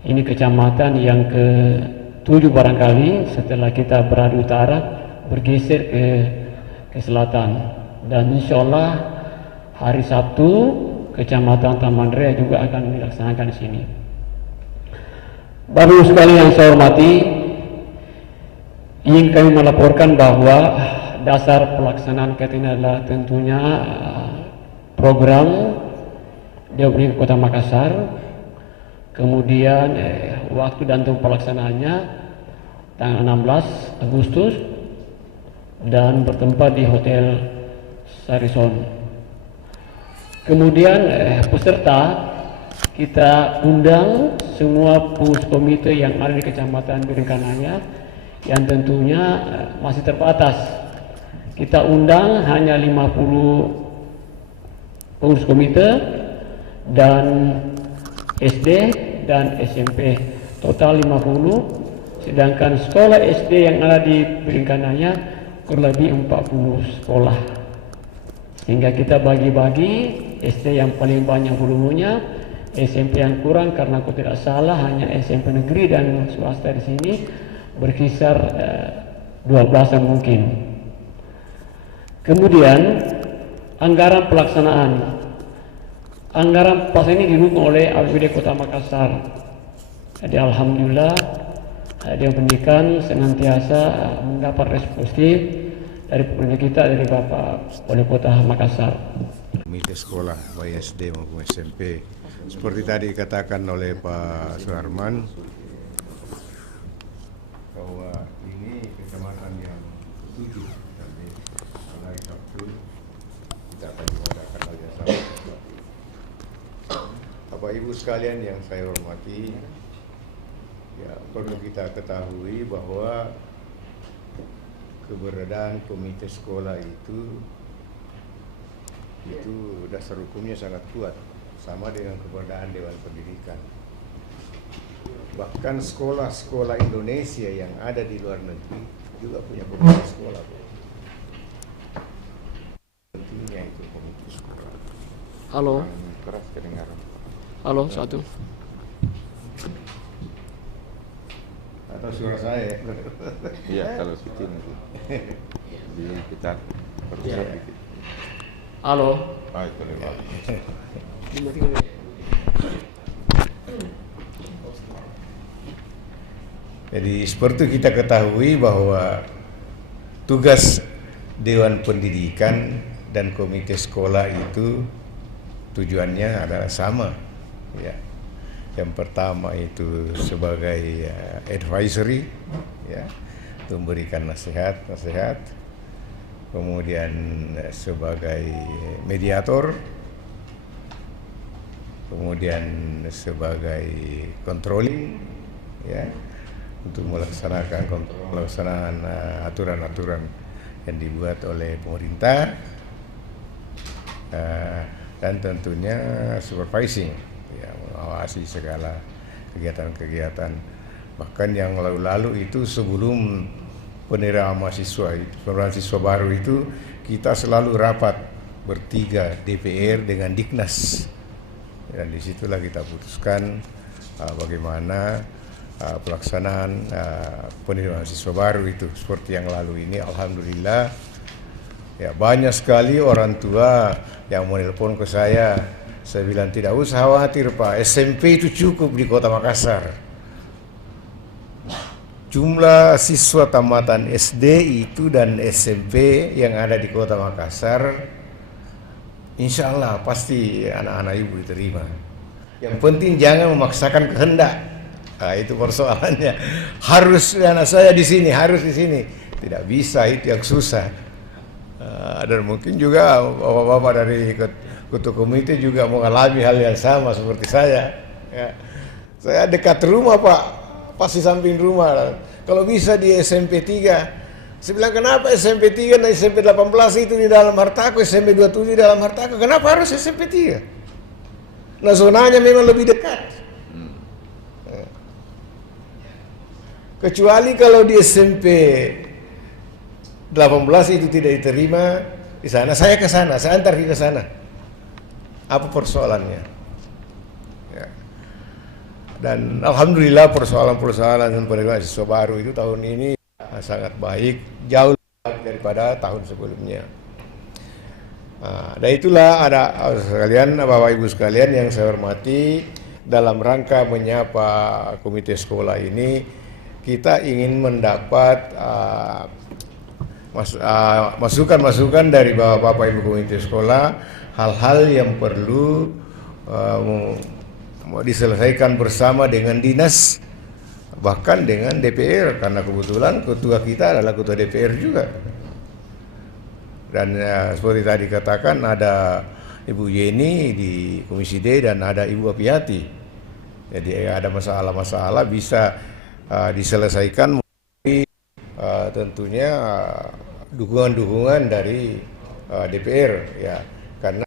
Ini kecamatan yang ke-7 barangkali setelah kita berada utara bergeser ke selatan. Dan insya Allah hari Sabtu Kecamatan Taman Rea juga akan dilaksanakan di sini. Bapak Ibu sekalian yang saya hormati, ingin kami melaporkan bahwa dasar pelaksanaan kegiatan ini adalah tentunya program DOP Kota Makassar, kemudian waktu dan tempat pelaksanaannya tanggal 16 Agustus dan bertempat di Hotel Sarison. Kemudian peserta kita undang semua pengurus komite yang ada di Kecamatan Biringkanaya yang tentunya masih terbatas. Kita undang hanya 50 pengurus komite dan SD dan SMP, total 50, sedangkan sekolah SD yang ada di Biringkanaya kurang lebih 40 sekolah, sehingga kita bagi-bagi SD yang paling banyak volumenya, SMP yang kurang karena aku tidak salah hanya SMP negeri dan swasta di sini berkisar 12-an mungkin. Kemudian anggaran pelaksanaan. Anggaran pelaksanaan ini didukung oleh APBD Kota Makassar. Jadi alhamdulillah Dewan Pendidikan senantiasa mendapat respon positif dari pemerintah kita, dari Bapak Wali Kota Makassar. Komite sekolah baik SD maupun SMP, seperti tadi dikatakan oleh Pak Suharman bahwa ini kecamatan yang 7, jadi hari Sabtu kita akan mengadakan hal yang sama. Bapak Ibu sekalian yang saya hormati, ya perlu kita ketahui bahwa keberadaan komite sekolah itu dasar hukumnya sangat kuat, sama dengan keberadaan Dewan Pendidikan. Bahkan sekolah-sekolah Indonesia yang ada di luar negeri juga punya komite sekolah. Pentingnya itu komite sekolah. Halo. Keras kedengaran. Halo, satu. Atau suara saya? Iya, kalau syuting nanti. Jadi kita perlu sedikit. Halo. Ah, itu lewat. Jadi seperti kita ketahui bahwa tugas Dewan Pendidikan dan Komite Sekolah itu tujuannya adalah sama, ya. Yang pertama itu sebagai advisory, ya, untuk memberikan nasihat, kemudian sebagai mediator, kemudian sebagai controlling, ya, untuk melaksanakan aturan-aturan yang dibuat oleh pemerintah, dan tentunya supervising, ya, mengawasi segala kegiatan-kegiatan. Bahkan yang lalu-lalu itu sebelum penerimaan mahasiswa baru itu kita selalu rapat bertiga, DPR dengan Diknas, dan disitulah kita putuskan bagaimana pelaksanaan penerimaan mahasiswa baru itu. Seperti yang lalu ini, alhamdulillah, ya, banyak sekali orang tua yang menelpon ke saya. Saya bilang tidak usah khawatir Pak, SMP itu cukup di Kota Makassar. Jumlah siswa tamatan SD itu dan SMP yang ada di Kota Makassar, insya Allah pasti anak-anak ibu diterima. Yang penting jangan memaksakan kehendak. Nah, itu persoalannya. Harus anak saya di sini, harus di sini. Tidak bisa, itu yang susah. Dan mungkin juga bapak-bapak dari ketua komite juga mengalami hal yang sama seperti saya. Ya. Saya dekat rumah Pak, pasti samping rumah. Kalau bisa di SMP 3, saya bilang kenapa SMP 3 dan SMP 18 itu di dalam Hartako, SMP 27 di dalam Hartako, kenapa harus SMP 3? Nah, zonanya memang lebih dekat. Kecuali kalau di SMP 18 itu tidak diterima di sana, saya ke sana, saya antar ke sana. Apa persoalannya? Ya. Dan alhamdulillah persoalan-persoalan penerimaan siswa baru itu tahun ini sangat baik, jauh lebih baik daripada tahun sebelumnya. Dan itulah ada sekalian, Bapak Ibu sekalian yang saya hormati, dalam rangka menyapa komite sekolah ini, kita ingin mendapat masukan-masukan dari Bapak Ibu komite sekolah, hal-hal yang perlu diselesaikan bersama dengan dinas, bahkan dengan DPR, karena kebetulan ketua kita adalah ketua DPR juga. Dan seperti tadi katakan, ada Ibu Yeni di Komisi D dan ada Ibu Apiati. Jadi ada masalah-masalah bisa diselesaikan melalui tentunya dukungan-dukungan dari DPR, ya. Karena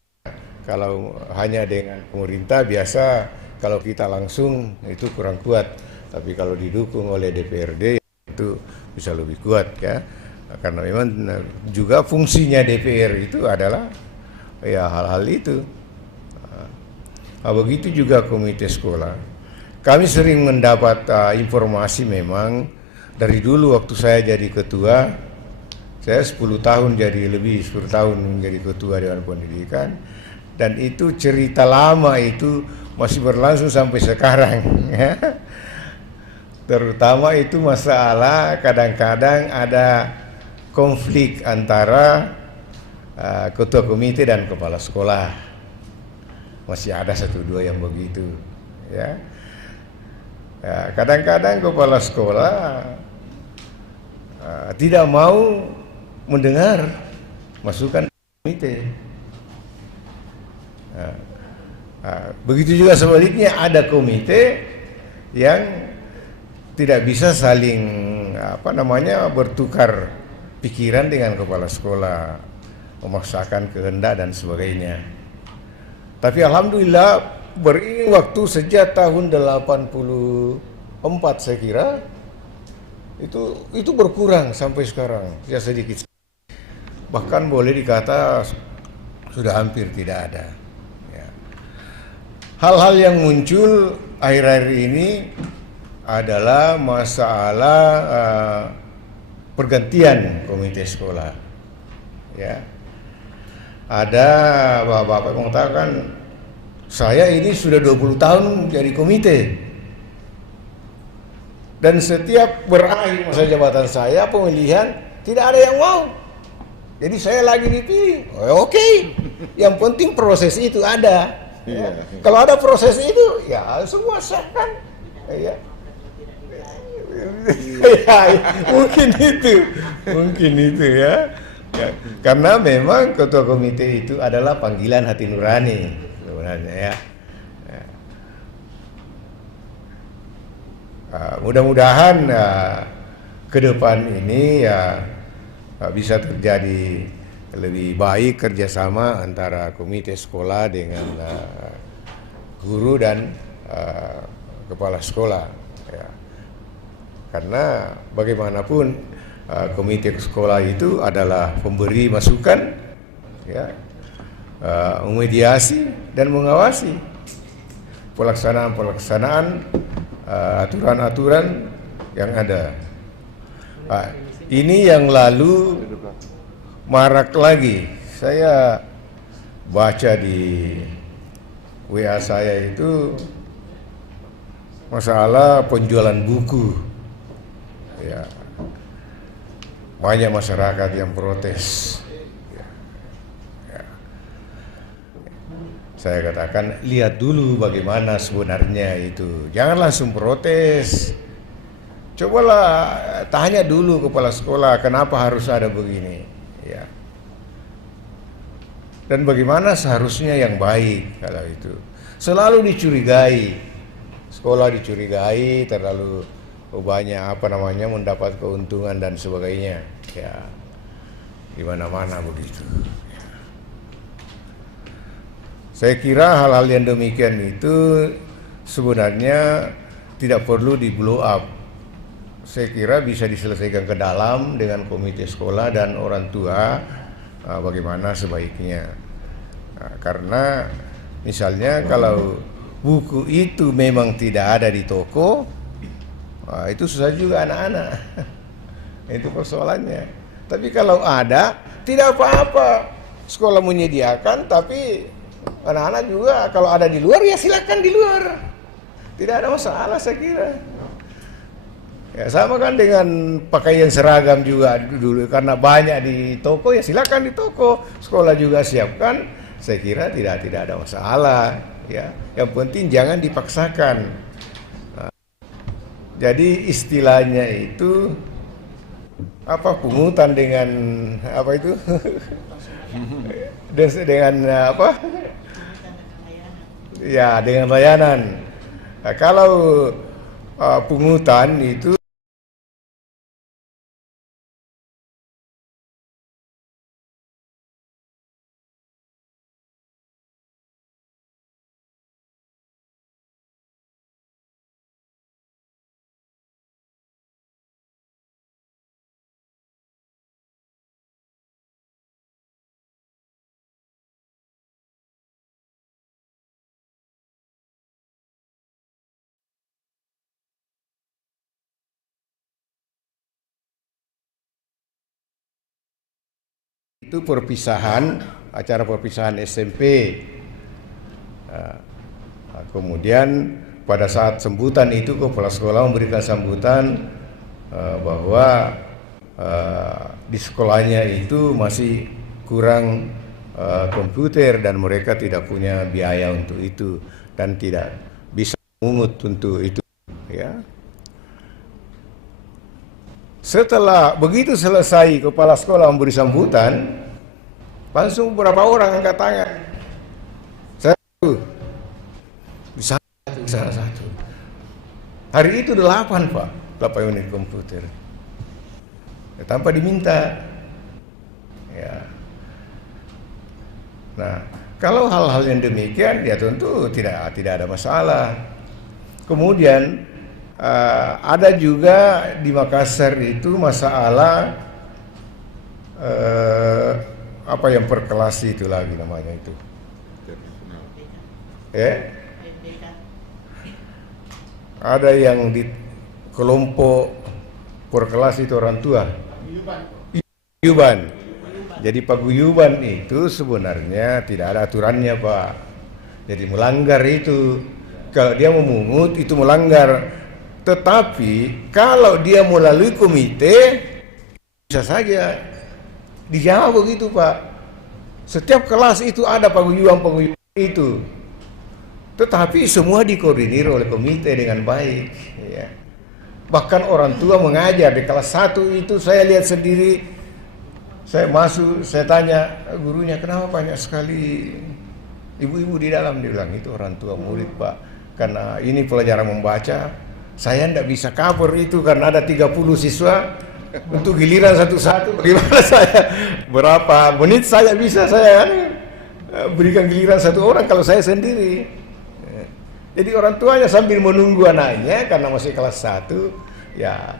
kalau hanya dengan pemerintah biasa, kalau kita langsung itu kurang kuat. Tapi kalau didukung oleh DPRD itu bisa lebih kuat, ya. Karena memang juga fungsinya DPR itu adalah ya hal-hal itu. Begitu juga komite sekolah. Kami sering mendapat informasi memang dari dulu waktu saya jadi ketua, saya 10 tahun jadi lebih 10 tahun menjadi ketua Dewan Pendidikan, dan itu cerita lama itu masih berlangsung sampai sekarang. Terutama itu masalah kadang-kadang ada konflik antara ketua komite dan kepala sekolah. Masih ada satu dua yang begitu, ya. Kadang-kadang kepala sekolah tidak mau mendengar masukan komite. Begitu juga sebaliknya, ada komite yang tidak bisa saling bertukar pikiran dengan kepala sekolah, memaksakan kehendak dan sebagainya. Tapi alhamdulillah beriring waktu sejak tahun 84 saya kira itu berkurang sampai sekarang, ya sedikit. Bahkan boleh dikata sudah hampir tidak ada. Ya. Hal-hal yang muncul akhir-akhir ini adalah masalah pergantian komite sekolah, ya. Ada bapak-bapak mengatakan, saya ini sudah 20 tahun jadi komite, dan setiap berakhir masa jabatan saya pemilihan tidak ada yang mau, jadi saya lagi dipilih. Oke. Yang penting proses itu ada, ya. Kalau ada proses itu, ya semua sah kan, ya. Ya, mungkin itu ya. Karena memang ketua komite itu adalah panggilan hati nurani sebenarnya, ya. Mudah-mudahan ke depan ini ya bisa terjadi lebih baik kerjasama antara komite sekolah dengan guru dan kepala sekolah, ya. Karena bagaimanapun komite sekolah itu adalah pemberi masukan, ya, memediasi dan mengawasi pelaksanaan aturan-aturan yang ada. Ini yang lalu marak lagi. Saya baca di WA saya itu masalah penjualan buku. Ya, banyak masyarakat yang protes. Ya. Saya katakan, lihat dulu bagaimana sebenarnya itu. Jangan langsung protes. Cobalah tanya dulu kepala sekolah, kenapa harus ada begini, ya. Dan bagaimana seharusnya yang baik kalau itu. Selalu dicurigai, sekolah dicurigai terlalu banyak mendapat keuntungan dan sebagainya, ya, di mana-mana begitu. Saya kira hal-hal yang demikian itu sebenarnya tidak perlu di blow up. Saya kira bisa diselesaikan ke dalam dengan komite sekolah dan orang tua, bagaimana sebaiknya. Karena misalnya kalau buku itu memang tidak ada di toko, itu susah juga anak-anak. Itu persoalannya. Tapi kalau ada, tidak apa-apa. Sekolah menyediakan, tapi anak-anak juga kalau ada di luar, ya silakan di luar. Tidak ada masalah saya kira. Ya sama kan dengan pakaian seragam juga dulu, karena banyak di toko, ya silakan di toko. Sekolah juga siapkan, saya kira tidak ada masalah. Ya, yang penting jangan dipaksakan. Nah, jadi istilahnya itu apa, pungutan dengan apa itu? dengan apa? Ya, dengan layanan. Nah, kalau pungutan itu perpisahan, acara perpisahan SMP. Kemudian pada saat sambutan itu kepala sekolah memberikan sambutan bahwa di sekolahnya itu masih kurang komputer dan mereka tidak punya biaya untuk itu dan tidak bisa mengungut untuk itu, ya. Setelah begitu selesai kepala sekolah memberi sambutan, langsung beberapa orang angkat tangan. Bisa satu. Hari itu 8 Pak, 8 unit komputer. Ya, tanpa diminta. Ya. Nah, kalau hal-hal yang demikian ya tentu tidak ada masalah. Kemudian ada juga di Makassar itu masalah apa yang per kelas itu lagi namanya itu, ya. Ada yang di kelompok per kelas itu orang tua, paguyuban. Jadi paguyuban itu sebenarnya tidak ada aturannya Pak. Jadi melanggar itu, kalau dia memungut itu melanggar. Tetapi kalau dia melalui komite bisa saja dijawab begitu Pak. Setiap kelas itu ada paguyuban itu. Tetapi semua dikoordinir oleh komite dengan baik, ya. Bahkan orang tua mengajar di kelas 1 itu saya lihat sendiri. Saya masuk, saya tanya gurunya, kenapa banyak sekali ibu-ibu di dalam? Dia bilang itu orang tua murid Pak, karena ini pelajaran membaca. Saya tidak bisa cover itu karena ada 30 siswa untuk giliran satu-satu. Bagaimana saya berapa menit saya bisa berikan giliran satu orang kalau saya sendiri. Jadi orang tuanya sambil menunggu anaknya karena masih kelas 1, ya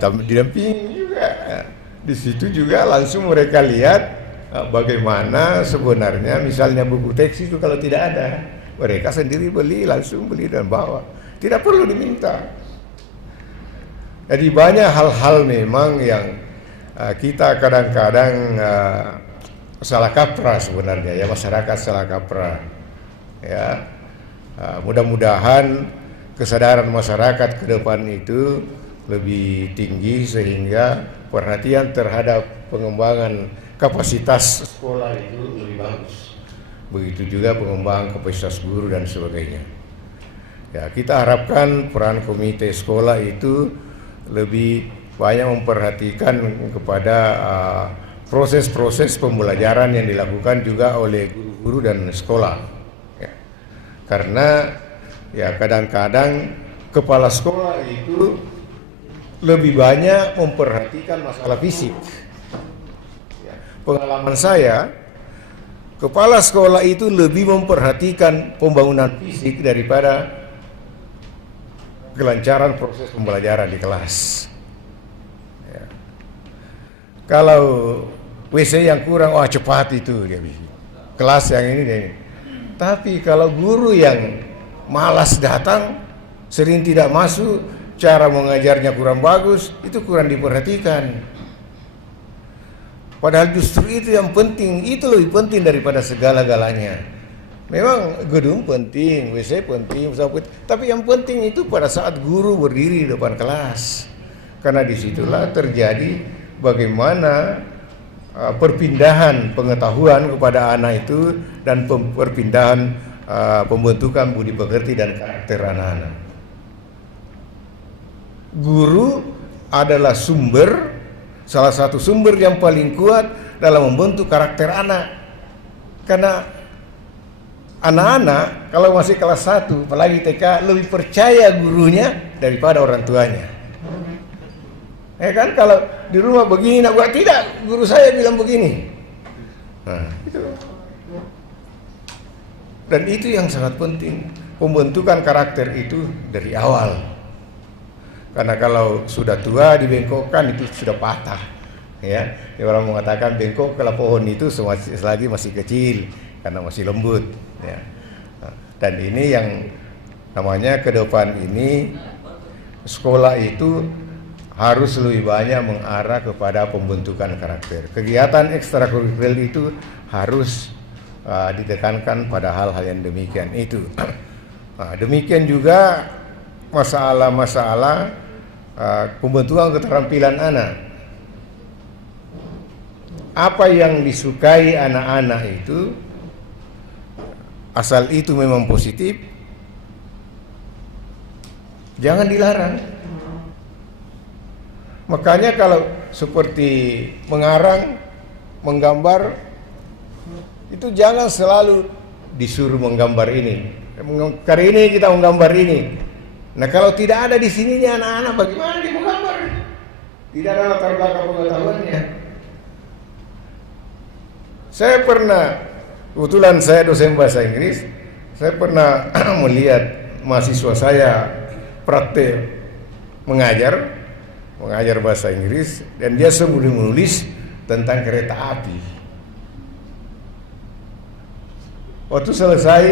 didampingi juga. Di situ juga langsung mereka lihat bagaimana sebenarnya misalnya buku teks itu kalau tidak ada, mereka sendiri langsung beli dan bawa. Tidak perlu diminta. Jadi banyak hal-hal memang yang kita kadang-kadang salah kaprah sebenarnya, ya, masyarakat salah kaprah. Ya, mudah-mudahan kesadaran masyarakat ke depan itu lebih tinggi sehingga perhatian terhadap pengembangan kapasitas sekolah itu lebih bagus. Begitu juga pengembangan kapasitas guru dan sebagainya. Ya, kita harapkan peran komite sekolah itu lebih banyak memperhatikan kepada proses-proses pembelajaran yang dilakukan juga oleh guru-guru dan sekolah. Ya. Karena ya kadang-kadang kepala sekolah itu lebih banyak memperhatikan masalah fisik. Ya. Pengalaman saya, kepala sekolah itu lebih memperhatikan pembangunan fisik daripada kelancaran proses pembelajaran di kelas. Ya. Kalau WC yang kurang, cepat itu dia bisa. Kelas yang ini. Tapi kalau guru yang malas datang, sering tidak masuk, cara mengajarnya kurang bagus, itu kurang diperhatikan. Padahal justru itu yang penting, itu lebih penting daripada segala-galanya. Memang gedung penting, WC penting, tapi yang penting itu pada saat guru berdiri di depan kelas. Karena disitulah terjadi bagaimana perpindahan pengetahuan kepada anak itu dan perpindahan pembentukan budi pekerti dan karakter anak-anak. Guru adalah salah satu sumber yang paling kuat dalam membentuk karakter anak. Karena anak-anak kalau masih kelas 1, apalagi TK, lebih percaya gurunya daripada orang tuanya. Kan kalau di rumah begini nak buat, tidak, guru saya bilang begini. Nah, itu. Dan itu yang sangat penting, pembentukan karakter itu dari awal. Karena kalau sudah tua dibengkokkan itu sudah patah. Ya, orang mengatakan bengkok kalau pohon itu selagi masih kecil karena masih lembut. Ya. Dan ini yang namanya ke depan ini sekolah itu harus lebih banyak mengarah kepada pembentukan karakter. Kegiatan ekstrakurikuler itu harus ditekankan pada hal-hal yang demikian itu. Demikian juga masalah-masalah pembentukan keterampilan anak. Apa yang disukai anak-anak itu, asal itu memang positif, jangan dilarang. Makanya kalau seperti mengarang, menggambar, itu jangan selalu disuruh menggambar ini. Kali ini kita menggambar ini. Nah kalau tidak ada di sini nih anak-anak, bagaimana dia menggambar? Tidak ada latar belakang pengetahuannya. Saya pernah, kebetulan saya dosen bahasa Inggris, saya pernah melihat mahasiswa saya praktek mengajar bahasa Inggris, dan dia sebelum menulis tentang kereta api. Waktu selesai,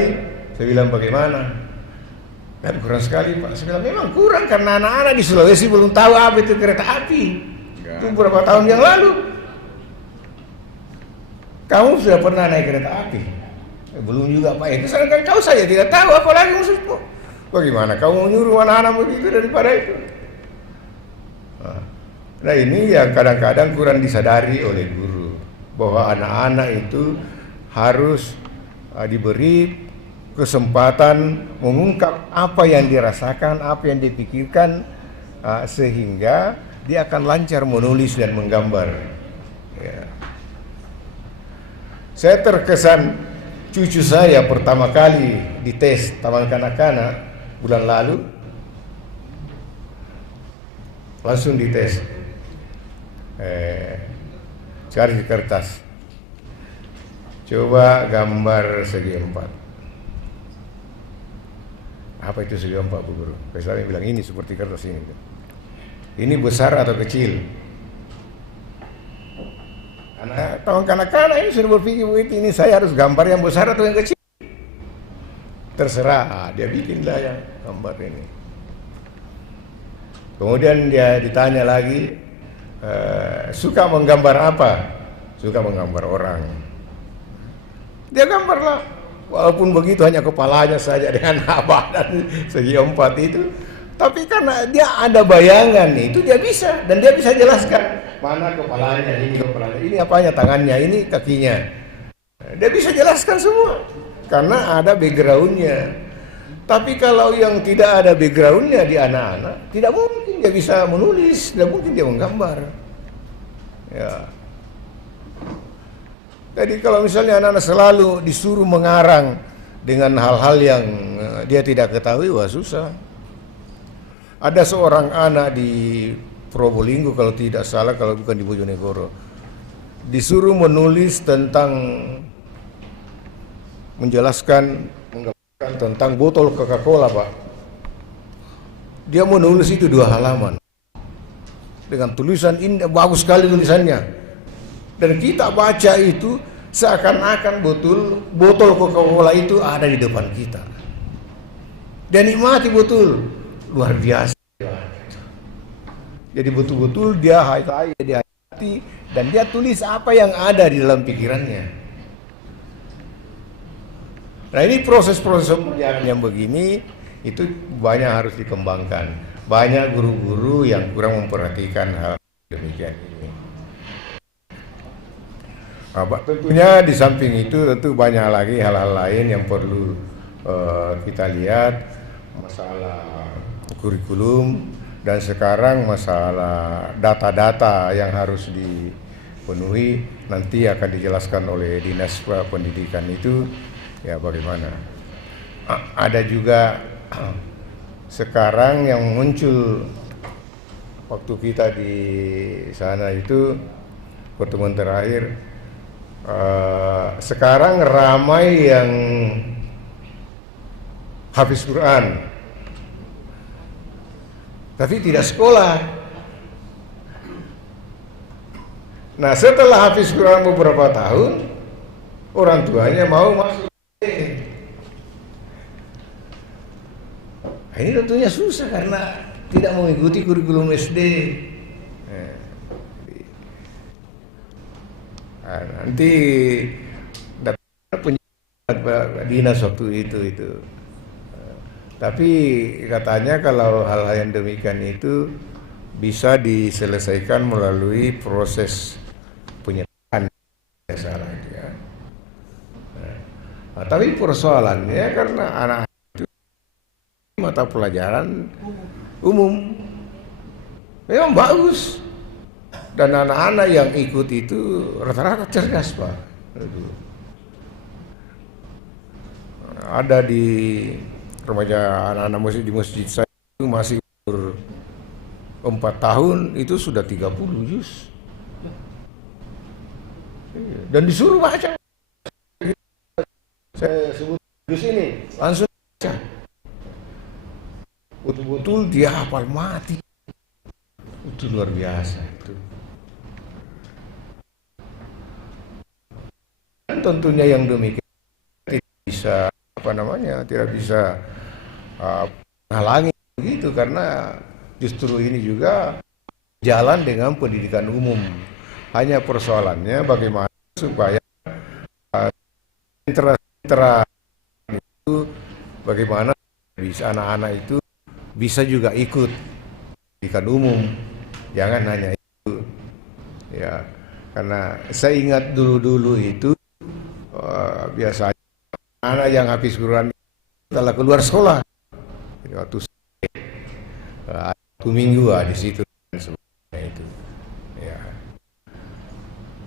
saya bilang bagaimana? Dan kurang sekali Pak. Saya bilang memang kurang karena anak-anak di Sulawesi belum tahu apa itu kereta api. Itu berapa tahun yang lalu. Kamu sudah pernah naik kereta api? Belum juga Pak. Itu sedangkan kau saya tidak tahu apalagi maksudmu. Bagaimana kamu menyuruh anak-anak begitu daripada itu? Nah ini yang kadang-kadang kurang disadari oleh guru, bahwa anak-anak itu harus diberi kesempatan mengungkap apa yang dirasakan, apa yang dipikirkan, sehingga dia akan lancar menulis dan menggambar. Ya. Saya terkesan cucu saya pertama kali dites taman kanak-kanak bulan lalu, langsung dites, cari di kertas, coba gambar segi empat. Apa itu segi empat Bu Guru? Saya bilang ini seperti kertas ini. Ini besar atau kecil? Anak tahun kanak-kanak ini sudah berpikir begitu, ini saya harus gambar yang besar atau yang kecil? Terserah, dia bikinlah yang gambar ini. Kemudian dia ditanya lagi, suka menggambar apa? Suka menggambar orang. Dia gambarlah. Walaupun begitu hanya kepalanya saja dengan badan segi empat itu, tapi karena dia ada bayangan itu dia bisa, dan dia bisa jelaskan mana kepalanya, ini apanya, tangannya, ini kakinya. Dia bisa jelaskan semua karena ada backgroundnya. Tapi kalau yang tidak ada backgroundnya di anak-anak, tidak mungkin dia bisa menulis, tidak mungkin dia menggambar. Ya. Jadi kalau misalnya anak-anak selalu disuruh mengarang dengan hal-hal yang dia tidak ketahui, wah susah. Ada seorang anak di Probolinggo kalau tidak salah, kalau bukan di Bojonegoro, disuruh menulis menjelaskan tentang botol Coca-Cola Pak. Dia menulis itu 2 halaman dengan tulisan indah, bagus sekali tulisannya. Dan kita baca itu seakan-akan botol Coca-Cola itu ada di depan kita. Dia nikmati betul, luar biasa. Jadi betul-betul dia hayati dan dia tulis apa yang ada di dalam pikirannya. Nah, ini proses-proses pembelajaran yang begini itu banyak harus dikembangkan. Banyak guru-guru yang kurang memperhatikan hal demikian ini. Nah, tentunya di samping itu tentu banyak lagi hal-hal lain yang perlu kita lihat, masalah kurikulum dan sekarang masalah data-data yang harus dipenuhi nanti akan dijelaskan oleh Dinas Pendidikan itu ya bagaimana. Ada juga sekarang yang muncul waktu kita di sana itu pertemuan terakhir, sekarang ramai yang hafiz Quran tapi tidak sekolah. Nah, setelah hafiz Quran beberapa tahun, orang tuanya mau masuk. Nah, ini tentunya susah karena tidak mengikuti kurikulum SD. Nah, nanti datang penyidik dinas waktu itu. Tapi katanya kalau hal-hal yang demikian itu bisa diselesaikan melalui proses penyitaan salah ya. Nah, tapi persoalannya karena anak itu mata pelajaran umum memang bagus dan anak-anak yang ikut itu rata-rata cerdas, Pak. Ada di remaja anak-anak masjid di masjid saya itu masih umur 4 tahun itu sudah 30 juz dan disuruh baca. Saya sebut juz ini langsung baca, betul-betul dia hafal mati. Itu luar biasa itu. Dan tentunya yang demikian tidak bisa tidak bisa halangi begitu karena justru ini juga jalan dengan pendidikan umum. Hanya persoalannya bagaimana supaya sentra itu bagaimana bisa anak-anak itu bisa juga ikut pendidikan umum, jangan hanya itu ya. Karena saya ingat dulu itu biasanya anak yang habis Quran setelah keluar sekolah waktu minggu di situ itu ya.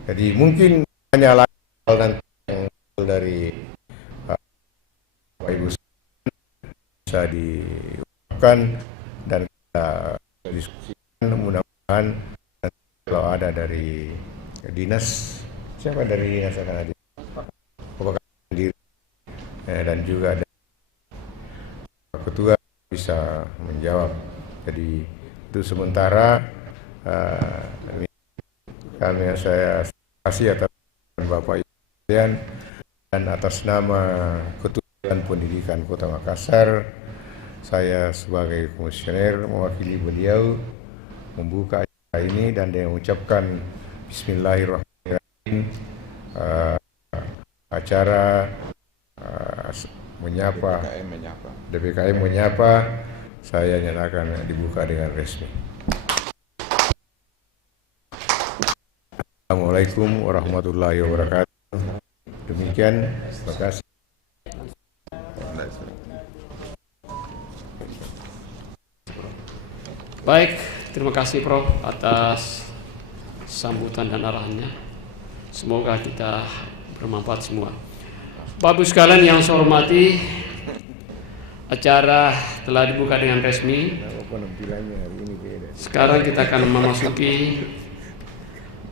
Jadi mungkin hanya hal nanti yang dari Bapak Ibu bisa diungkapkan dan kita diskusikan, mudah-mudahan kalau ada dari dinas, siapa dari dinas akan hadir dan juga ada ketua bisa menjawab. Jadi itu sementara kami saya kasih atas Bapak Ibu sekalian dan atas nama Ketua Pendidikan Kota Makassar, saya sebagai komisioner mewakili beliau membuka acara ini dan dia mengucapkan Bismillahirrahmanirrahim. Acara menyapa DPKM menyapa saya nyatakan dibuka dengan resmi. Assalamualaikum warahmatullahi wabarakatuh. Demikian, terima kasih. Baik, terima kasih Prof atas sambutan dan arahannya. Semoga kita bermanfaat semua. Bapak Ibu sekalian yang saya hormati, acara telah dibuka dengan resmi. Sekarang kita akan memasuki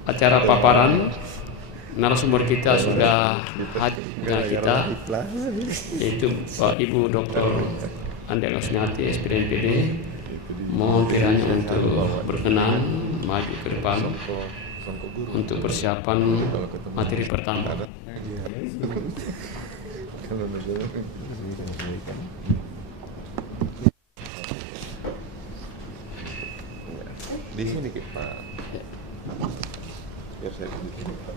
acara paparan. Narasumber kita sudah hadir dengan kita, yaitu Pak Ibu Dr. Andi Agustinati, SPDNPD. Mohon kiranya untuk berkenan maju ke depan untuk persiapan materi pertama. Di sini Pak. Biar saya di sini Pak.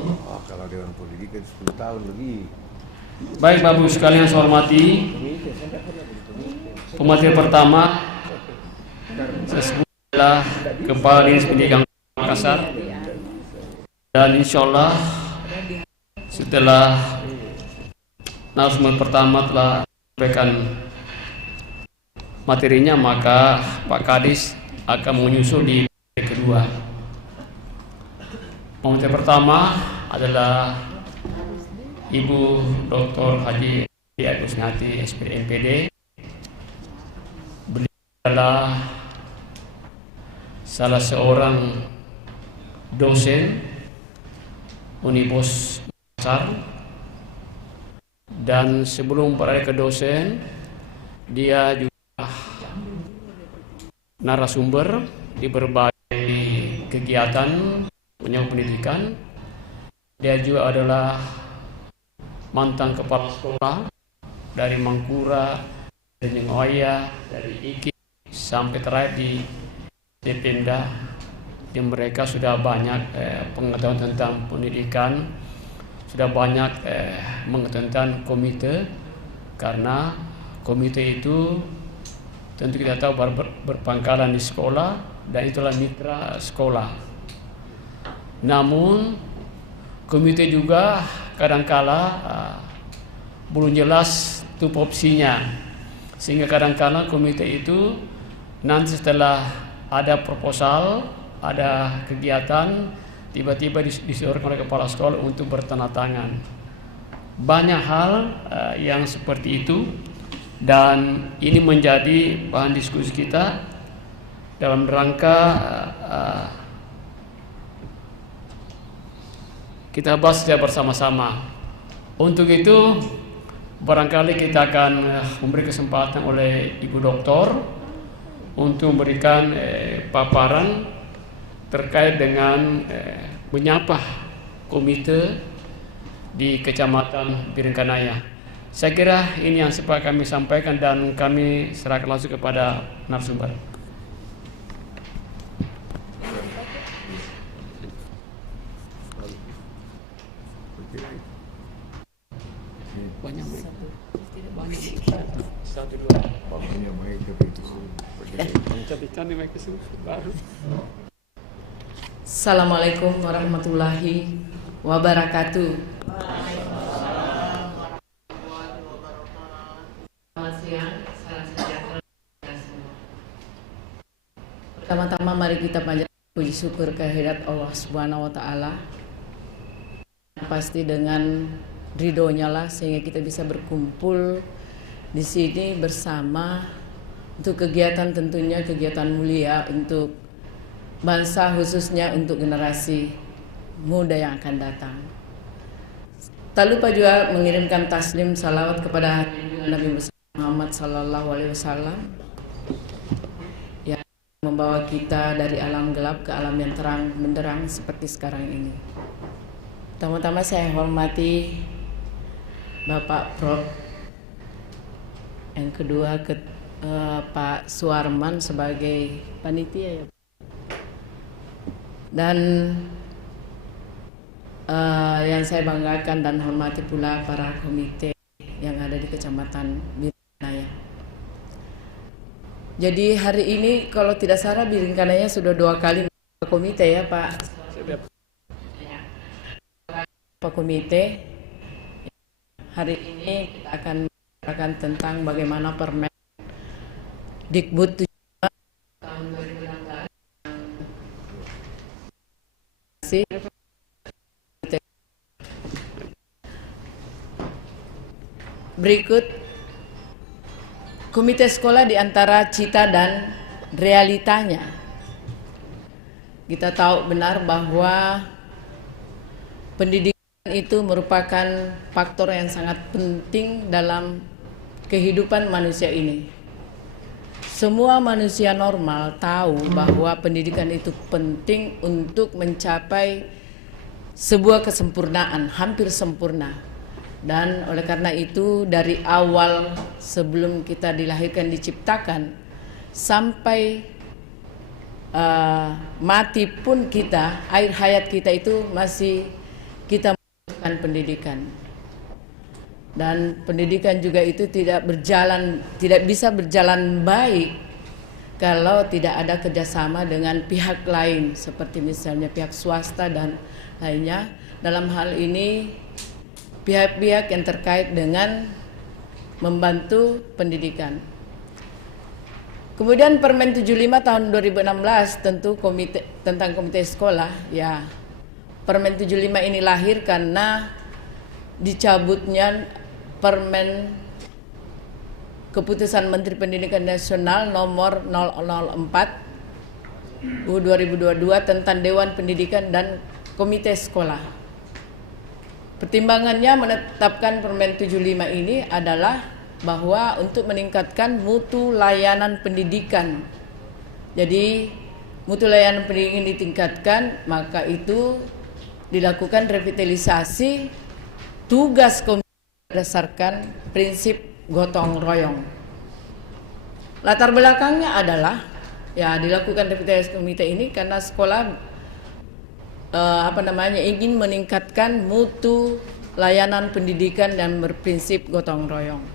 Oh, kalau Dewan Pendidikan 10 tahun lebih. Baik Bapak Ibu sekalian saya hormati, pemateri pertama saya sebut adalah Kepala Dinas Pendidikan Makassar, dan insya Allah setelah narasumber pertama telah menyampaikan materinya, maka Pak Kadis akan menyusul di materi kedua. Materi pertama adalah Ibu Dr. Haji Agusnati SPD MPD. Beliau adalah salah seorang dosen Unibos Makassar, dan sebelum berada ke dosen dia juga narasumber di berbagai kegiatan penyambung pendidikan. Dia juga adalah mantan kepala sekolah dari Mangkura, dari Nyengoya, dari IKI sampai terakhir di Depemda. Dan mereka sudah banyak pengetahuan tentang pendidikan, sudah banyak mengetahui tentang komite, karena komite itu tentu kita tahu berpangkalan di sekolah dan itulah mitra sekolah. Namun komite juga kadangkala belum jelas tupoksinya, sehingga kadangkala komite itu nanti setelah ada proposal, ada kegiatan, tiba-tiba disuruh oleh kepala sekolah untuk bertanda tangan. Banyak hal yang seperti itu, dan ini menjadi bahan diskusi kita dalam rangka kita bahas secara bersama-sama. Untuk itu barangkali kita akan memberi kesempatan oleh Ibu Doktor untuk memberikan paparan terkait dengan menyapa komite di Kecamatan Biringkanaya. Saya kira ini yang sempat kami sampaikan dan kami serahkan langsung kepada narasumber. Satu dua. Assalamualaikum warahmatullahi wabarakatuh. Selamat siang, salam sejahtera kita semua. Pertama-tama mari kita panjatkan puji syukur kehadirat Allah Subhanahu wa taala. Pasti dengan ridhonya lah sehingga kita bisa berkumpul di sini bersama untuk kegiatan, tentunya kegiatan mulia untuk bangsa, khususnya untuk generasi muda yang akan datang. Tak lupa juga mengirimkan taslim salawat kepada Nabi Muhammad SAW yang membawa kita dari alam gelap ke alam yang terang benderang seperti sekarang ini. Pertama-tama saya hormati Bapak Prof, yang kedua Pak Suarman sebagai panitia ya. Dan yang saya banggakan dan hormati pula para komite yang ada di Kecamatan Biringkanaya. Jadi hari ini kalau tidak salah Biringkanaya sudah 2 kali komite ya Pak. Pak komite. Hari ini kita akan membicarakan tentang bagaimana Permen Dikbud 17 tahun 2016 berikut komite sekolah di antara cita dan realitanya. Kita tahu benar bahwa pendidikan itu merupakan faktor yang sangat penting dalam kehidupan manusia ini. Semua manusia normal tahu bahwa pendidikan itu penting untuk mencapai sebuah kesempurnaan, hampir sempurna. Dan oleh karena itu dari awal sebelum kita dilahirkan diciptakan sampai mati pun kita, air hayat kita itu masih kita membutuhkan pendidikan. Dan pendidikan juga itu tidak bisa berjalan baik kalau tidak ada kerjasama dengan pihak lain seperti misalnya pihak swasta dan lainnya. Dalam hal ini pihak-pihak yang terkait dengan membantu pendidikan. Kemudian Permen 75 tahun 2016 tentu tentang komite sekolah, ya. Permen 75 ini lahir karena dicabutnya Permen Keputusan Menteri Pendidikan Nasional nomor 004 2022 tentang Dewan Pendidikan dan Komite Sekolah. Pertimbangannya menetapkan Permen 75 ini adalah bahwa untuk meningkatkan mutu layanan pendidikan. Jadi mutu layanan pendidikan ditingkatkan, maka itu dilakukan revitalisasi tugas komite berdasarkan prinsip gotong royong. Latar belakangnya adalah ya dilakukan revitalisasi komite ini karena sekolah ingin meningkatkan mutu layanan pendidikan dan berprinsip gotong royong.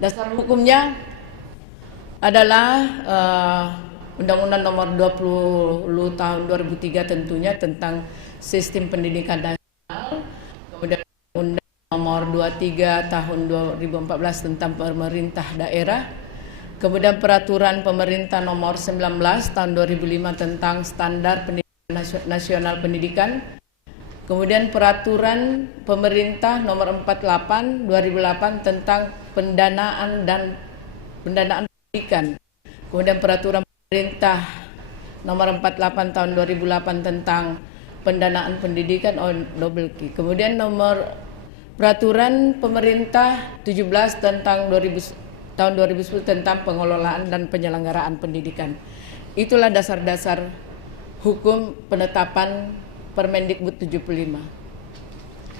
Dasar hukumnya adalah Undang-Undang Nomor 20 Tahun 2003 tentunya tentang Sistem Pendidikan Nasional, kemudian Undang Nomor 23 Tahun 2014 tentang Pemerintah Daerah, kemudian Peraturan Pemerintah Nomor 19 Tahun 2005 tentang Standar Pendidikan Nasional Pendidikan, kemudian Peraturan Pemerintah Nomor 48 2008 tentang pendanaan pendidikan, kemudian Peraturan Pemerintah Nomor 48 Tahun 2008 tentang pendanaan pendidikan kemudian Peraturan Pemerintah 17 tentang tahun 2010 tentang pengelolaan dan penyelenggaraan pendidikan. Itulah dasar-dasar hukum penetapan Permendikbud 75.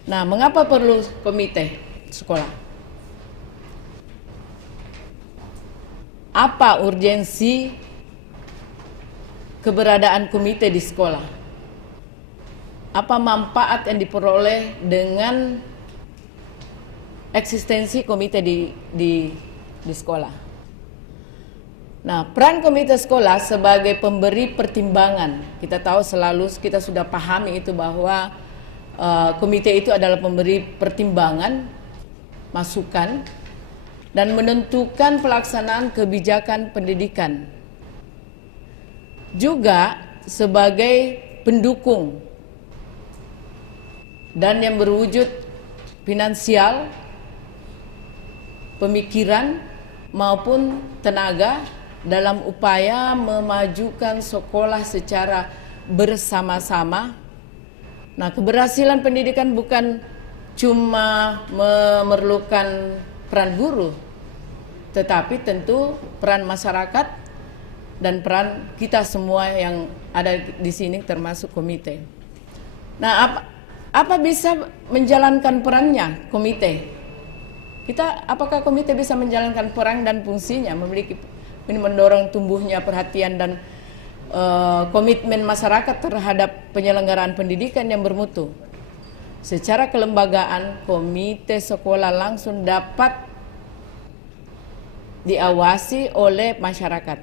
Nah, mengapa perlu komite sekolah? Apa urgensi keberadaan komite di sekolah? Apa manfaat yang diperoleh dengan eksistensi komite di sekolah? Nah, peran komite sekolah sebagai pemberi pertimbangan, kita tahu selalu kita sudah pahami itu bahwa komite itu adalah pemberi pertimbangan, masukan, dan menentukan pelaksanaan kebijakan pendidikan. Juga sebagai pendukung dan yang berwujud finansial, pemikiran maupun tenaga dalam upaya memajukan sekolah secara bersama-sama. Nah, keberhasilan pendidikan bukan cuma memerlukan peran guru, tetapi tentu peran masyarakat dan peran kita semua yang ada di sini termasuk komite. Nah, apa bisa menjalankan perannya komite? Apakah komite bisa menjalankan peran dan fungsinya, ini mendorong tumbuhnya perhatian dan komitmen masyarakat terhadap penyelenggaraan pendidikan yang bermutu. Secara kelembagaan, komite sekolah langsung dapat diawasi oleh masyarakat.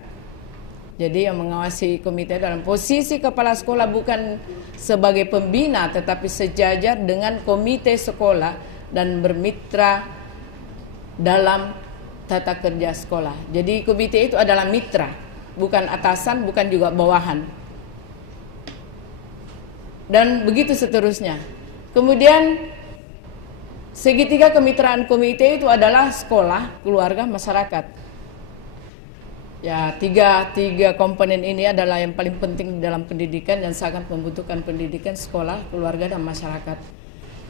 Jadi yang mengawasi komite dalam posisi kepala sekolah bukan sebagai pembina, tetapi sejajar dengan komite sekolah dan bermitra dalam tata kerja sekolah. Jadi komite itu adalah mitra, bukan atasan, bukan juga bawahan. Dan begitu seterusnya. Kemudian segitiga kemitraan komite itu adalah sekolah, keluarga, masyarakat. Ya, tiga komponen ini adalah yang paling penting dalam pendidikan dan sangat membutuhkan pendidikan: sekolah, keluarga, dan masyarakat.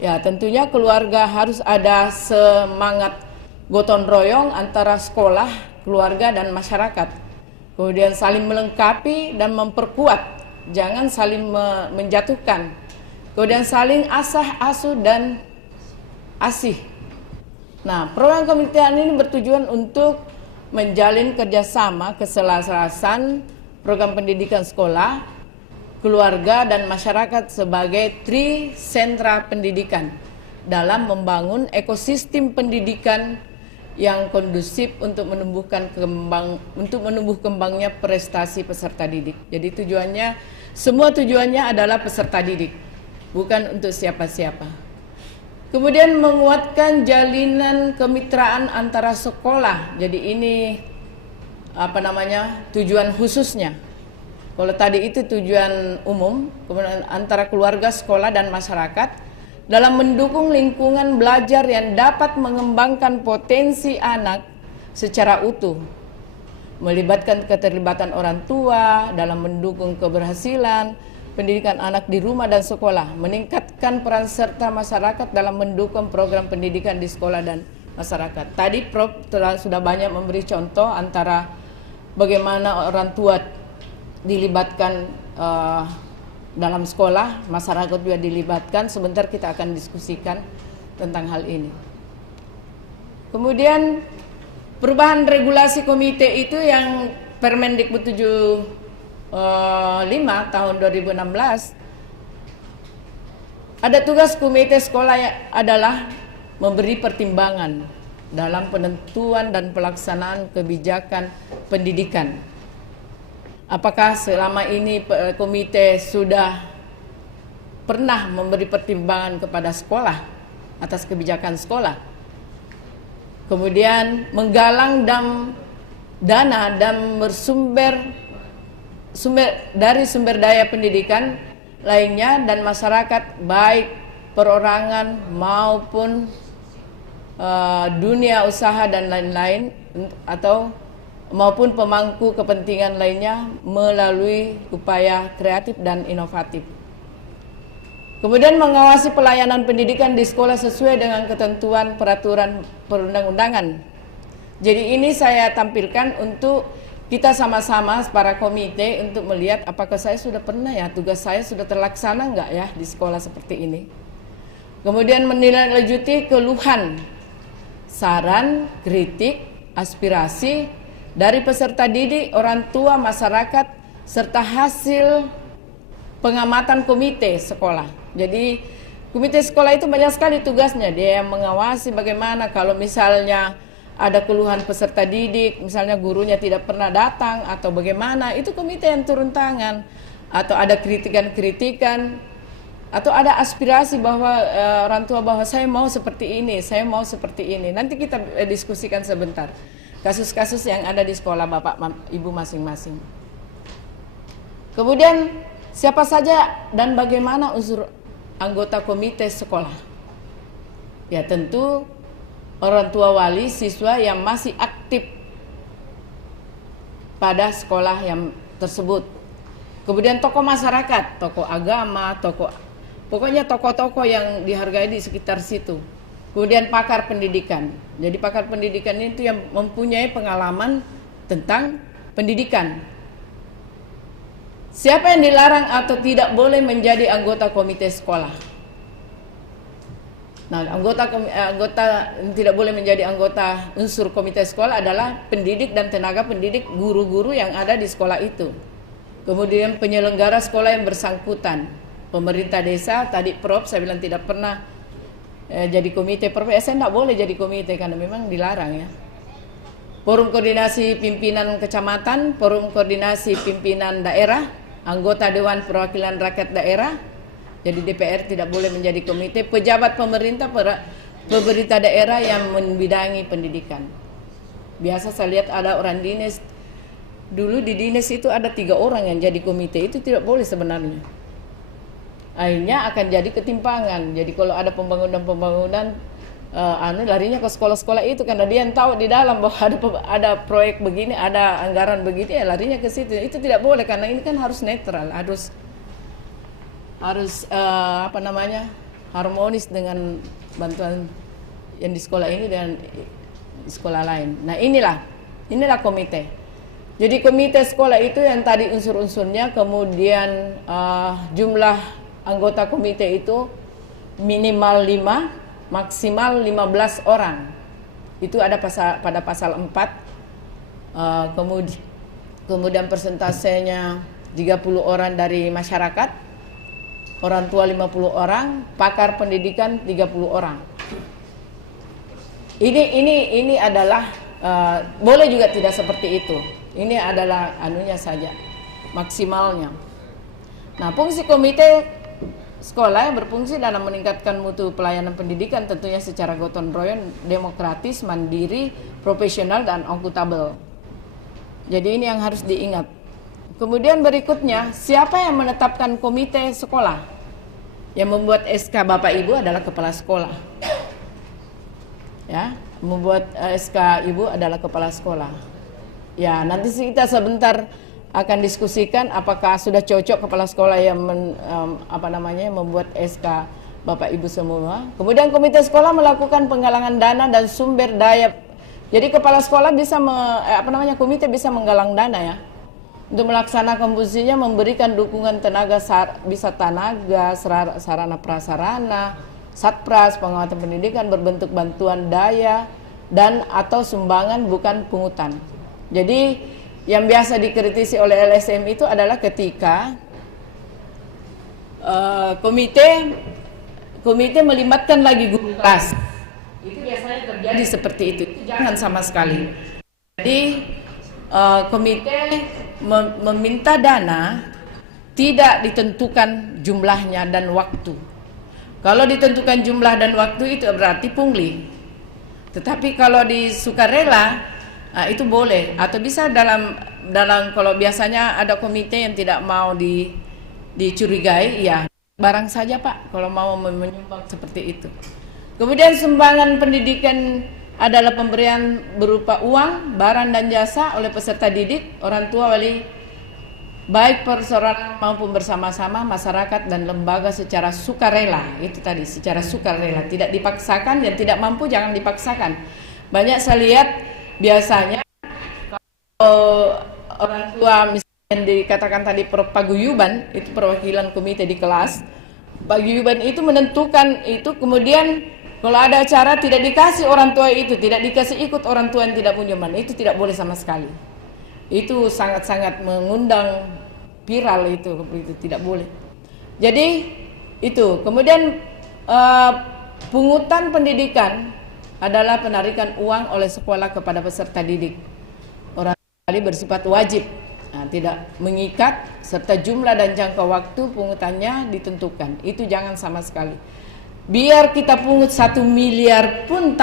Ya, tentunya keluarga harus ada semangat gotong royong antara sekolah, keluarga, dan masyarakat. Kemudian saling melengkapi dan memperkuat, jangan saling menjatuhkan. Kemudian saling asah asuh dan ASIH. Nah, program kemitraan ini bertujuan untuk menjalin kerjasama keselarasan program pendidikan sekolah, keluarga, dan masyarakat sebagai trisentra pendidikan dalam membangun ekosistem pendidikan yang kondusif untuk menumbuh kembangnya prestasi peserta didik. Jadi semua tujuannya adalah peserta didik, bukan untuk siapa-siapa. Kemudian menguatkan jalinan kemitraan antara sekolah. Jadi ini tujuan khususnya. Kalau tadi itu tujuan umum, kemudian antara keluarga, sekolah, dan masyarakat dalam mendukung lingkungan belajar yang dapat mengembangkan potensi anak secara utuh, melibatkan keterlibatan orang tua dalam mendukung keberhasilan pendidikan anak di rumah dan sekolah, meningkatkan peran serta masyarakat dalam mendukung program pendidikan di sekolah dan masyarakat. Tadi Prof sudah banyak memberi contoh antara bagaimana orang tua dilibatkan dalam sekolah, masyarakat juga dilibatkan. Sebentar kita akan diskusikan tentang hal ini. Kemudian perubahan regulasi komite itu yang Permendikbud 5 tahun 2016, ada tugas komite sekolah adalah memberi pertimbangan dalam penentuan dan pelaksanaan kebijakan pendidikan. Apakah selama ini komite sudah pernah memberi pertimbangan kepada sekolah atas kebijakan sekolah? Kemudian menggalang dana dan dari sumber daya pendidikan lainnya dan masyarakat, baik perorangan maupun dunia usaha dan lain-lain, atau maupun pemangku kepentingan lainnya melalui upaya kreatif dan inovatif. Kemudian mengawasi pelayanan pendidikan di sekolah sesuai dengan ketentuan peraturan perundang-undangan. Jadi ini saya tampilkan untuk kita sama-sama para komite untuk melihat apakah saya sudah pernah ya, tugas saya sudah terlaksana enggak ya di sekolah seperti ini. Kemudian menindaklanjuti keluhan, saran, kritik, aspirasi dari peserta didik, orang tua, masyarakat, serta hasil pengamatan komite sekolah. Jadi komite sekolah itu banyak sekali tugasnya. Dia yang mengawasi bagaimana kalau misalnya ada keluhan peserta didik, misalnya gurunya tidak pernah datang atau bagaimana, itu komite yang turun tangan. Atau ada kritikan-kritikan, atau ada aspirasi bahwa orang tua bahwa saya mau seperti ini, saya mau seperti ini. Nanti kita diskusikan sebentar kasus-kasus yang ada di sekolah Bapak Ibu masing-masing. Kemudian siapa saja dan bagaimana unsur anggota komite sekolah? Ya tentu orang tua, wali, siswa yang masih aktif pada sekolah yang tersebut. Kemudian tokoh masyarakat, tokoh agama, pokoknya tokoh-tokoh yang dihargai di sekitar situ. Kemudian pakar pendidikan. Jadi pakar pendidikan itu yang mempunyai pengalaman tentang pendidikan. Siapa yang dilarang atau tidak boleh menjadi anggota komite sekolah? Nah, anggota yang tidak boleh menjadi anggota unsur komite sekolah adalah pendidik dan tenaga pendidik, guru-guru yang ada di sekolah itu. Kemudian penyelenggara sekolah yang bersangkutan, pemerintah desa. Tadi Prof saya bilang tidak pernah jadi komite. Prof saya tidak boleh jadi komite karena memang dilarang ya. Forum koordinasi pimpinan kecamatan, forum koordinasi pimpinan daerah, anggota Dewan Perwakilan Rakyat Daerah. Jadi DPR tidak boleh menjadi komite. Pejabat pemerintah daerah yang membidangi pendidikan. Biasa saya lihat ada orang dinas. Dulu di dinas itu ada 3 orang yang jadi komite. Itu tidak boleh sebenarnya. Akhirnya akan jadi ketimpangan. Jadi kalau ada pembangunan larinya ke sekolah-sekolah itu karena dia yang tahu di dalam bahwa ada proyek begini, ada anggaran begini, ya larinya ke situ. Itu tidak boleh karena ini kan harus netral, harus harmonis dengan bantuan yang di sekolah ini dan di sekolah lain. Nah inilah komite. Jadi komite sekolah itu yang tadi unsur-unsurnya, kemudian jumlah anggota komite itu minimal 5, maksimal 15 orang. Itu ada pada pasal 4. Kemudian persentasenya 30 orang dari masyarakat, orang tua 50 orang, pakar pendidikan 30 orang. Ini adalah boleh juga tidak seperti itu. Ini adalah anunya saja, maksimalnya. Nah, fungsi komite sekolah yang berfungsi dalam meningkatkan mutu pelayanan pendidikan tentunya secara gotong royong, demokratis, mandiri, profesional, dan akuntabel. Jadi ini yang harus diingat. Kemudian berikutnya, siapa yang menetapkan komite sekolah? Yang membuat SK Bapak Ibu adalah kepala sekolah. Ya, membuat SK Ibu adalah kepala sekolah. Ya, nanti kita sebentar akan diskusikan apakah sudah cocok kepala sekolah yang membuat SK Bapak Ibu semua. Kemudian komite sekolah melakukan penggalangan dana dan sumber daya. Jadi kepala sekolah bisa komite bisa menggalang dana ya. Untuk melaksanakan fungsinya memberikan dukungan tenaga, sarana prasarana, satpras, penguatan pendidikan berbentuk bantuan daya dan atau sumbangan bukan pungutan. Jadi yang biasa dikritisi oleh LSM itu adalah ketika komite melibatkan lagi guru kelas. Itu biasanya terjadi seperti itu. Jangan sama sekali. Jadi komite meminta dana tidak ditentukan jumlahnya dan waktu. Kalau ditentukan jumlah dan waktu itu berarti pungli. Tetapi kalau di sukarela itu boleh, atau bisa dalam kalau biasanya ada komite yang tidak mau dicurigai, ya barang saja Pak kalau mau menyumbang seperti itu. Kemudian sumbangan pendidikan adalah pemberian berupa uang, barang dan jasa oleh peserta didik, orang tua, wali, baik perseorangan maupun bersama-sama, masyarakat dan lembaga secara sukarela. Itu tadi, secara sukarela, tidak dipaksakan. Yang tidak mampu jangan dipaksakan. Banyak saya lihat biasanya kalau orang tua misalnya yang dikatakan tadi paguyuban, itu perwakilan komite di kelas, paguyuban itu menentukan itu, kemudian kalau ada acara tidak dikasih orang tua itu, tidak dikasih ikut orang tua yang tidak punya mana, itu tidak boleh sama sekali. Itu sangat-sangat mengundang viral itu tidak boleh. Jadi itu. Kemudian pungutan pendidikan adalah penarikan uang oleh sekolah kepada peserta didik. Orang tua bersifat wajib, tidak mengikat, serta jumlah dan jangka waktu pungutannya ditentukan. Itu jangan sama sekali. Biar kita pungut 1 miliar pun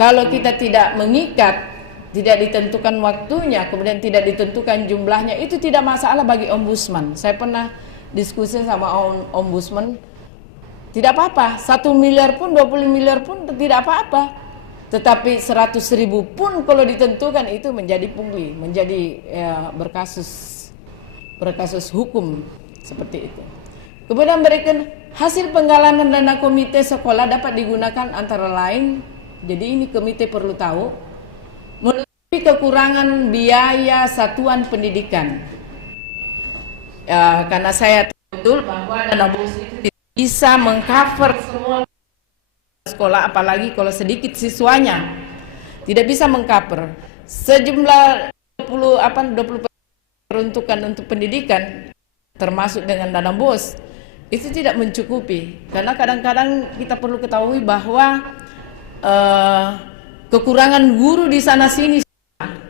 kalau kita tidak mengikat, tidak ditentukan waktunya, kemudian tidak ditentukan jumlahnya, itu tidak masalah bagi ombudsman. Saya pernah diskusi sama ombudsman, tidak apa-apa, 1 miliar pun, 20 miliar pun tidak apa-apa. Tetapi 100.000 pun kalau ditentukan itu menjadi pungli, menjadi berkasus hukum seperti itu. Kemudian berikan hasil penggalangan dana komite sekolah dapat digunakan antara lain. Jadi ini komite perlu tahu menutupi kekurangan biaya satuan pendidikan. Karena saya tahu betul bahwa dana bos itu tidak bisa mengcover semua sekolah, apalagi kalau sedikit siswanya, tidak bisa mengcover. Sejumlah 20% peruntukan untuk pendidikan termasuk dengan dana bos itu tidak mencukupi, karena kadang-kadang kita perlu ketahui bahwa kekurangan guru di sana sini.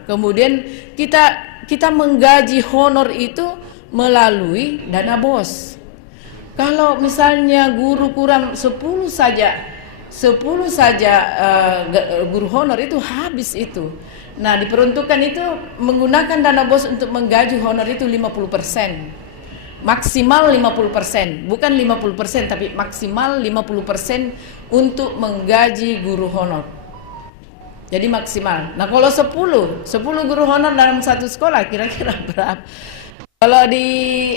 Kemudian kita menggaji honor itu melalui dana bos. Kalau misalnya guru kurang 10 saja guru honor itu habis itu. Nah, diperuntukkan itu menggunakan dana bos untuk menggaji honor itu 50%. Maksimal 50%, bukan 50%, tapi maksimal 50% untuk menggaji guru honor. Jadi maksimal. Nah, kalau 10 guru honor dalam satu sekolah kira-kira berapa? Kalau di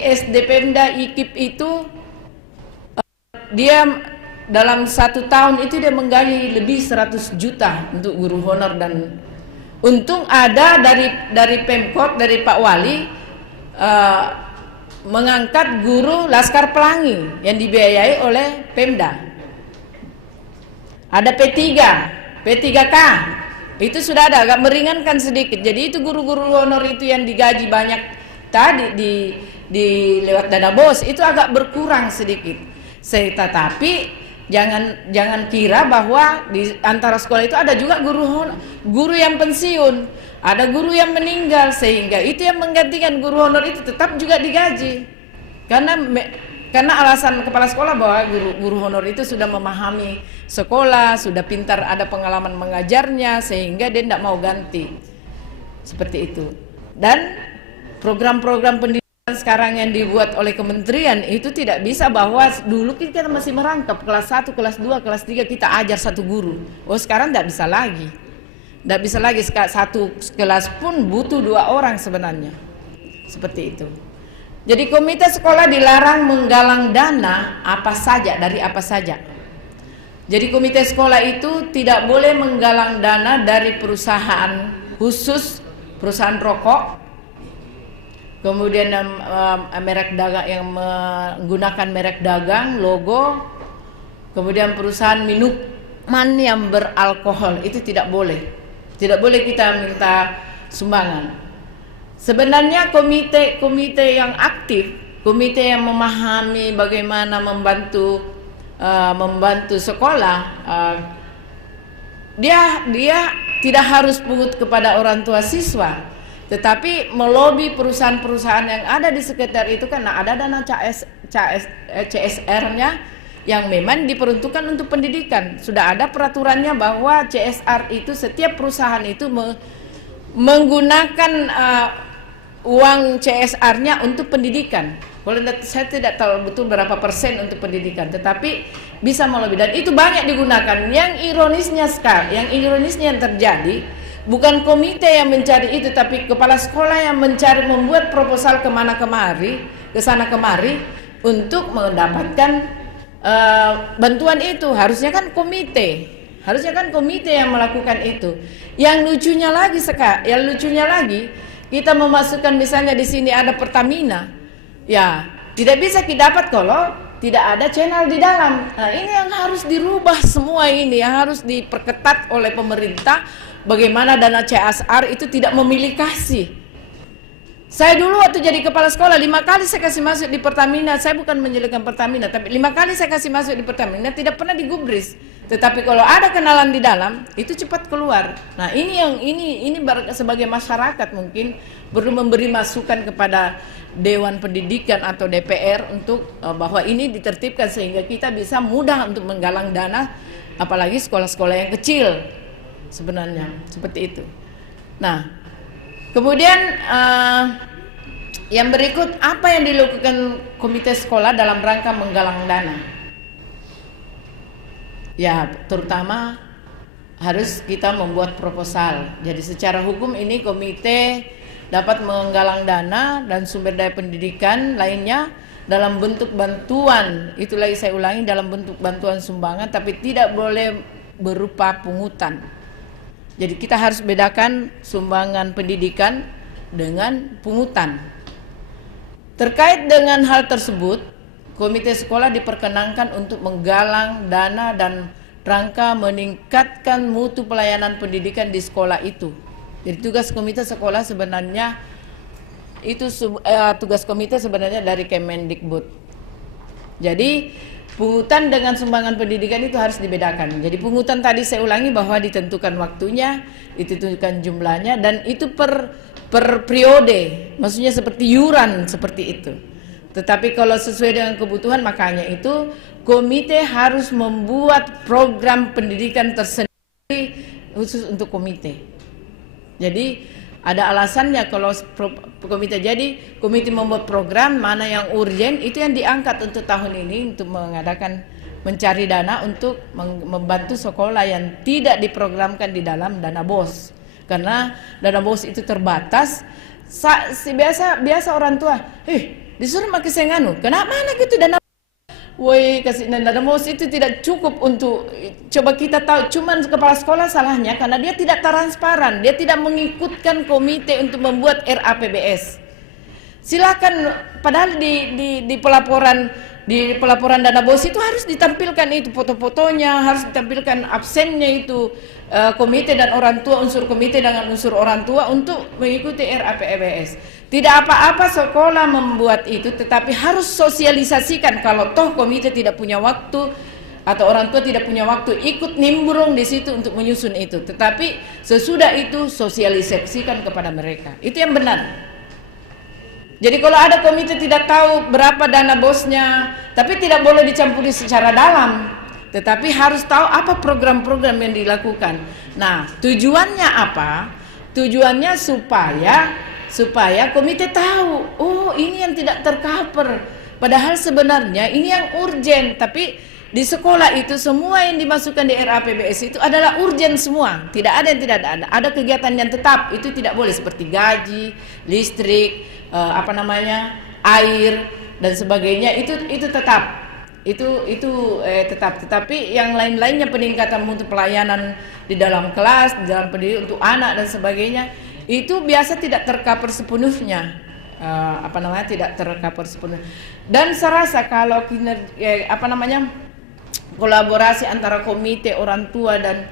SD Pemda IKIP itu dia dalam 1 tahun itu dia menggaji lebih 100 juta untuk guru honor, dan untung ada dari Pemkot, dari Pak Wali mengangkat guru Laskar Pelangi yang dibiayai oleh Pemda. Ada P3K, itu sudah ada, agak meringankan sedikit. Jadi itu guru-guru honor itu yang digaji banyak tadi di lewat dana BOS itu agak berkurang sedikit. Tetapi jangan kira bahwa di antara sekolah itu ada juga guru yang pensiun, ada guru yang meninggal, sehingga itu yang menggantikan guru honor itu tetap juga digaji. Karena alasan kepala sekolah bahwa guru honor itu sudah memahami sekolah, sudah pintar, ada pengalaman mengajarnya, sehingga dia tidak mau ganti. Seperti itu. Dan program-program pendidikan sekarang yang dibuat oleh kementerian itu tidak bisa, bahwa dulu kita masih merangkap kelas 1, kelas 2, kelas 3 kita ajar satu guru. Oh, sekarang tidak bisa lagi. Tidak bisa lagi, satu kelas pun butuh 2 orang sebenarnya. Seperti itu. Jadi komite sekolah dilarang menggalang dana apa saja dari apa saja. Jadi komite sekolah itu tidak boleh menggalang dana dari perusahaan khusus, perusahaan rokok, kemudian merek dagang yang menggunakan merek dagang, logo, kemudian perusahaan minuman yang beralkohol, itu tidak boleh. Tidak boleh kita minta sumbangan. Sebenarnya komite yang aktif, komite yang memahami bagaimana membantu sekolah, dia tidak harus pungut kepada orang tua siswa, tetapi melobi perusahaan-perusahaan yang ada di sekitar itu, karena ada dana CSR-nya yang memang diperuntukkan untuk pendidikan. Sudah ada peraturannya bahwa CSR itu setiap perusahaan itu menggunakan uang CSR-nya untuk pendidikan. Kalau saya tidak tahu betul berapa persen untuk pendidikan, tetapi bisa melobi, dan itu banyak digunakan. Yang ironisnya yang terjadi, bukan komite yang mencari itu, tapi kepala sekolah yang membuat proposal kesana kemari untuk mendapatkan bantuan itu. Harusnya kan komite yang melakukan itu. Yang lucunya lagi, kita memasukkan misalnya di sini ada Pertamina, ya tidak bisa kita dapat kalau tidak ada channel di dalam. Nah, ini yang harus dirubah semua, ini yang harus diperketat oleh pemerintah. Bagaimana dana CSR itu tidak memilih kasih. Saya dulu waktu jadi kepala sekolah 5 kali saya kasih masuk di Pertamina. Saya bukan menjelekkan Pertamina, tapi 5 kali saya kasih masuk di Pertamina tidak pernah digubris. Tetapi kalau ada kenalan di dalam, itu cepat keluar. Nah, ini sebagai masyarakat mungkin perlu memberi masukan kepada Dewan Pendidikan atau DPR untuk bahwa ini ditertibkan sehingga kita bisa mudah untuk menggalang dana, apalagi sekolah-sekolah yang kecil sebenarnya, seperti itu. Nah, kemudian yang berikut, apa yang dilakukan komite sekolah dalam rangka menggalang dana? Ya, terutama harus kita membuat proposal. Jadi secara hukum ini komite dapat menggalang dana dan sumber daya pendidikan lainnya dalam bentuk bantuan. Itu lagi saya ulangi, dalam bentuk bantuan sumbangan, tapi tidak boleh berupa pungutan. Jadi kita harus bedakan sumbangan pendidikan dengan pungutan. Terkait dengan hal tersebut, komite sekolah diperkenankan untuk menggalang dana dan rangka meningkatkan mutu pelayanan pendidikan di sekolah itu. Jadi tugas komite sekolah sebenarnya itu tugas komite sebenarnya dari Kemendikbud. Jadi pungutan dengan sumbangan pendidikan itu harus dibedakan. Jadi pungutan tadi saya ulangi bahwa ditentukan waktunya, ditentukan jumlahnya, dan itu per periode, maksudnya seperti yuran seperti itu. Tetapi kalau sesuai dengan kebutuhan, makanya itu komite harus membuat program pendidikan tersendiri khusus untuk komite. Jadi ada alasannya kalau komite, jadi komite membuat program mana yang urgen, itu yang diangkat untuk tahun ini untuk mencari dana untuk membantu sekolah yang tidak diprogramkan di dalam dana BOS. Karena dana BOS itu terbatas. Biasa orang tua, disuruh pakai senganu, kenapa mana gitu dana? Woi, kasih dana BOS itu tidak cukup untuk, coba kita tahu, cuman kepala sekolah salahnya karena dia tidak transparan, dia tidak mengikutkan komite untuk membuat RAPBS. Silakan, padahal di pelaporan di pelaporan dana BOS itu harus ditampilkan itu foto-fotonya, harus ditampilkan absennya itu komite dan orang tua, unsur komite dengan unsur orang tua untuk mengikuti RAPBS. Tidak apa-apa sekolah membuat itu, tetapi harus sosialisasikan kalau toh komite tidak punya waktu atau orang tua tidak punya waktu, ikut nimbrung di situ untuk menyusun itu. Tetapi sesudah itu sosialisasikan kepada mereka. Itu yang benar. Jadi kalau ada komite tidak tahu berapa dana bosnya, tapi tidak boleh dicampuri secara dalam, tetapi harus tahu apa program-program yang dilakukan. Nah, tujuannya apa? Tujuannya supaya komite tahu, oh ini yang tidak tercover. Padahal sebenarnya ini yang urgent, tapi di sekolah itu semua yang dimasukkan di RAPBS itu adalah urgent semua. Tidak ada yang tidak ada. Ada kegiatan yang tetap, itu tidak boleh seperti gaji, listrik, air dan sebagainya, itu tetap. Itu tetap. Tetapi yang lain-lainnya, peningkatan mutu pelayanan di dalam kelas, di dalam pendidikan untuk anak dan sebagainya, itu biasa tidak tercover sepenuhnya. Tidak tercover sepenuhnya. Dan saya rasa kalau kolaborasi antara komite, orang tua dan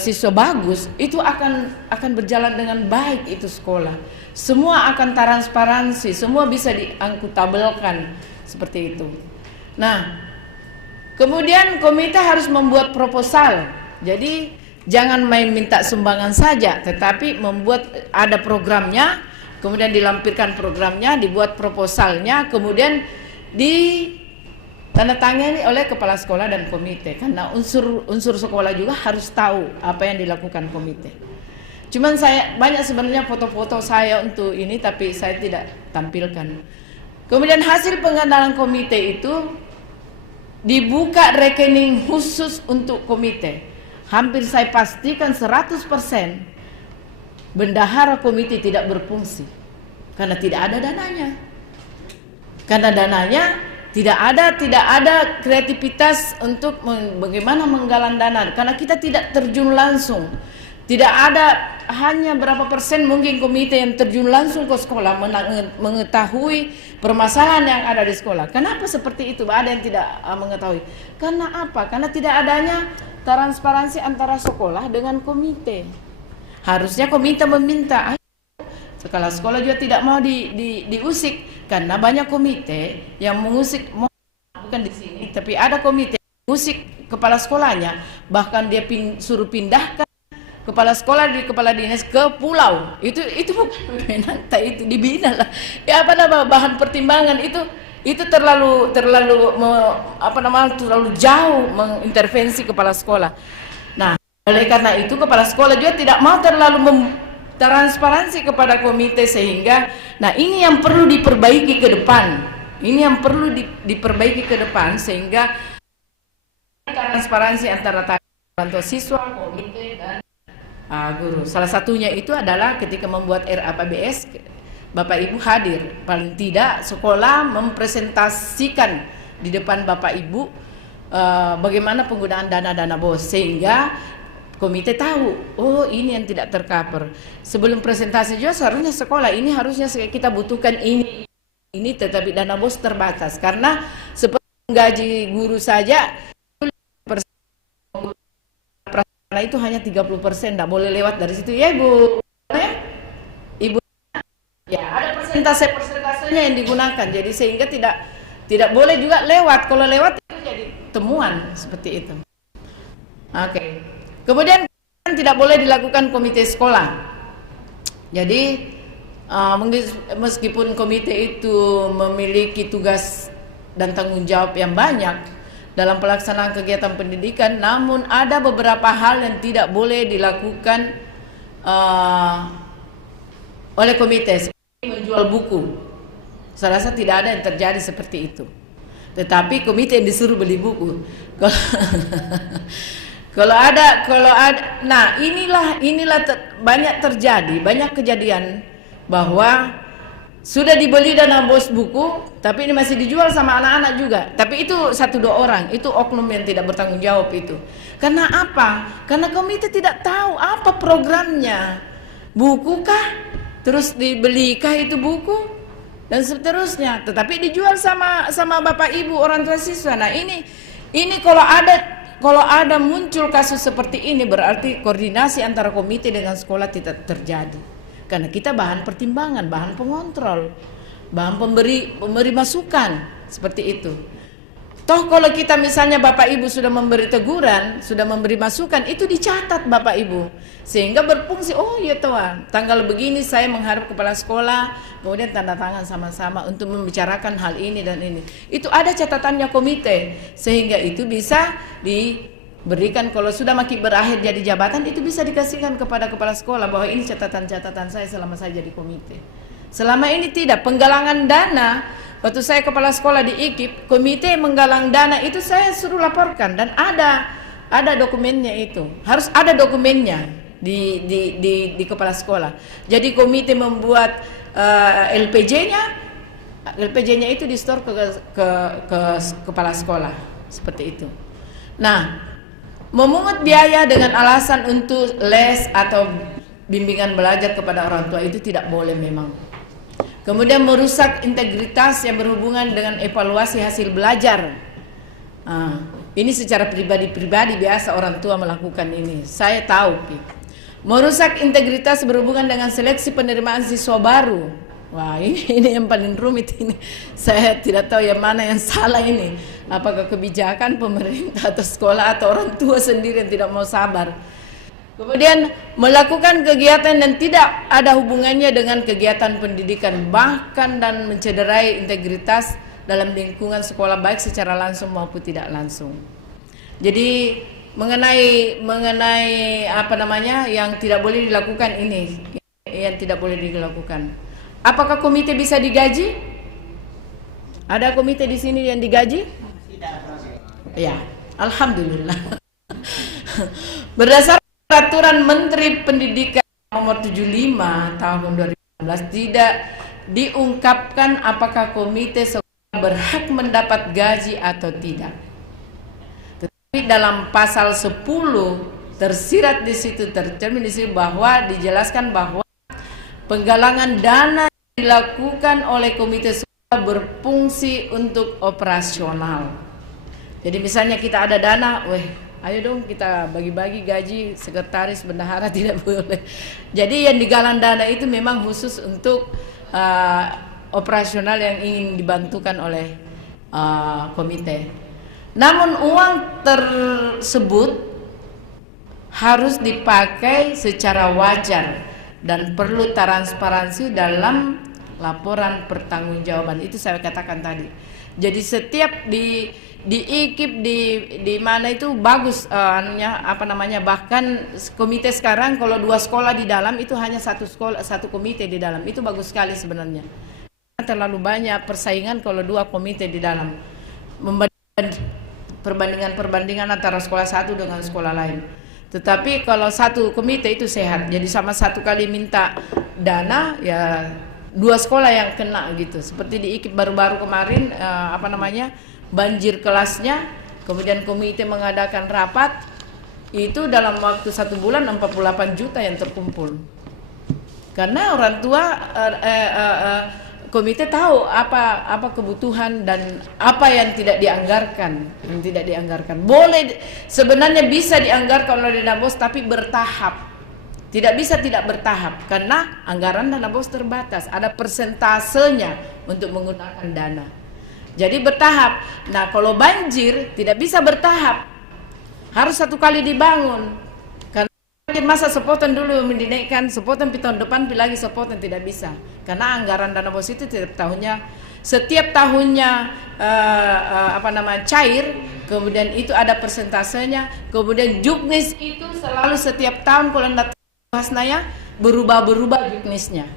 siswa bagus, itu akan berjalan dengan baik itu sekolah. Semua akan transparansi, semua bisa diangkutabelkan seperti itu. Nah, kemudian komite harus membuat proposal. Jadi jangan main minta sumbangan saja, tetapi membuat ada programnya, kemudian dilampirkan programnya, dibuat proposalnya, kemudian ditandatangani oleh kepala sekolah dan komite. Karena unsur sekolah juga harus tahu apa yang dilakukan komite. Cuman banyak sebenarnya foto-foto saya untuk ini, tapi saya tidak tampilkan. Kemudian hasil pengenalan komite itu dibuka rekening khusus untuk komite. Hampir saya pastikan 100% bendahara komite tidak berfungsi karena tidak ada dananya. Karena dananya tidak ada kreativitas untuk bagaimana menggalang dana, karena kita tidak terjun langsung. Tidak ada, hanya berapa persen mungkin komite yang terjun langsung ke sekolah mengetahui permasalahan yang ada di sekolah. Kenapa seperti itu? Ada yang tidak mengetahui. Karena apa? Karena tidak adanya transparansi antara sekolah dengan komite. Harusnya komite meminta, sekolah juga tidak mau diusik, karena banyak komite yang mengusik, bukan di sini, tapi ada komite yang mengusik kepala sekolahnya, bahkan dia suruh pindahkan kepala sekolah di kepala dinas ke pulau. Itu bukan menanta, itu dibina lah. Bahan pertimbangan itu terlalu jauh mengintervensi kepala sekolah. Nah, oleh karena itu kepala sekolah juga tidak mau terlalu transparansi kepada komite, sehingga ini yang perlu diperbaiki ke depan. Sehingga transparansi antara orang tua siswa, komite dan guru. Salah satunya itu adalah ketika membuat RAPBS, Bapak Ibu hadir. Paling tidak sekolah mempresentasikan di depan Bapak Ibu bagaimana penggunaan dana-dana BOS, sehingga komite tahu, oh ini yang tidak tercover. Sebelum presentasi juga seharusnya sekolah ini harusnya kita butuhkan ini, tetapi dana BOS terbatas, karena seperti gaji guru saja itu hanya 30%, tidak boleh lewat dari situ ya Bu. Ibu ya ada persentasenya yang digunakan, jadi sehingga tidak boleh juga lewat. Kalau lewat itu jadi temuan seperti itu. Oke. Kemudian tidak boleh dilakukan komite sekolah. Jadi meskipun komite itu memiliki tugas dan tanggung jawab yang banyak dalam pelaksanaan kegiatan pendidikan, namun ada beberapa hal yang tidak boleh dilakukan oleh komite, seperti menjual buku. Saya rasa tidak ada yang terjadi seperti itu. Tetapi komite yang disuruh beli buku. Kalau ada, nah inilah banyak terjadi, banyak kejadian bahwa sudah dibeli dana BOS buku, tapi ini masih dijual sama anak-anak juga. Tapi itu 1-2 orang, itu oknum yang tidak bertanggung jawab itu. Karena apa? Karena komite tidak tahu apa programnya. Buku kah? Terus dibelikah itu buku? dan seterusnya. Tetapi dijual sama bapak ibu orang tua siswa. Nah ini kalau ada muncul kasus seperti ini, berarti koordinasi antara komite dengan sekolah tidak terjadi. Karena kita bahan pertimbangan, bahan pengontrol, bahan pemberi masukan seperti itu. Toh kalau kita misalnya Bapak Ibu sudah memberi teguran, sudah memberi masukan, itu dicatat Bapak Ibu. Sehingga berfungsi, oh ya Tuhan, tanggal begini saya mengharap kepala sekolah, kemudian tanda tangan sama-sama untuk membicarakan hal ini dan ini. Itu ada catatannya komite, sehingga itu bisa diberikan kalau sudah makin berakhir jadi jabatan, itu bisa dikasihkan kepada kepala sekolah bahwa ini catatan-catatan saya selama saya jadi komite. Selama ini tidak, penggalangan dana. Waktu saya kepala sekolah di IKIP, komite menggalang dana itu saya suruh laporkan dan ada dokumennya itu. Harus ada dokumennya di kepala sekolah. Jadi komite membuat LPJ-nya itu di-store ke kepala sekolah seperti itu. Nah, memungut biaya dengan alasan untuk les atau bimbingan belajar kepada orang tua itu tidak boleh memang. Kemudian merusak integritas yang berhubungan dengan evaluasi hasil belajar. Ini secara pribadi biasa orang tua melakukan ini. Saya tahu. Merusak integritas berhubungan dengan seleksi penerimaan siswa baru. Wah, ini yang paling rumit ini. Saya tidak tahu yang mana yang salah ini. Apakah kebijakan pemerintah atau sekolah atau orang tua sendiri yang tidak mau sabar. Kemudian melakukan kegiatan yang tidak ada hubungannya dengan kegiatan pendidikan, bahkan dan mencederai integritas dalam lingkungan sekolah baik secara langsung maupun tidak langsung. Jadi mengenai apa namanya yang tidak boleh dilakukan ini, yang tidak boleh dilakukan. Apakah komite bisa digaji? Ada komite di sini yang digaji? Tidak. Ya, alhamdulillah. Berdasarkan Peraturan Menteri Pendidikan Nomor 75 Tahun 2016 tidak diungkapkan apakah komite sekolah berhak mendapat gaji atau tidak. Tetapi dalam pasal 10 tersirat di situ, tercermin di situ bahwa dijelaskan bahwa penggalangan dana dilakukan oleh komite sekolah berfungsi untuk operasional. Jadi misalnya kita ada dana, ayo dong kita bagi-bagi gaji sekretaris, bendahara, tidak boleh. Jadi yang digalang dana itu memang khusus untuk operasional yang ingin dibantukan oleh komite. Namun uang tersebut harus dipakai secara wajar dan perlu transparansi dalam laporan pertanggungjawaban. Itu saya katakan tadi. Jadi setiap di IKIP di mana itu bagus bahkan komite sekarang kalau 2 sekolah di dalam itu hanya satu komite di dalam, itu bagus sekali sebenarnya. Terlalu banyak persaingan kalau 2 komite di dalam, perbandingan antara sekolah satu dengan sekolah lain. Tetapi kalau satu komite itu sehat, jadi sama satu kali minta dana ya 2 sekolah yang kena gitu. Seperti di IKIP baru-baru kemarin banjir kelasnya, kemudian komite mengadakan rapat, itu dalam waktu 1 bulan 48 juta yang terkumpul. Karena orang tua komite tahu apa kebutuhan dan apa yang tidak dianggarkan. Boleh sebenarnya bisa dianggarkan oleh dana BOS tapi bertahap. Tidak bisa tidak bertahap karena anggaran dana BOS terbatas, ada persentasenya untuk menggunakan dana. Jadi bertahap. Nah kalau banjir tidak bisa bertahap, harus satu kali dibangun. Karena masa sepotong dulu mendinaikkan, sepotong tahun depan lagi sepotong tidak bisa. Karena anggaran dana BOS itu setiap tahunnya cair, kemudian itu ada persentasenya. Kemudian juknis itu selalu setiap tahun kalau datang Hasnaya berubah juknisnya.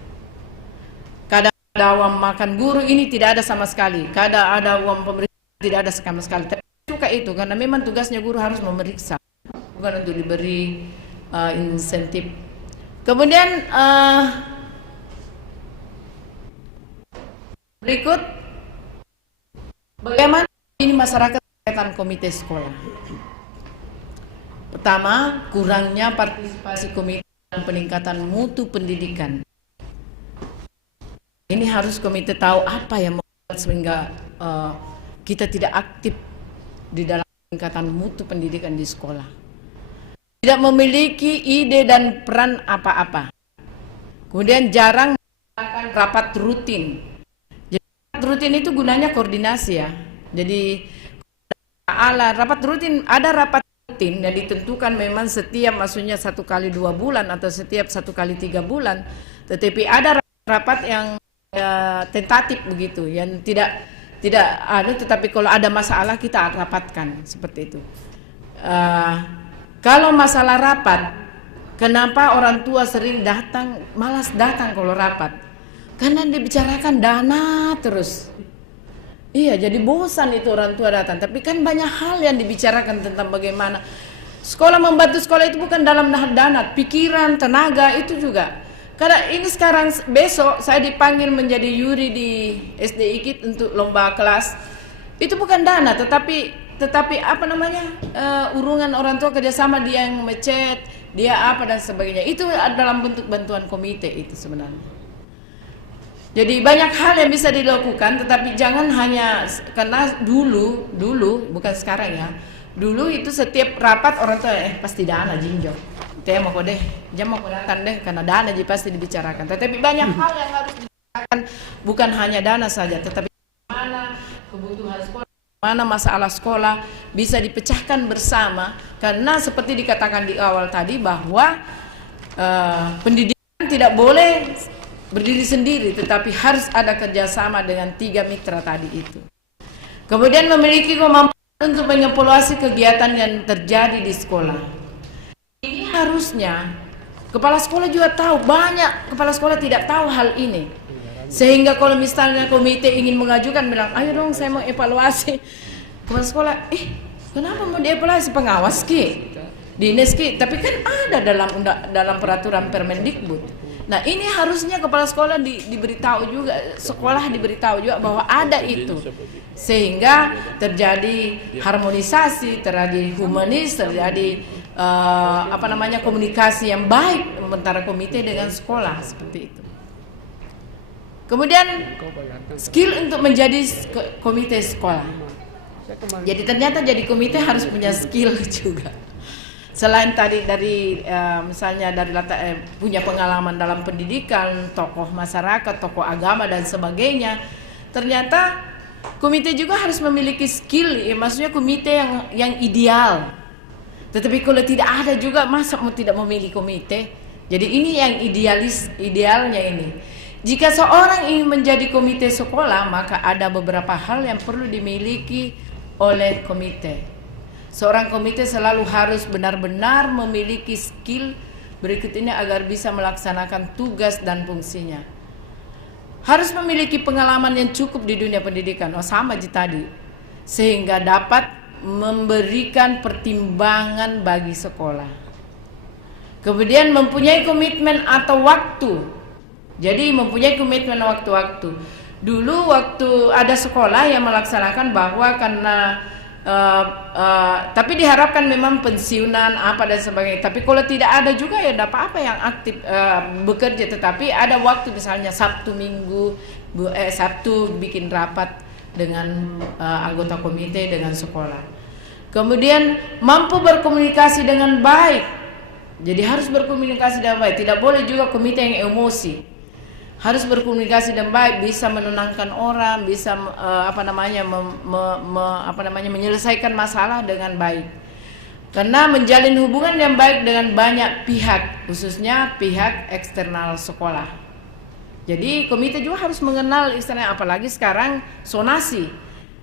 Kadang ada uang makan guru ini tidak ada sama sekali, kadang ada uang pemerintah tidak ada sama sekali. Tapi suka itu karena memang tugasnya guru harus memeriksa, bukan untuk diberi insentif. Kemudian berikut bagaimana ini masyarakat kegiatan komite sekolah. Pertama, kurangnya partisipasi komite dalam peningkatan mutu pendidikan. Ini harus komite tahu apa yang membuat sehingga kita tidak aktif di dalam peningkatan mutu pendidikan di sekolah. Tidak memiliki ide dan peran apa-apa. Kemudian jarang melakukan rapat rutin. Jadi rapat rutin itu gunanya koordinasi ya. Jadi rapat rutin, ada rapat rutin yang ditentukan memang setiap, maksudnya 1 kali 2 bulan atau setiap 1 kali 3 bulan. Tetapi ada rapat yang tentatif begitu, yang tidak ada, tetapi kalau ada masalah kita rapatkan seperti itu. Kalau masalah rapat, kenapa orang tua sering datang, malas datang kalau rapat? Karena dibicarakan dana terus. Iya, jadi bosan itu orang tua datang. Tapi kan banyak hal yang dibicarakan tentang bagaimana sekolah membantu sekolah itu bukan dalam dana, pikiran, tenaga itu juga. Karena ini sekarang, besok saya dipanggil menjadi juri di SD IKIT untuk lomba kelas. Itu bukan dana, tetapi apa namanya, urungan orang tua kerjasama, dia yang ngechat, dia apa dan sebagainya. Itu dalam bentuk bantuan komite itu sebenarnya. Jadi banyak hal yang bisa dilakukan, tetapi jangan hanya, karena dulu bukan sekarang ya. Dulu itu setiap rapat orang tua pasti dana jinjo. Tema kok deh, jam mau datang deh karena dana jadi pasti dibicarakan. Tetapi banyak hal yang harus dibicarakan, bukan hanya dana saja, tetapi mana kebutuhan sekolah, mana masalah sekolah bisa dipecahkan bersama. Karena seperti dikatakan di awal tadi bahwa pendidikan tidak boleh berdiri sendiri, tetapi harus ada kerjasama dengan 3 mitra tadi itu. Kemudian memiliki kemampuan untuk mengevaluasi kegiatan yang terjadi di sekolah. Ini harusnya kepala sekolah juga tahu, banyak kepala sekolah tidak tahu hal ini. Sehingga kalau misalnya komite ingin mengajukan, bilang, ayo dong saya mau evaluasi. Kepala sekolah, kenapa mau dievaluasi? Pengawas ki, dinas ki, tapi kan ada dalam peraturan Permendikbud. Nah ini harusnya kepala sekolah diberitahu juga, sekolah diberitahu juga bahwa ada itu. Sehingga terjadi harmonisasi, terjadi humanis, terjadi komunikasi yang baik antara komite dengan sekolah, seperti itu. Kemudian skill untuk menjadi komite sekolah. Jadi ternyata jadi komite harus punya skill juga. Selain tadi dari misalnya dari punya pengalaman dalam pendidikan, tokoh masyarakat, tokoh agama dan sebagainya, ternyata komite juga harus memiliki skill, maksudnya komite yang ideal. Tetapi kalau tidak ada juga, masa tidak memilih komite? Jadi ini yang idealnya ini. Jika seorang ingin menjadi komite sekolah, maka ada beberapa hal yang perlu dimiliki oleh komite. Seorang komite selalu harus benar-benar memiliki skill berikut ini agar bisa melaksanakan tugas dan fungsinya. Harus memiliki pengalaman yang cukup di dunia pendidikan, sama tadi, sehingga dapat memberikan pertimbangan bagi sekolah. Kemudian mempunyai komitmen atau waktu. Jadi mempunyai komitmen waktu-waktu. Dulu waktu ada sekolah yang melaksanakan bahwa karena tapi diharapkan memang pensiunan apa dan sebagainya. Tapi kalau tidak ada juga ya tidak apa-apa yang aktif bekerja. Tetapi ada waktu, misalnya Sabtu Minggu, Sabtu bikin rapat dengan anggota komite dengan sekolah. Kemudian mampu berkomunikasi dengan baik. Jadi harus berkomunikasi dengan baik. Tidak boleh juga komite yang emosi. Harus berkomunikasi dengan baik, bisa menenangkan orang, bisa menyelesaikan masalah dengan baik. Karena menjalin hubungan yang baik dengan banyak pihak, khususnya pihak eksternal sekolah. Jadi komite juga harus mengenal istilahnya, apalagi sekarang sonasi.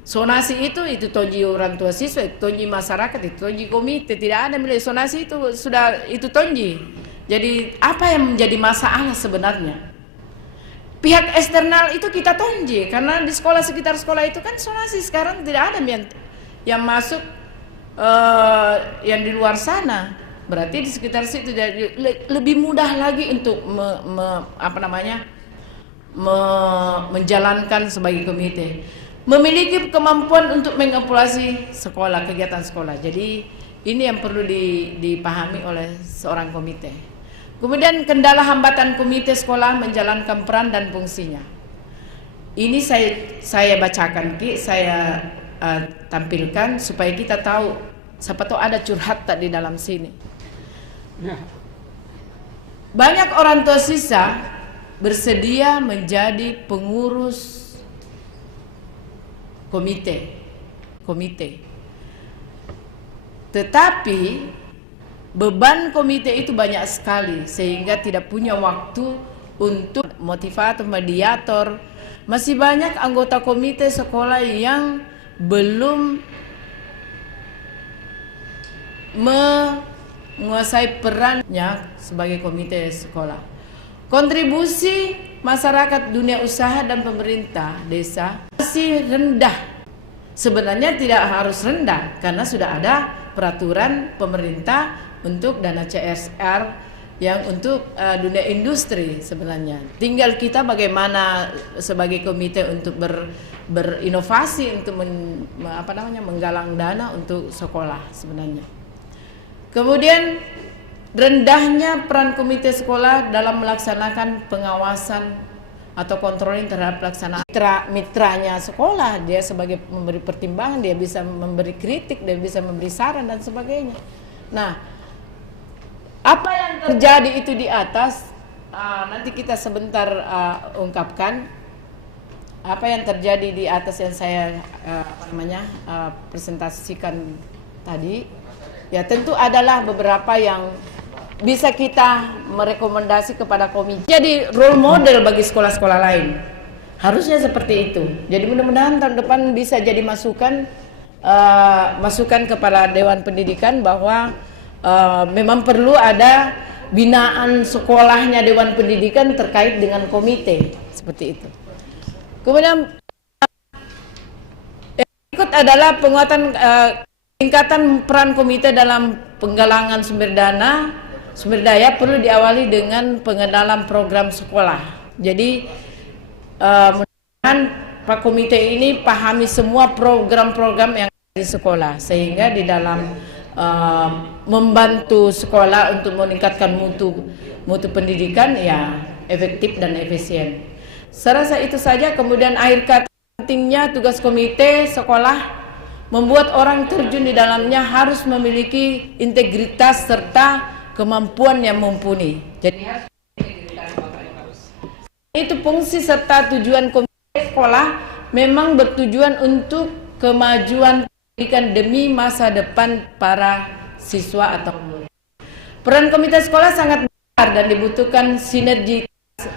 Sonasi itu tonji orang tua siswa, itu tonji masyarakat, itu tonji komite. Tidak ada milik sonasi, itu tonji. Jadi apa yang menjadi masalah sebenarnya? Pihak eksternal itu kita tonji, karena di sekolah, sekitar sekolah itu kan sonasi sekarang tidak ada yang masuk yang di luar sana. Berarti di sekitar situ jadi lebih mudah lagi untuk menjalankan sebagai komite. Memiliki kemampuan untuk mengevaluasi sekolah, kegiatan sekolah. Jadi ini yang perlu dipahami oleh seorang komite. Kemudian kendala hambatan komite sekolah menjalankan peran dan fungsinya. Ini saya bacakan, Ki, saya tampilkan supaya kita tahu. Siapa tahu ada curhat tak di dalam sini. Banyak orang tua siswa bersedia menjadi pengurus komite. Tetapi beban komite itu banyak sekali sehingga tidak punya waktu untuk motivator, mediator. Masih banyak anggota komite sekolah yang belum menguasai perannya sebagai komite sekolah. Kontribusi masyarakat, dunia usaha dan pemerintah desa masih rendah. Sebenarnya tidak harus rendah karena sudah ada peraturan pemerintah untuk dana CSR yang untuk dunia industri sebenarnya. Tinggal kita bagaimana sebagai komite untuk berinovasi untuk menggalang dana untuk sekolah sebenarnya. Kemudian rendahnya peran komite sekolah dalam melaksanakan pengawasan atau controlling terhadap pelaksanaan mitranya sekolah. Dia sebagai memberi pertimbangan, dia bisa memberi kritik, dia bisa memberi saran dan sebagainya. Nah, apa yang terjadi itu di atas nanti kita sebentar ungkapkan apa yang terjadi di atas yang saya presentasikan tadi. Ya tentu adalah beberapa yang bisa kita merekomendasi kepada komite. Jadi role model bagi sekolah-sekolah lain. Harusnya seperti itu. Jadi mudah-mudahan tahun depan bisa jadi masukan kepada Dewan Pendidikan bahwa memang perlu ada binaan sekolahnya Dewan Pendidikan terkait dengan komite seperti itu. Kemudian ikut adalah penguatan tingkatan peran komite dalam penggalangan sumber daya perlu diawali dengan pengenalan program sekolah. Jadi mudah-mudahan Pak Komite ini pahami semua program-program yang ada di sekolah sehingga di dalam membantu sekolah untuk meningkatkan mutu pendidikan ya efektif dan efisien. Saya rasa itu saja. Kemudian akhir kata pentingnya tugas komite sekolah membuat orang terjun di dalamnya harus memiliki integritas serta kemampuan yang mumpuni. Jadi harus integritas harus. Itu fungsi serta tujuan komite sekolah memang bertujuan untuk kemajuan pendidikan demi masa depan para siswa atau murid. Peran komite sekolah sangat besar dan dibutuhkan sinergi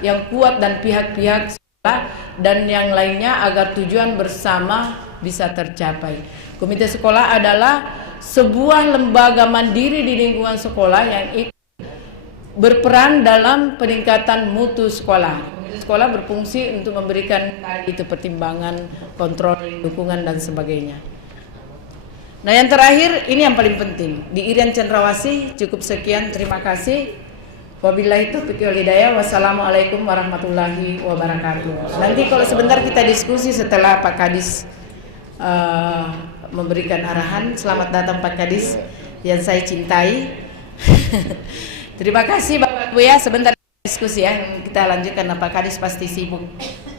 yang kuat dan pihak-pihak sekolah dan yang lainnya agar tujuan bersama bisa tercapai. Komite sekolah adalah sebuah lembaga mandiri di lingkungan sekolah yang berperan dalam peningkatan mutu sekolah. Komite sekolah berfungsi untuk memberikan itu pertimbangan, kontrol, dukungan dan sebagainya. Nah yang terakhir ini yang paling penting. Di Irian Cendrawasih cukup sekian, terima kasih. Wabillahi taufiq wal hidayah. Wassalamualaikum warahmatullahi wabarakatuh. Nanti kalau sebentar kita diskusi setelah Pak Kadis memberikan arahan. Selamat datang Pak Kadis yang saya cintai. Terima kasih Bapak Ibu ya. Sebentar diskusi ya. Kita lanjutkan. Pak Kadis pasti sibuk.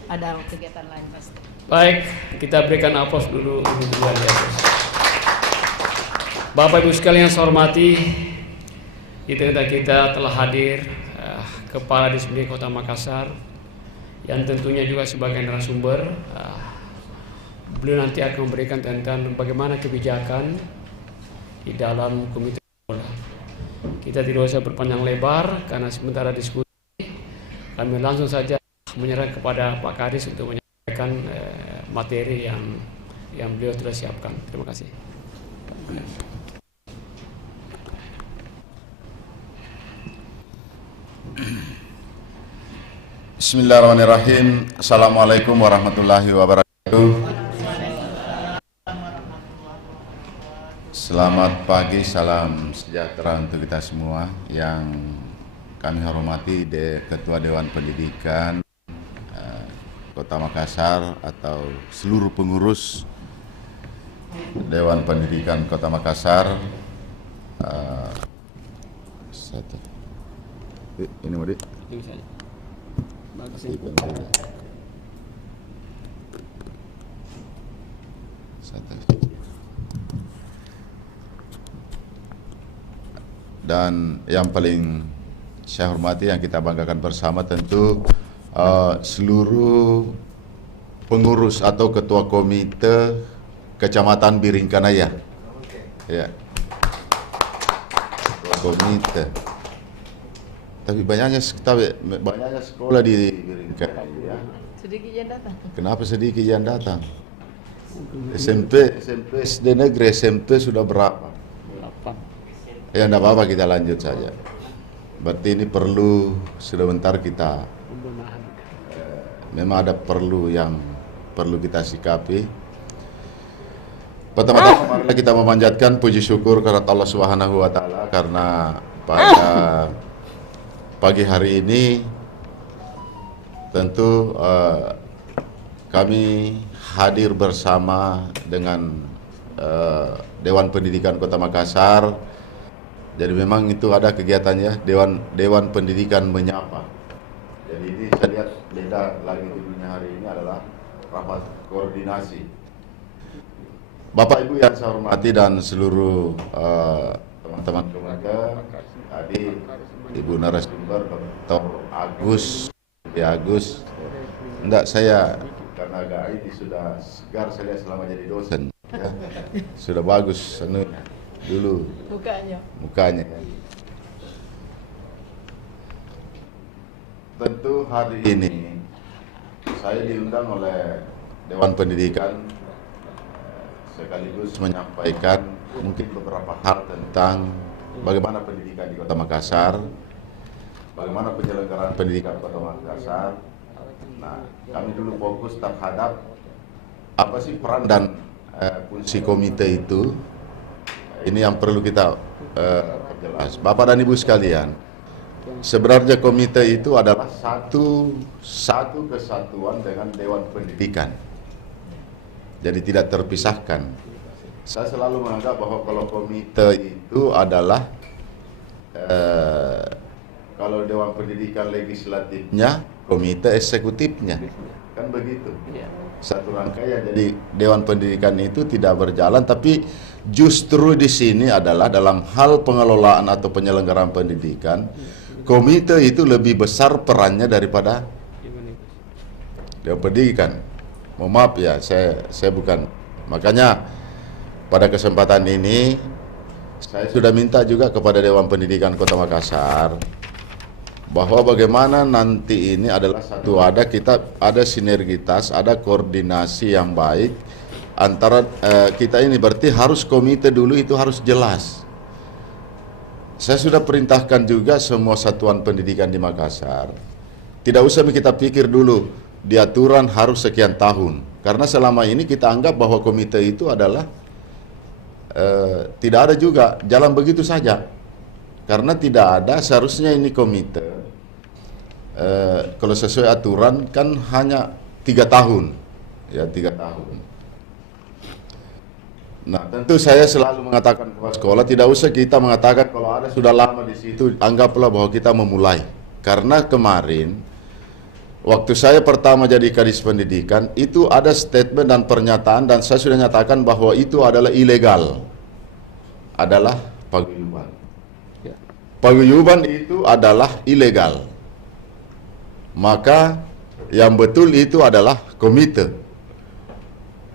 Ada kegiatan lain pasti. Baik, kita berikan aplaus dulu untuk Bapak Ibu sekalian yang saya hormati, kita telah hadir Kepala Disdikbud Kota Makassar yang tentunya juga sebagai narasumber. Beliau nanti akan memberikan tentang bagaimana kebijakan di dalam komite sekolah. Kita tidak usah berpanjang lebar karena sementara diskusi kami langsung saja menyerahkan kepada Pak Kadis untuk menyampaikan materi yang beliau telah siapkan. Terima kasih. Bismillahirrahmanirrahim. Assalamualaikum warahmatullahi wabarakatuh. Selamat pagi, salam sejahtera untuk kita semua. Yang kami hormati Ketua Dewan Pendidikan Kota Makassar atau seluruh pengurus Dewan Pendidikan Kota Makassar. Ini mau Dan yang paling saya hormati, yang kita banggakan bersama tentu seluruh pengurus atau ketua komite Kecamatan Biringkanaya. Ya. Ketua komite. Tapi banyaknya sekolah di Biringkanaya. Sedikit yang datang. Kenapa sedikit yang datang? SMP SD negeri SMP sudah berapa? Ya tidak apa-apa, kita lanjut saja. Berarti ini perlu sebentar kita memang ada perlu yang perlu kita sikapi. Pertama-tama marilah kita memanjatkan puji syukur kepada Allah Subhanahu wa taala karena pada pagi hari ini tentu kami hadir bersama dengan Dewan Pendidikan Kota Makassar. Jadi memang itu ada kegiatannya, Dewan Pendidikan menyapa. Jadi ini saya lihat beda lagi judulnya hari ini adalah rapat koordinasi. Bapak Ibu yang saya hormati dan seluruh teman-teman komite, tadi Ibu narasumber Dr. Agus, ya Agus. Enggak, saya karena agak ini sudah segar saya lihat selama jadi dosen. Ya. Sudah bagus dulu mukanya. Tentu hari ini saya diundang oleh Dewan Pendidikan sekaligus menyampaikan mungkin beberapa hal tentang bagaimana pendidikan di Kota Makassar, bagaimana penyelenggaraan pendidikan Kota Makassar. Nah, kami dulu fokus terhadap apa sih peran dan fungsi komite itu. Ini yang perlu kita perjelas. Bapak dan Ibu sekalian, sebenarnya komite itu adalah satu kesatuan dengan Dewan Pendidikan. Jadi tidak terpisahkan. Saya selalu menganggap bahwa kalau komite itu adalah kalau Dewan Pendidikan legislatifnya, komite eksekutifnya. Kan begitu. Satu rangkaian. Jadi Dewan Pendidikan itu tidak berjalan, tapi justru di sini adalah dalam hal pengelolaan atau penyelenggaraan pendidikan, komite itu lebih besar perannya daripada Dewan Pendidikan. Mohon maaf ya, saya bukan. Makanya pada kesempatan ini saya sudah minta juga kepada Dewan Pendidikan Kota Makassar bahwa bagaimana nanti ini adalah kita ada sinergitas, ada koordinasi yang baik antara kita ini. Berarti harus komite dulu itu harus jelas. Saya sudah perintahkan juga semua satuan pendidikan di Makassar, tidak usah kita pikir dulu di aturan harus sekian tahun, karena selama ini kita anggap bahwa komite itu adalah tidak ada juga jalan begitu saja, karena tidak ada. Seharusnya ini komite kalau sesuai aturan kan hanya 3 tahun, ya 3 tahun. Nah, tentu saya selalu mengatakan kepada sekolah, tidak usah kita mengatakan kalau ada sudah lama di situ, anggaplah bahwa kita memulai. Karena kemarin, waktu saya pertama jadi Kadis Pendidikan, itu ada statement dan pernyataan, dan saya sudah nyatakan bahwa itu adalah ilegal. Adalah paguyuban. Paguyuban itu adalah ilegal. Maka yang betul itu adalah komite.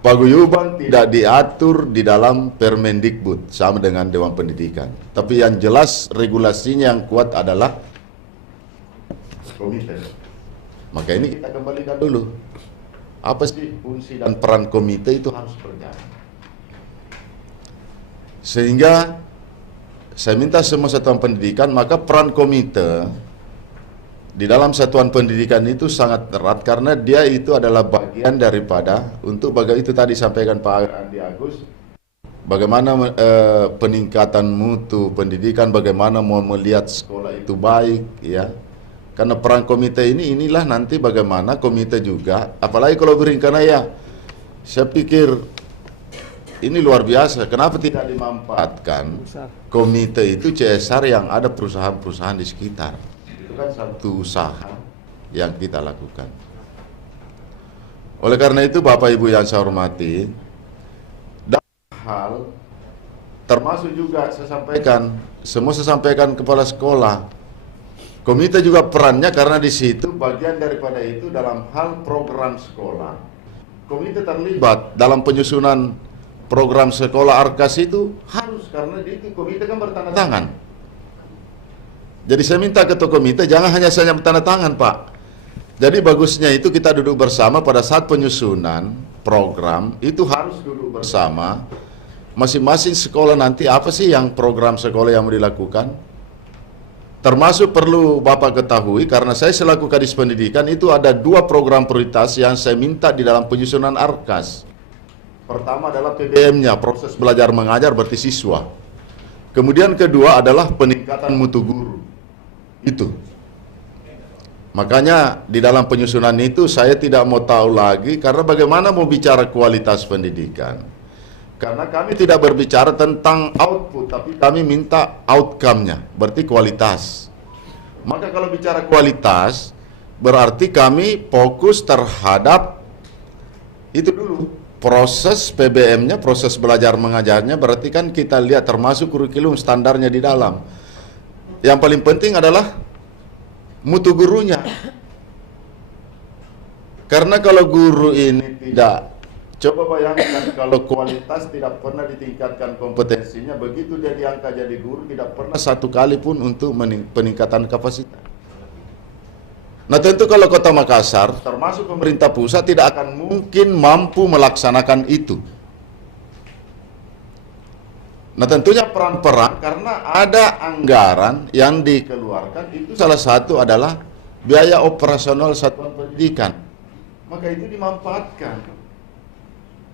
Paguyuban tidak diatur di dalam Permendikbud sama dengan Dewan Pendidikan. Tapi yang jelas regulasinya yang kuat adalah komite. Maka ini kita kembalikan dulu. Apa sih fungsi dan peran komite itu harus berjalan. Sehingga saya minta semua satuan pendidikan, maka peran komite di dalam satuan pendidikan itu sangat erat, karena dia itu adalah bagian daripada untuk bagaimana itu tadi sampaikan Pak Andi Agus, bagaimana peningkatan mutu pendidikan, bagaimana mau melihat sekolah itu baik, ya. Karena peran komite inilah nanti bagaimana komite juga, apalagi kalau Biringkanaya, saya pikir ini luar biasa. Kenapa tidak dimanfaatkan komite itu CSR yang ada perusahaan-perusahaan di sekitar? Kan satu usaha yang kita lakukan. Oleh karena itu Bapak Ibu yang saya hormati, hal, termasuk juga semua saya sampaikan kepala sekolah. Komite juga perannya karena di situ bagian daripada itu dalam hal program sekolah. Komite terlibat dalam penyusunan program sekolah Arkas itu harus, karena di itu komite kan bertanda tangan. Jadi saya minta ketua komite jangan hanya saya bertanda tangan, Pak. Jadi bagusnya itu kita duduk bersama pada saat penyusunan program, itu harus duduk bersama. Masing-masing sekolah nanti apa sih yang program sekolah yang mau dilakukan. Termasuk perlu Bapak ketahui, karena saya selaku Kadis Pendidikan itu ada 2 program prioritas yang saya minta di dalam penyusunan Arkas. Pertama adalah PBM-nya, proses belajar mengajar berarti siswa. Kemudian kedua adalah peningkatan mutu guru. Itu. Makanya di dalam penyusunan itu saya tidak mau tahu lagi, karena bagaimana mau bicara kualitas pendidikan. Karena kami tidak berbicara tentang output, tapi kami minta outcome-nya, berarti kualitas. Maka kalau bicara kualitas, berarti kami fokus terhadap itu dulu. Proses PBM-nya, proses belajar mengajarnya, berarti kan kita lihat termasuk kurikulum standarnya di dalam. Yang paling penting adalah mutu gurunya. Karena kalau guru ini tidak, coba bayangkan kalau kualitas tidak pernah ditingkatkan kompetensinya, begitu dia diangkat jadi guru tidak pernah satu kali pun untuk peningkatan kapasitas. Nah tentu kalau Kota Makassar, termasuk pemerintah pusat tidak akan mungkin mampu melaksanakan itu. Nah tentunya peran-peran, karena ada anggaran yang dikeluarkan, itu salah satu adalah biaya operasional satuan pendidikan. Maka itu dimanfaatkan.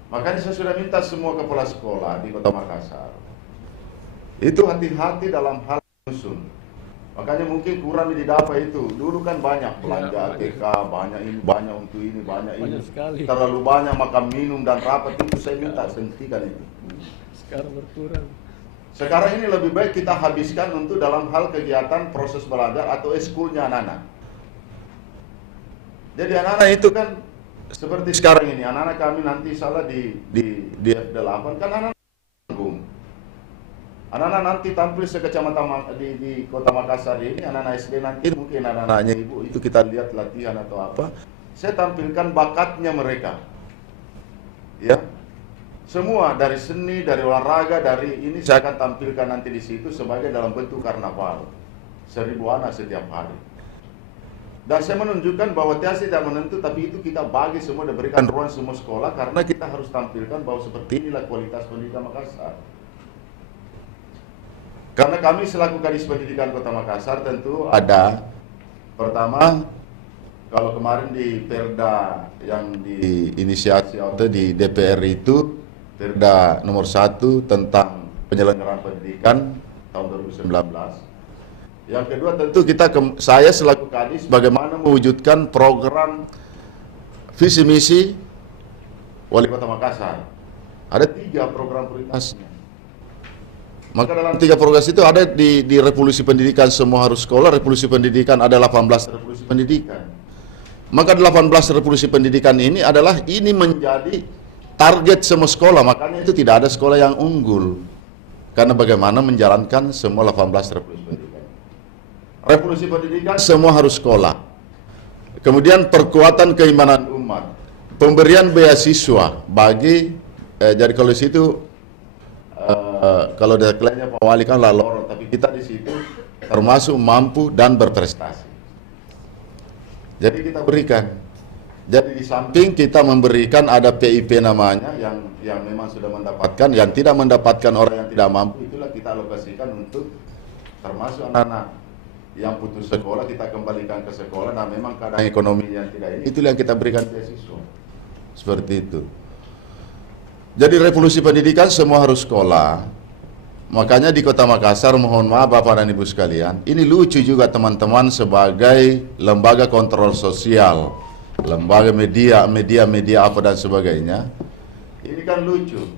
Makanya saya sudah minta semua kepala sekolah di Kota Makassar itu hati-hati dalam hal menyusun. Makanya mungkin kurang didapat itu. Dulu kan banyak belanja ATK, banyak ini, banyak untuk ini, banyak ini. Terlalu banyak makan minum dan rapat, itu saya minta hentikan itu. Sekarang berkurang. Sekarang ini lebih baik kita habiskan untuk dalam hal kegiatan proses belajar atau eskulnya anak-anak. Jadi anak-anak itu kan seperti sekarang ini, anak-anak kami nanti salah di F8 kan anak-anak tanggung. Anak-anak nanti tampil sekecamatan di Kota Makassar ini, anak-anak SD nanti mungkin anak-anaknya ibu itu kita lihat latihan atau apa. Saya tampilkan bakatnya mereka. Ya. Semua dari seni, dari olahraga, dari ini saya akan tampilkan nanti di situ sebagai dalam bentuk karnaval. 1000 anak setiap hari. Dan saya menunjukkan bahwa TAS tidak menentu, tapi itu kita bagi semua dan berikan ruang semua sekolah, karena kita harus tampilkan bahwa seperti inilah kualitas pendidikan Makassar. Karena kami selaku Kadis Pendidikan Kota Makassar tentu ada, pertama, kalau kemarin di Perda yang diinisiasi atau di DPR itu, Perda nomor 1 tentang penyelenggaraan pendidikan tahun 2019. Yang kedua tentu saya selaku Kadis bagaimana mewujudkan program visi misi Wali Kota Makassar. Ada 3 program prioritasnya. Maka dalam 3 program itu ada di revolusi pendidikan semua harus sekolah, revolusi pendidikan ada 18 revolusi pendidikan. Maka 18 revolusi pendidikan ini menjadi target semua sekolah, makanya itu tidak ada sekolah yang unggul. Karena bagaimana menjalankan semua 18 revolusi pendidikan. Revolusi pendidikan semua harus sekolah. Kemudian perkuatan keimanan umat, pemberian beasiswa bagi jadi kalau di situ kalau deklarasinya Pak Wali kan lorong, tapi kita di situ termasuk mampu dan berprestasi. Jadi kita berikan. Jadi di samping kita memberikan ada PIP namanya yang memang sudah mendapatkan, yang tidak mendapatkan orang yang tidak mampu itulah kita alokasikan untuk termasuk anak-anak yang putus sekolah kita kembalikan ke sekolah. Nah memang keadaan ekonomi yang tidak ini, itulah yang kita berikan beasiswa. Seperti itu. Jadi revolusi pendidikan semua harus sekolah. Makanya di Kota Makassar, mohon maaf Bapak dan Ibu sekalian, ini lucu juga teman-teman sebagai lembaga kontrol sosial, lembaga media apa dan sebagainya. Ini kan lucu,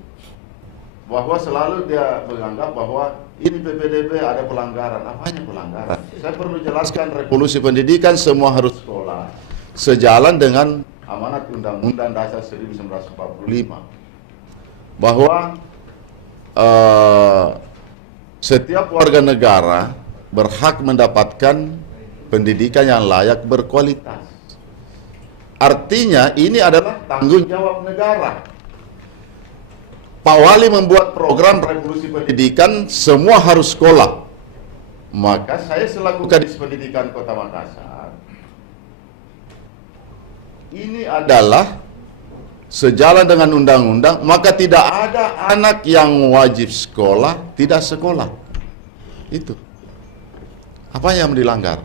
bahwa selalu dia menganggap bahwa ini PPDB ada pelanggaran. Apanya pelanggaran? Saya perlu jelaskan, revolusi pendidikan semua harus sekolah, sejalan dengan amanat Undang-Undang Dasar 1945. Bahwa setiap warga negara berhak mendapatkan pendidikan yang layak berkualitas. Artinya ini adalah tanggung jawab negara. Pak Wali membuat program revolusi pendidikan, semua harus sekolah. Maka saya selaku Kadis Pendidikan Kota Makassar, ini adalah sejalan dengan undang-undang, maka tidak ada anak yang wajib sekolah tidak sekolah. Itu apa yang dilanggar?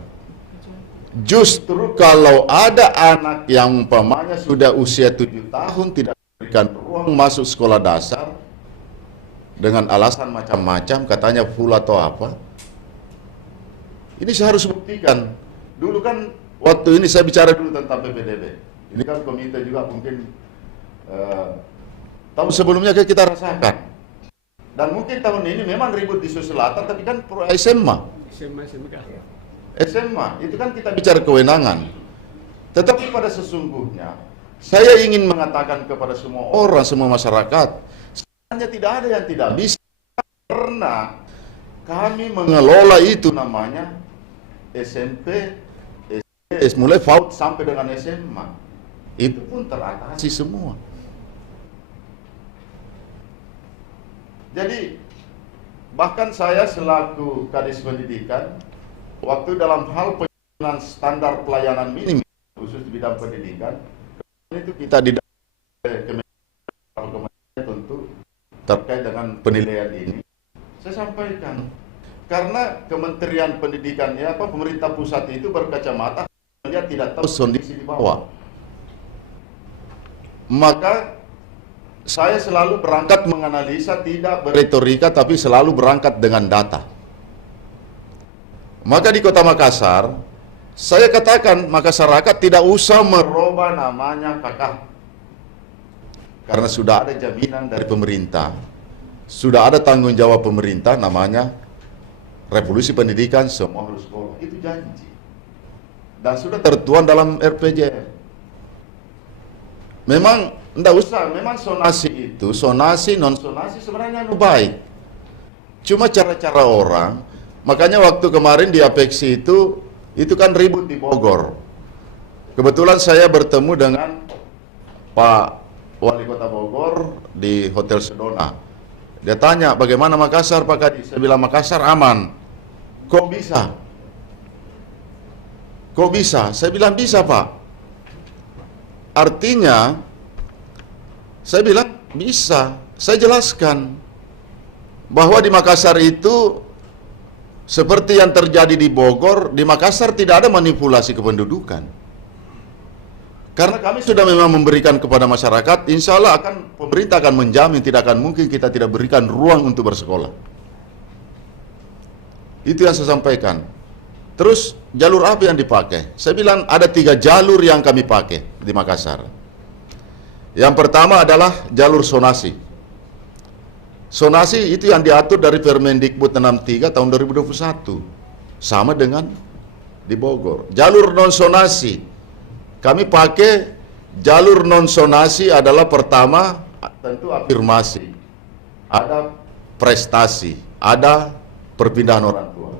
Justru kalau ada anak yang umpamanya sudah usia 7 tahun tidak diberikan ruang masuk sekolah dasar dengan alasan macam-macam, katanya full atau apa, ini saya harus buktikan. Dulu kan waktu ini saya bicara dulu tentang PPDB. Ini kan komite juga mungkin tahun sebelumnya kita rasakan. Dan mungkin tahun ini memang ribut di Sulawesi Selatan, tapi kan SMA itu kan kita bicara kewenangan. Tetapi pada sesungguhnya saya ingin mengatakan kepada semua orang, semua masyarakat, sebenarnya tidak ada yang tidak bisa, karena kami mengelola itu namanya SMP, SD, mulai FAUD sampai dengan SMA. Itu pun teratasi semua. Jadi bahkan saya selaku Kadis Pendidikan, waktu dalam hal penyusunan standar pelayanan minim khusus di bidang pendidikan, itu kita di Kementerian tentu terkait dengan penilaian ini, saya sampaikan. Karena Kementerian Pendidikan pemerintah pusat itu berkacamata melihat tidak tahu kondisi di bawah. Maka saya selalu berangkat menganalisa, tidak beretorika, tapi selalu berangkat dengan data. Maka di Kota Makassar, saya katakan masyarakat tidak usah merubah namanya KK. Karena sudah ada jaminan dari pemerintah, sudah ada tanggung jawab pemerintah namanya revolusi pendidikan, semua harus sekolah. Itu janji. Dan sudah tertuang dalam RPJM. Memang tidak usah, memang sonasi itu, sonasi, non-sonasi sebenarnya baik. Cuma cara-cara orang, makanya waktu kemarin di Apeksi itu kan ribut di Bogor. Kebetulan saya bertemu dengan Pak Wali Kota Bogor di Hotel Sedona. Dia tanya, bagaimana Makassar Pak Kadis? Saya bilang Makassar aman. Kok bisa? Kok bisa? Saya bilang bisa Pak. Artinya, saya bilang bisa. Saya jelaskan bahwa di Makassar itu seperti yang terjadi di Bogor, di Makassar tidak ada manipulasi kependudukan. Karena kami sudah memang memberikan kepada masyarakat, insya Allah pemerintah akan menjamin, tidak akan mungkin kita tidak berikan ruang untuk bersekolah. Itu yang saya sampaikan. Terus jalur apa yang dipakai? Saya bilang ada 3 jalur yang kami pakai di Makassar. Yang pertama adalah jalur sonasi. Sonasi itu yang diatur dari Permendikbud 63 tahun 2021. Sama dengan di Bogor. Jalur non-sonasi. Kami pakai jalur non-sonasi adalah pertama tentu afirmasi. Ada prestasi, ada perpindahan orang tua.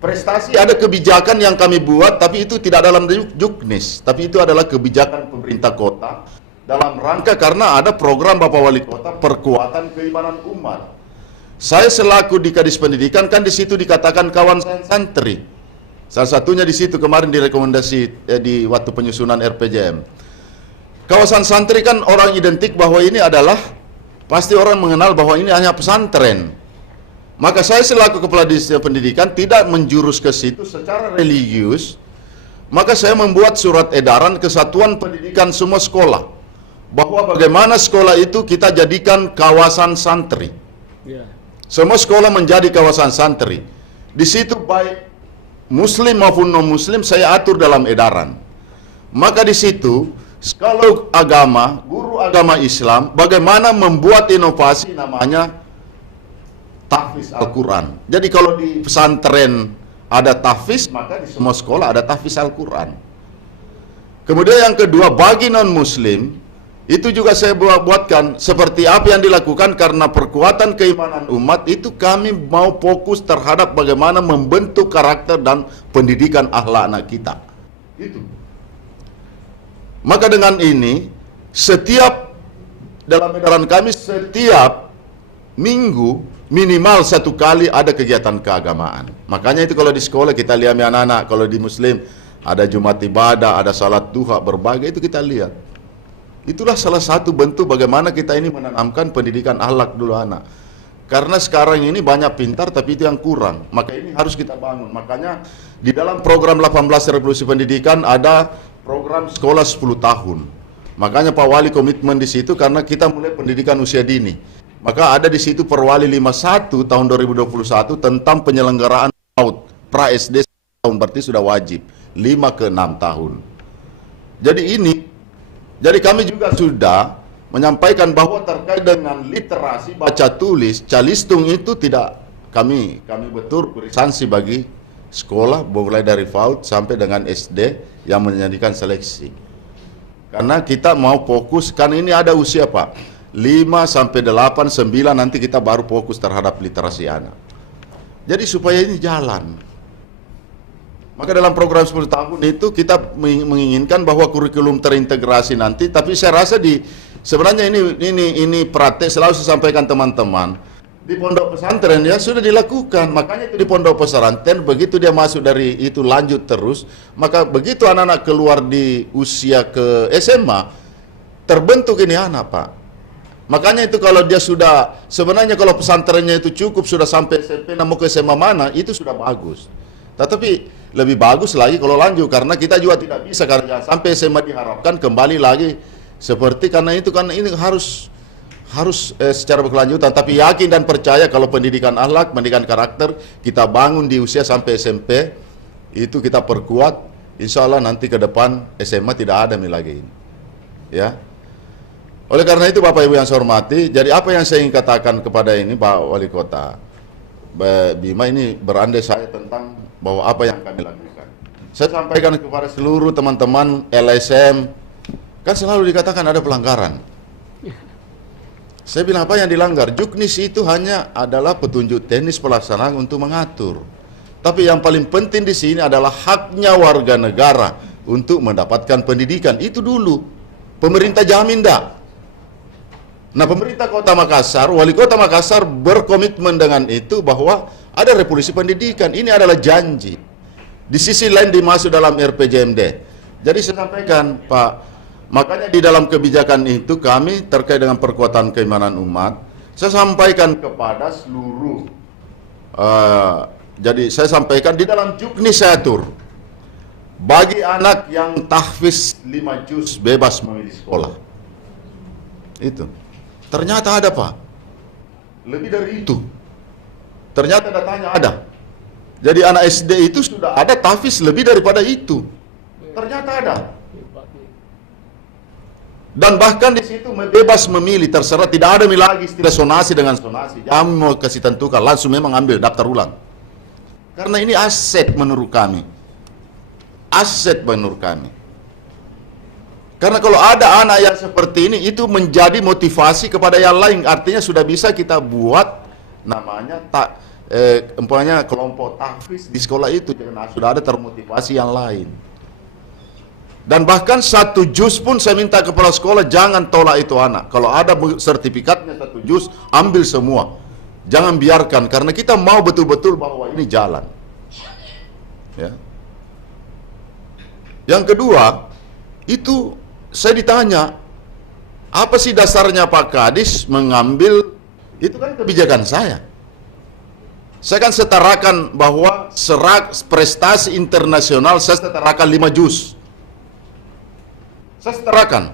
Prestasi ada kebijakan yang kami buat, tapi itu tidak dalam juknis, tapi itu adalah kebijakan pemerintah kota dalam rangka karena ada program Bapak Wali Kota perkuatan keimanan umat. Saya selaku di Kadis Pendidikan kan di situ dikatakan kawasan santri. Salah satunya di situ kemarin direkomendasi di waktu penyusunan RPJM. Kawasan santri kan orang identik bahwa ini adalah pasti orang mengenal bahwa ini hanya pesantren. Maka saya selaku Kepala Dinas Pendidikan tidak menjurus ke situ secara religius. Maka saya membuat surat edaran Kesatuan Pendidikan semua sekolah. Bahwa bagaimana sekolah itu kita jadikan kawasan santri. Semua sekolah menjadi kawasan santri. Di situ baik Muslim maupun non-Muslim saya atur dalam edaran. Maka di situ, kalau agama, guru agama Islam, bagaimana membuat inovasi namanya tahfiz Al-Quran. Jadi kalau di pesantren ada tahfiz, maka di semua sekolah ada tahfiz Al-Quran. Kemudian yang kedua, bagi non-Muslim, Itu juga saya buatkan seperti apa yang dilakukan karena perkuatan keimanan umat itu kami mau fokus terhadap bagaimana membentuk karakter dan pendidikan akhlak anak kita. Itu. Maka dengan ini setiap dalam edaran kami setiap minggu minimal 1 kali ada kegiatan keagamaan. Makanya itu kalau di sekolah kita lihat anak-anak, kalau di Muslim ada Jumat ibadah, ada salat duha berbagai itu kita lihat. Itulah salah satu bentuk bagaimana kita ini menanamkan pendidikan akhlak dulu anak. Karena sekarang ini banyak pintar tapi itu yang kurang. Maka ini harus kita bangun. Makanya di dalam program 18 Revolusi Pendidikan ada program sekolah 10 tahun. Makanya Pak Wali komitmen di situ karena kita mulai pendidikan usia dini. Maka ada di situ Perwali 51 tahun 2021 tentang penyelenggaraan PAUD pra SD tahun berarti sudah wajib 5 ke 6 tahun. Jadi kami juga sudah menyampaikan bahwa terkait dengan literasi baca tulis calistung itu tidak kami betul beri sanksi bagi sekolah mulai dari PAUD sampai dengan SD yang menjadikan seleksi. Karena kita mau fokus kan ini ada usia Pak 5 sampai 8 9 nanti kita baru fokus terhadap literasi anak. Jadi supaya ini jalan. Maka dalam program 10 tahun itu kita menginginkan bahwa kurikulum terintegrasi nanti, tapi saya rasa sebenarnya ini praktek selalu saya sampaikan teman-teman di pondok pesantren ya sudah dilakukan. Makanya itu di pondok pesantren begitu dia masuk dari itu lanjut terus, maka begitu anak-anak keluar di usia ke SMA terbentuk ini anak Pak. Makanya itu kalau dia sudah sebenarnya kalau pesantrennya itu cukup sudah sampai SMP, mau ke SMA mana itu sudah bagus. Tetapi lebih bagus lagi kalau lanjut karena kita juga tidak bisa karena sampai SMA diharapkan kembali lagi seperti karena ini harus secara berkelanjutan tapi yakin dan percaya kalau pendidikan akhlak, pendidikan karakter kita bangun di usia sampai SMP itu kita perkuat insya Allah nanti ke depan SMA tidak ada lagi ya. Oleh karena itu Bapak Ibu yang saya hormati, jadi apa yang saya ingin katakan kepada ini Pak Wali Kota Bima ini berandai saya tentang bahwa apa yang kami lakukan. Saya sampaikan kepada seluruh teman-teman LSM, kan selalu dikatakan ada pelanggaran. Saya bilang apa yang dilanggar? Juknis itu hanya adalah petunjuk teknis pelaksanaan untuk mengatur. Tapi yang paling penting di sini adalah haknya warga negara untuk mendapatkan pendidikan. Itu dulu. Pemerintah jamin dah. Nah pemerintah Kota Makassar, Wali Kota Makassar berkomitmen dengan itu bahwa ada revolusi pendidikan, ini adalah janji. Di sisi lain dimasuk dalam RPJMD. Jadi saya sampaikan Pak, makanya di dalam kebijakan itu kami terkait dengan perkuatan keimanan umat, saya sampaikan kepada seluruh, jadi saya sampaikan di dalam juknis saya atur, bagi anak yang tahfiz 5 juz bebas memilih sekolah. Itu. Ternyata ada Pak, lebih dari itu. Ternyata datanya ada. Jadi anak SD itu sudah ada tahfiz lebih daripada itu. Ternyata ada. Dan bahkan di situ bebas memilih, terserah tidak ada lagi istilah sonasi dengan sonasi. Jangan mau kasih tentukan, langsung memang ambil daftar ulang. Karena ini aset menurut kami. Aset menurut kami. Karena kalau ada anak yang seperti ini itu menjadi motivasi kepada yang lain, artinya sudah bisa kita buat namanya umpamanya kelompok tahfiz di sekolah itu karena sudah ada termotivasi yang lain. Dan bahkan 1 juz pun saya minta kepala sekolah jangan tolak itu anak. Kalau ada sertifikatnya 1 juz ambil semua. Jangan biarkan karena kita mau betul-betul bahwa ini jalan. Ya. Yang kedua, itu saya ditanya, apa sih dasarnya Pak Kadis mengambil, itu kan kebijakan saya. Saya kan setarakan bahwa prestasi internasional saya setarakan 5 juz. Saya setarakan.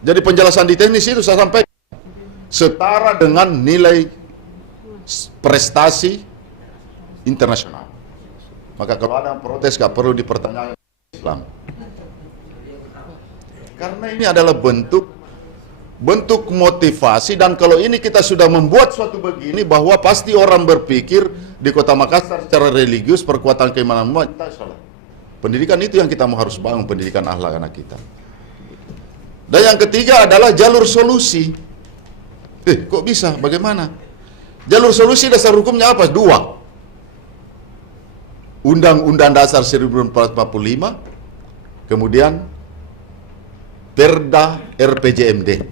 Jadi penjelasan di teknis itu saya sampaikan setara dengan nilai prestasi internasional. Maka kalau ada protes gak perlu dipertanyakan Islam. Karena ini adalah bentuk motivasi, dan kalau ini kita sudah membuat suatu begini bahwa pasti orang berpikir di Kota Makassar secara religius perkuatan keimanan umat kita salah. Pendidikan itu yang kita mau harus bangun, pendidikan akhlak anak kita. Dan yang ketiga adalah jalur solusi. Kok bisa? Bagaimana? Jalur solusi dasar hukumnya apa? 2. Undang-Undang Dasar 1945, kemudian Perda RPJMD.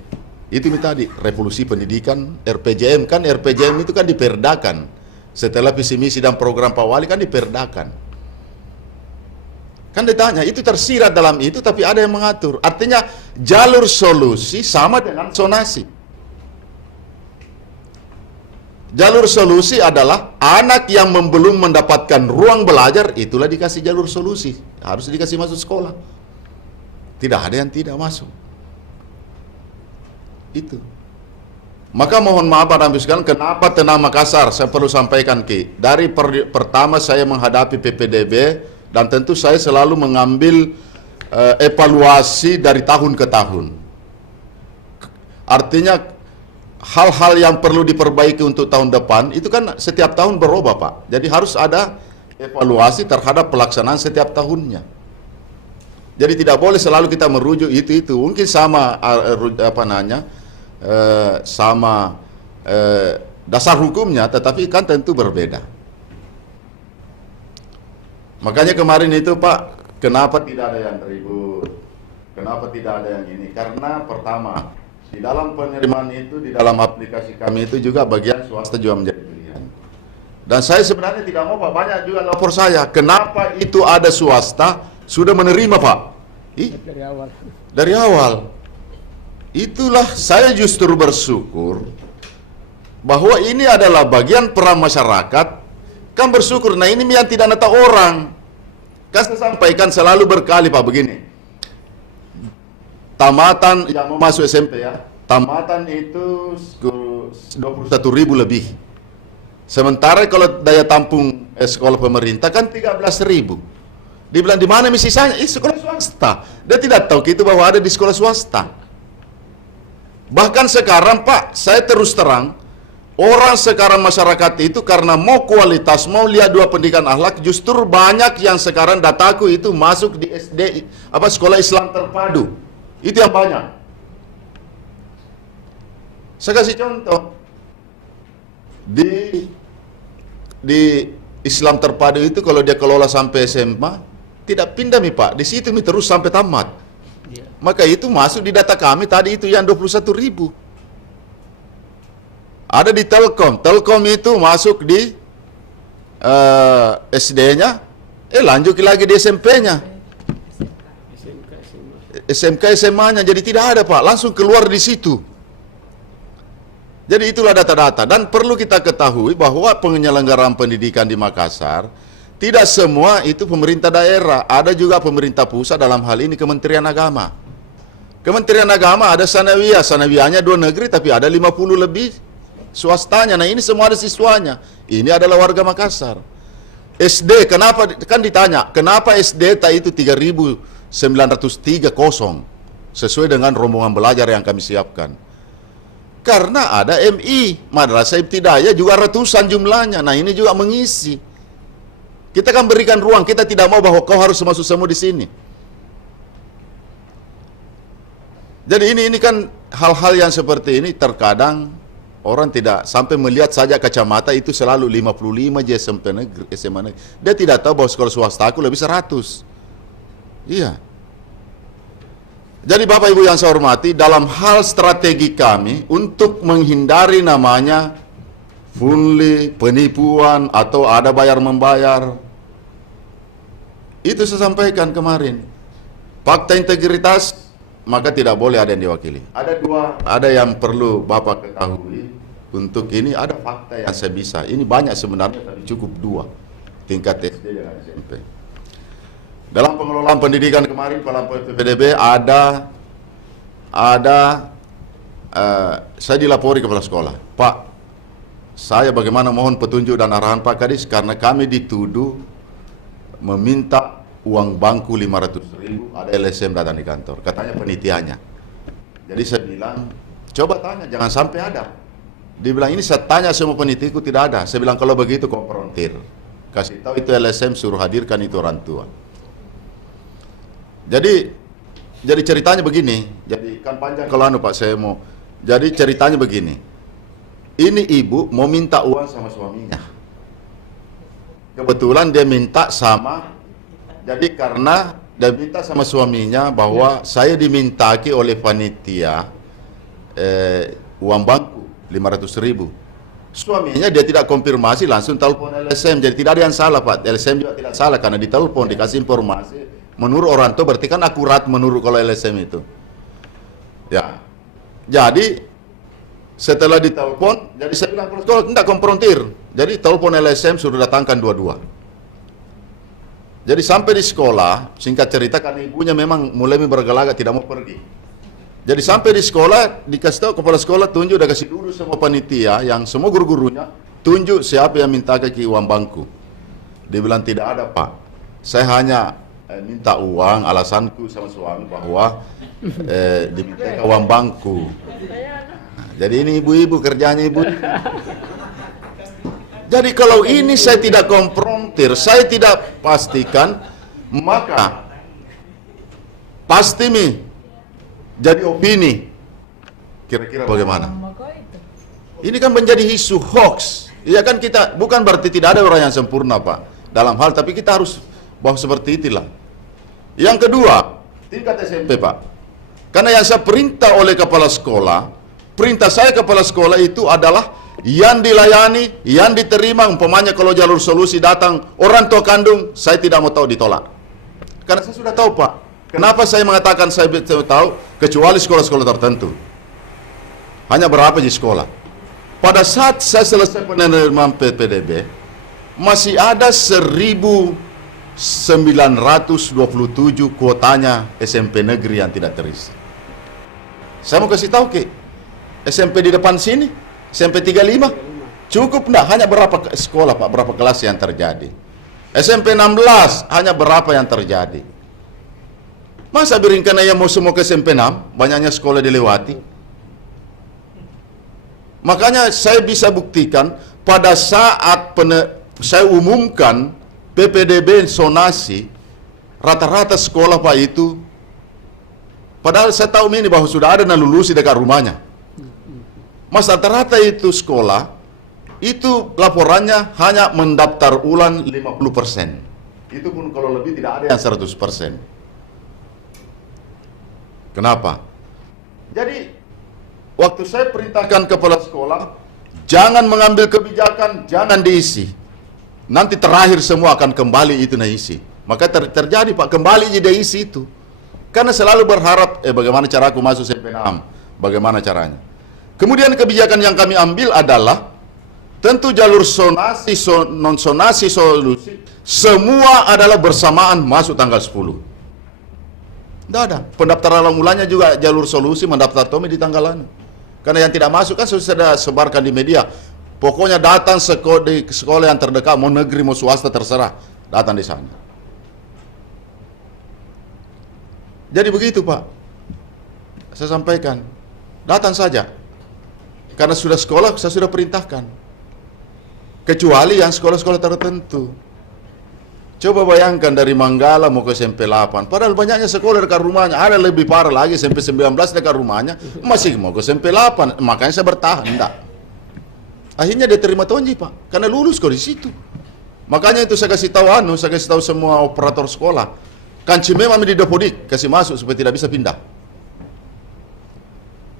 Itu tadi, revolusi pendidikan, RPJM. Kan RPJM itu kan diperdakan. Setelah visi misi dan program Pak Wali kan diperdakan. Kan ditanya, itu tersirat dalam itu tapi ada yang mengatur. Artinya jalur solusi sama dengan zonasi. Jalur solusi adalah anak yang belum mendapatkan ruang belajar, itulah dikasih jalur solusi. Harus dikasih masuk sekolah. Tidak ada yang tidak masuk. Itu. Maka mohon maaf Bapak Ibu sekalian, kenapa Tenang Makassar? Saya perlu sampaikan dari pertama saya menghadapi PPDB, dan tentu saya selalu mengambil evaluasi dari tahun ke tahun. Artinya hal-hal yang perlu diperbaiki untuk tahun depan itu kan setiap tahun berubah Pak. Jadi harus ada evaluasi terhadap pelaksanaan setiap tahunnya. Jadi tidak boleh selalu kita merujuk itu. Mungkin sama dasar hukumnya, tetapi kan tentu berbeda. Makanya kemarin itu Pak, kenapa tidak ada yang ribut? Kenapa tidak ada yang ini? Karena pertama, di dalam penerimaan itu, di dalam aplikasi kami itu juga bagian swasta juga menjadi pilihan. Dan saya sebenarnya tidak mau Pak, banyak juga lapor saya, kenapa itu ada swasta sudah menerima Pak? Dari awal. Dari awal. Itulah saya justru bersyukur bahwa ini adalah bagian peran masyarakat, kan bersyukur. Nah ini yang tidak nata orang. Kan saya sampaikan selalu berkali Pak begini. Tamatan yang mau masuk SMP ya, tamatan itu 21.000 lebih. Sementara kalau daya tampung sekolah pemerintah kan 13.000. Dibilang di mana sisanya? Sekolah swasta. Dia tidak tahu gitu bahwa ada di sekolah swasta. Bahkan sekarang Pak, saya terus terang, orang sekarang masyarakat itu karena mau kualitas, mau lihat dua pendidikan akhlak, justru banyak yang sekarang dataku itu masuk di SD, sekolah Islam terpadu. Itu yang banyak. Saya kasih contoh. Di Islam terpadu itu kalau dia kelola sampai SMA, tidak pindah Pak. Di situ terus sampai tamat. Maka itu masuk di data kami tadi itu yang 21.000. Ada di Telkom. Telkom itu masuk di SD-nya, lanjut lagi di SMP-nya. SMK SMA-nya, jadi tidak ada Pak, langsung keluar di situ. Jadi itulah data-data, dan perlu kita ketahui bahwa penyelenggaraan pendidikan di Makassar tidak semua itu pemerintah daerah, ada juga pemerintah pusat, dalam hal ini Kementerian Agama. Kementerian Agama ada sanawiyahnya 2 negeri tapi ada 50 lebih swastanya. Nah ini semua ada siswanya. Ini adalah warga Makassar. SD, kenapa kan ditanya, kenapa SD itu 3.903 kosong sesuai dengan rombongan belajar yang kami siapkan? Karena ada MI, Madrasah Ibtidaiyah juga ratusan jumlahnya. Nah ini juga mengisi. Kita kan berikan ruang, kita tidak mau bahwa kau harus masuk semua di sini. Jadi ini kan hal-hal yang seperti ini terkadang orang tidak sampai melihat saja kacamata itu selalu 55 aja SMP negeri, SMA negeri. Dia tidak tahu bahwa sekolah swasta aku lebih 100. Iya. Jadi Bapak Ibu yang saya hormati, dalam hal strategi kami untuk menghindari namanya pungli, penipuan, atau ada bayar-membayar, itu saya sampaikan kemarin. Fakta integritas, maka tidak boleh ada yang diwakili. Ada yang perlu Bapak ketahui untuk ini, ada fakta yang saya bisa. Ini banyak sebenarnya, tapi cukup 2 tingkat SD dan SMP. Dalam pengelolaan pendidikan kemarin, PPDB saya dilapori kepala sekolah, Pak, saya bagaimana mohon petunjuk dan arahan Pak Kadis karena kami dituduh meminta uang bangku 500.000, ada LSM datang di kantor, katanya penitiannya. Jadi saya bilang, coba tanya, jangan sampai ada. Dia bilang, ini saya tanya semua penitiku, tidak ada. Saya bilang, kalau begitu konfrontir, kasih tahu itu LSM, suruh hadirkan itu orang tua. Jadi Jadi ceritanya begini. Jadi kan panjang kalau Pak saya mau. Jadi ceritanya begini. Ini ibu mau minta uang sama suaminya. Kebetulan dia minta sama. Jadi karena dia minta sama suaminya bahwa saya dimintaki oleh panitia uang bangku 500.000. Suaminya dia tidak konfirmasi, langsung telepon LSM. Jadi tidak ada yang salah Pak. LSM juga tidak salah karena ditelepon, dikasih informasi. Menurut orang tua berarti kan akurat menurut kalau LSM itu. Ya. Jadi setelah ditelepon, jadi saya bilang sekolah tidak konfrontir. Jadi telepon LSM suruh datangkan dua-dua. Jadi sampai di sekolah, singkat cerita karena ibunya memang mulai bergelagat tidak mau pergi. Jadi sampai di sekolah, dikasih tahu kepala sekolah tunjuk, udah kasih duduk sama panitia yang semua guru-gurunya, tunjuk siapa yang minta ke uang bangku. Dia bilang tidak ada Pak, saya hanya minta uang, alasanku sama suami bahwa diminta uang bangku. Nah, jadi ini ibu-ibu kerjanya ibu. Jadi kalau ini saya tidak konfrontir, saya tidak pastikan, maka pasti nih jadi opini. Kira-kira bagaimana? Ini kan menjadi isu hoax. Ya kan kita, bukan berarti tidak ada orang yang sempurna Pak dalam hal, tapi kita harus bahwa seperti itulah. Yang kedua, tingkat SMP Pak. Karena yang saya perintah oleh kepala sekolah, perintah saya kepala sekolah itu adalah yang dilayani, yang diterima. Umpamanya kalau jalur solusi datang orang tua kandung, saya tidak mau tahu ditolak. Karena saya sudah tahu Pak. Kenapa saya mengatakan saya tahu, kecuali sekolah-sekolah tertentu. Hanya berapa di sekolah. Pada saat saya selesai penerimaan PPDB, masih ada 1.927 kuotanya SMP negeri yang tidak terisi. Saya mau kasih tahu ke SMP di depan sini, SMP 35, cukup enggak? Hanya berapa sekolah Pak, berapa kelas yang terjadi? SMP 16, hanya berapa yang terjadi? Masa berikan yang mau semua ke SMP 6, banyaknya sekolah dilewati. Makanya saya bisa buktikan pada saat saya umumkan PPDB sonasi, rata-rata sekolah Pak itu, padahal saya tahu ini bahwa sudah ada yang lulusi dekat rumahnya. Mas rata-rata itu sekolah, itu laporannya hanya mendaftar ulang 50%. Itu pun kalau lebih tidak ada yang 100%. Kenapa? Jadi, waktu saya perintahkan kepala sekolah, jangan mengambil kebijakan, jangan diisi. Nanti terakhir semua akan kembali itu isi. Maka terjadi Pak, kembali jadi isi itu. Karena selalu berharap, bagaimana cara aku masuk SMP 6? Bagaimana caranya? Kemudian kebijakan yang kami ambil adalah, tentu jalur sonasi, non-sonasi, solusi, semua adalah bersamaan masuk tanggal 10. Tidak ada. Pendaftaran mulanya juga jalur solusi mendaftar Tommy di tanggal anu. Karena yang tidak masuk kan sudah sebarkan di media. Pokoknya datang di sekolah yang terdekat, mau negeri mau swasta terserah, datang di sana. Jadi begitu Pak. Saya sampaikan, datang saja. Karena sudah sekolah, saya sudah perintahkan. Kecuali yang sekolah-sekolah tertentu. Coba bayangkan dari Manggala mau ke SMP 8. Padahal banyaknya sekolah dekat rumahnya. Ada lebih parah lagi SMP 19 dekat rumahnya. Masih mau ke SMP 8. Makanya saya bertahan. Enggak. Akhirnya dia terima tonji Pak. Karena lulus kok di situ. Makanya itu saya kasih tahu saya kasih tahu semua operator sekolah. Kanci memang di Depodik kasih masuk supaya tidak bisa pindah.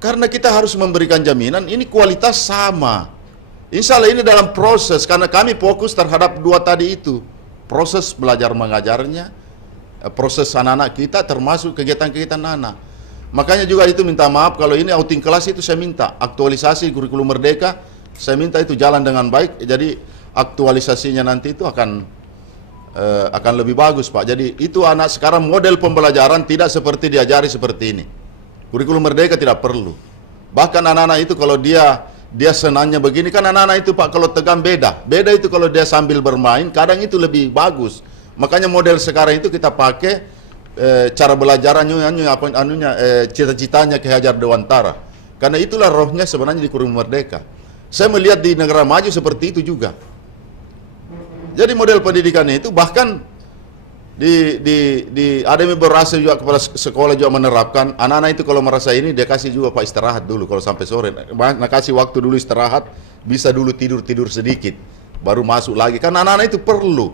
Karena kita harus memberikan jaminan ini kualitas sama. Insya Allah ini dalam proses. Karena kami fokus terhadap dua tadi itu. Proses belajar mengajarnya, proses anak-anak kita termasuk kegiatan-kegiatan anak. Makanya juga itu minta maaf kalau ini outing kelas itu saya minta aktualisasi kurikulum Merdeka, saya minta itu jalan dengan baik. Jadi aktualisasinya nanti itu akan lebih bagus Pak. Jadi itu anak sekarang model pembelajaran tidak seperti diajari seperti ini. Kurikulum Merdeka tidak perlu. Bahkan anak-anak itu kalau dia senangnya begini, kan anak-anak itu Pak kalau tegang beda itu kalau dia sambil bermain kadang itu lebih bagus. Makanya model sekarang itu kita pakai cara belajarannya cita-citanya Ki Hajar Dewantara, karena itulah rohnya sebenarnya di kurikulum Merdeka. Saya melihat di negara maju seperti itu juga. Jadi model pendidikannya itu bahkan Ada yang berasa juga kepala sekolah juga menerapkan anak-anak itu kalau merasa ini dia kasih juga Pak istirahat dulu kalau sampai sore. Nah, kasih waktu dulu istirahat, bisa dulu tidur sedikit, baru masuk lagi. Kan anak-anak itu perlu.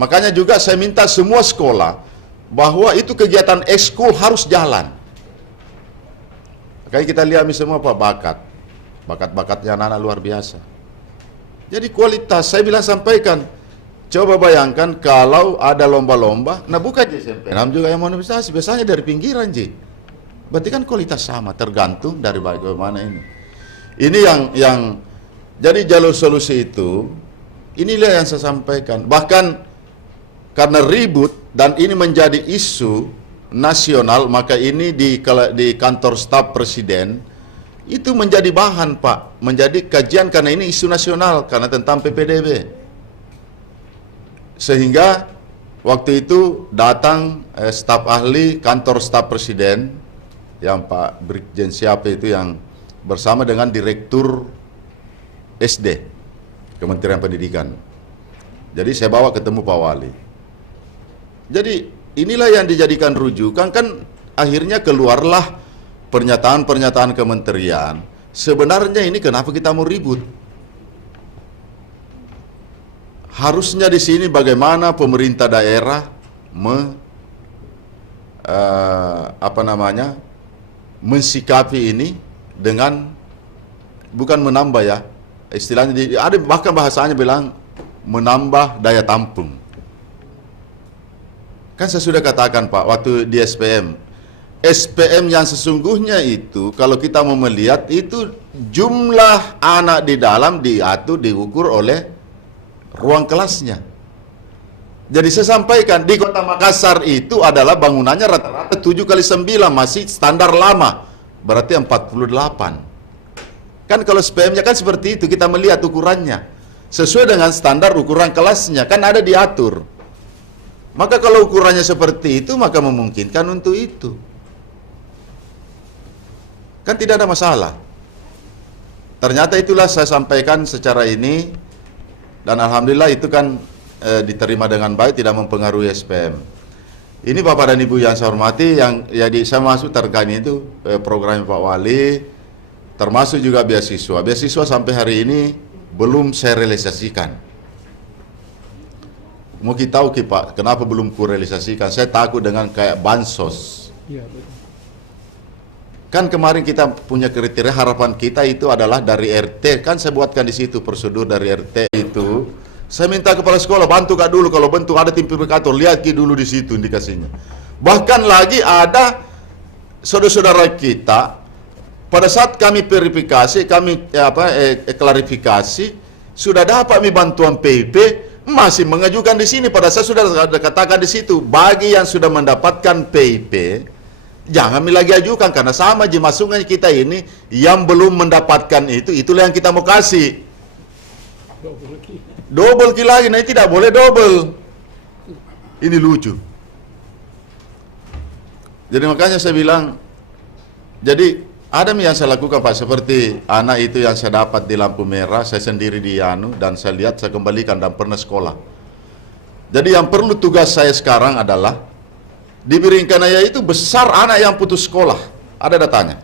Makanya juga saya minta semua sekolah bahwa itu kegiatan ekskul harus jalan. Kayak kita lihat semua Pak bakat-bakatnya anak-anak luar biasa. Jadi kualitas, saya bilang sampaikan. Coba bayangkan kalau ada lomba-lomba, nah bukan di SMP, juga yang manifestasi, biasanya dari pinggiran berarti kan kualitas sama, tergantung dari bagaimana ini. Ini yang jadi jalur solusi itu, inilah yang saya sampaikan. Bahkan karena ribut dan ini menjadi isu nasional, maka ini di kantor staf presiden itu menjadi bahan Pak, menjadi kajian karena ini isu nasional karena tentang PPDB. Sehingga waktu itu datang staf ahli kantor staf presiden yang Pak Brigjen siapa itu yang bersama dengan direktur SD Kementerian Pendidikan. Jadi saya bawa ketemu Pak Wali. Jadi inilah yang dijadikan rujukan, kan akhirnya keluarlah pernyataan-pernyataan kementerian. Sebenarnya ini kenapa kita mau ribut? Harusnya di sini bagaimana pemerintah daerah mensikapi ini dengan bukan menambah ya, istilahnya ada bahkan bahasanya bilang menambah daya tampung. Kan saya sudah katakan Pak waktu di SPM yang sesungguhnya itu kalau kita mau melihat itu jumlah anak di dalam diatur diukur oleh ruang kelasnya. Jadi saya sampaikan di Kota Makassar itu adalah bangunannya rata-rata 7x9 masih standar lama, berarti 48. Kan kalau SPM-nya kan seperti itu, kita melihat ukurannya sesuai dengan standar ukuran kelasnya, kan ada diatur. Maka kalau ukurannya seperti itu maka memungkinkan untuk itu. Kan tidak ada masalah. Ternyata itulah saya sampaikan secara ini. Dan alhamdulillah itu kan diterima dengan baik, tidak mempengaruhi SPM. Ini Bapak dan Ibu yang saya hormati, yang jadi saya masuk terkait itu program Pak Wali, termasuk juga beasiswa. Beasiswa sampai hari ini belum saya realisasikan. Mau kita tahu Pak, kenapa belum kurealisasikan? Saya takut dengan kayak bansos. Kan kemarin kita punya kriteria, harapan kita itu adalah dari RT, kan saya buatkan di situ prosedur dari RT itu. Saya minta kepala sekolah bantu Kak dulu, kalau bentuk ada tim verifikator, lihat dulu di situ indikasinya. Bahkan lagi ada saudara-saudara kita pada saat kami verifikasi, kami klarifikasi, sudah dapat bantuan PIP, masih mengajukan di sini. Pada saat sudah ada katakan di situ, bagi yang sudah mendapatkan PIP, jangan lagi ajukan karena sama masukan kita ini yang belum mendapatkan itulah yang kita mau kasih. Double lagi, nah tidak boleh double. Ini lucu. Jadi makanya saya bilang, jadi ada yang saya lakukan Pak, seperti anak itu yang saya dapat di lampu merah, saya sendiri di dan saya lihat, saya kembalikan dan pernah sekolah. Jadi yang perlu tugas saya sekarang adalah di Biringkanaya itu besar anak yang putus sekolah, ada datanya.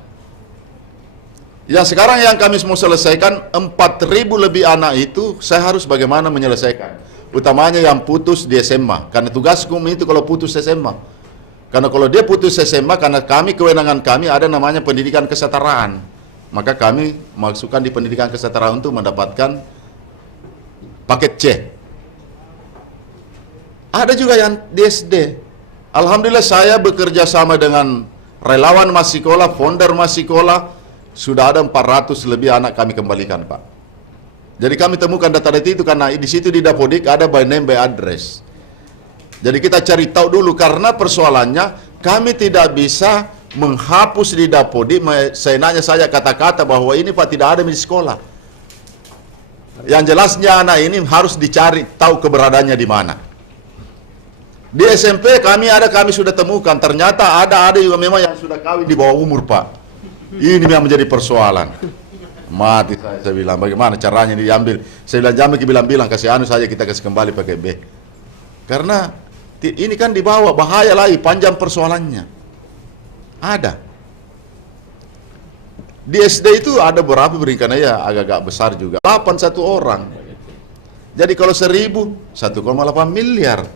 Yang sekarang yang kami mau selesaikan 4.000 lebih anak itu saya harus bagaimana menyelesaikan. Utamanya yang putus di SMA, karena tugasku itu kalau putus SMA. Karena kalau dia putus SMA, karena kami kewenangan kami ada namanya pendidikan kesetaraan. Maka kami masukkan di pendidikan kesetaraan untuk mendapatkan paket C. Ada juga yang di SD. Alhamdulillah saya bekerja sama dengan relawan Masikola, founder Masikola, sudah ada 400 lebih anak kami kembalikan Pak. Jadi kami temukan data-data itu karena di situ di Dapodik ada by name by address. Jadi kita cari tahu dulu karena persoalannya kami tidak bisa menghapus di Dapodik seenaknya saja kata-kata bahwa ini Pak tidak ada di sekolah. Yang jelasnya anak ini harus dicari tahu keberadaannya di mana. Di SMP kami sudah temukan, ternyata ada juga memang yang sudah kawin di bawah umur Pak. Ini yang menjadi persoalan. Mati saya bilang, bagaimana caranya diambil? Saya bilang, jangan bilang-bilang, kasih anu saja kita kasih kembali pakai B. Karena ini kan dibawa bahaya lagi, panjang persoalannya. Ada. Di SD itu ada berapa berikan ya agak-agak besar juga. 81 orang. Jadi kalau 1000, 1,8 miliar.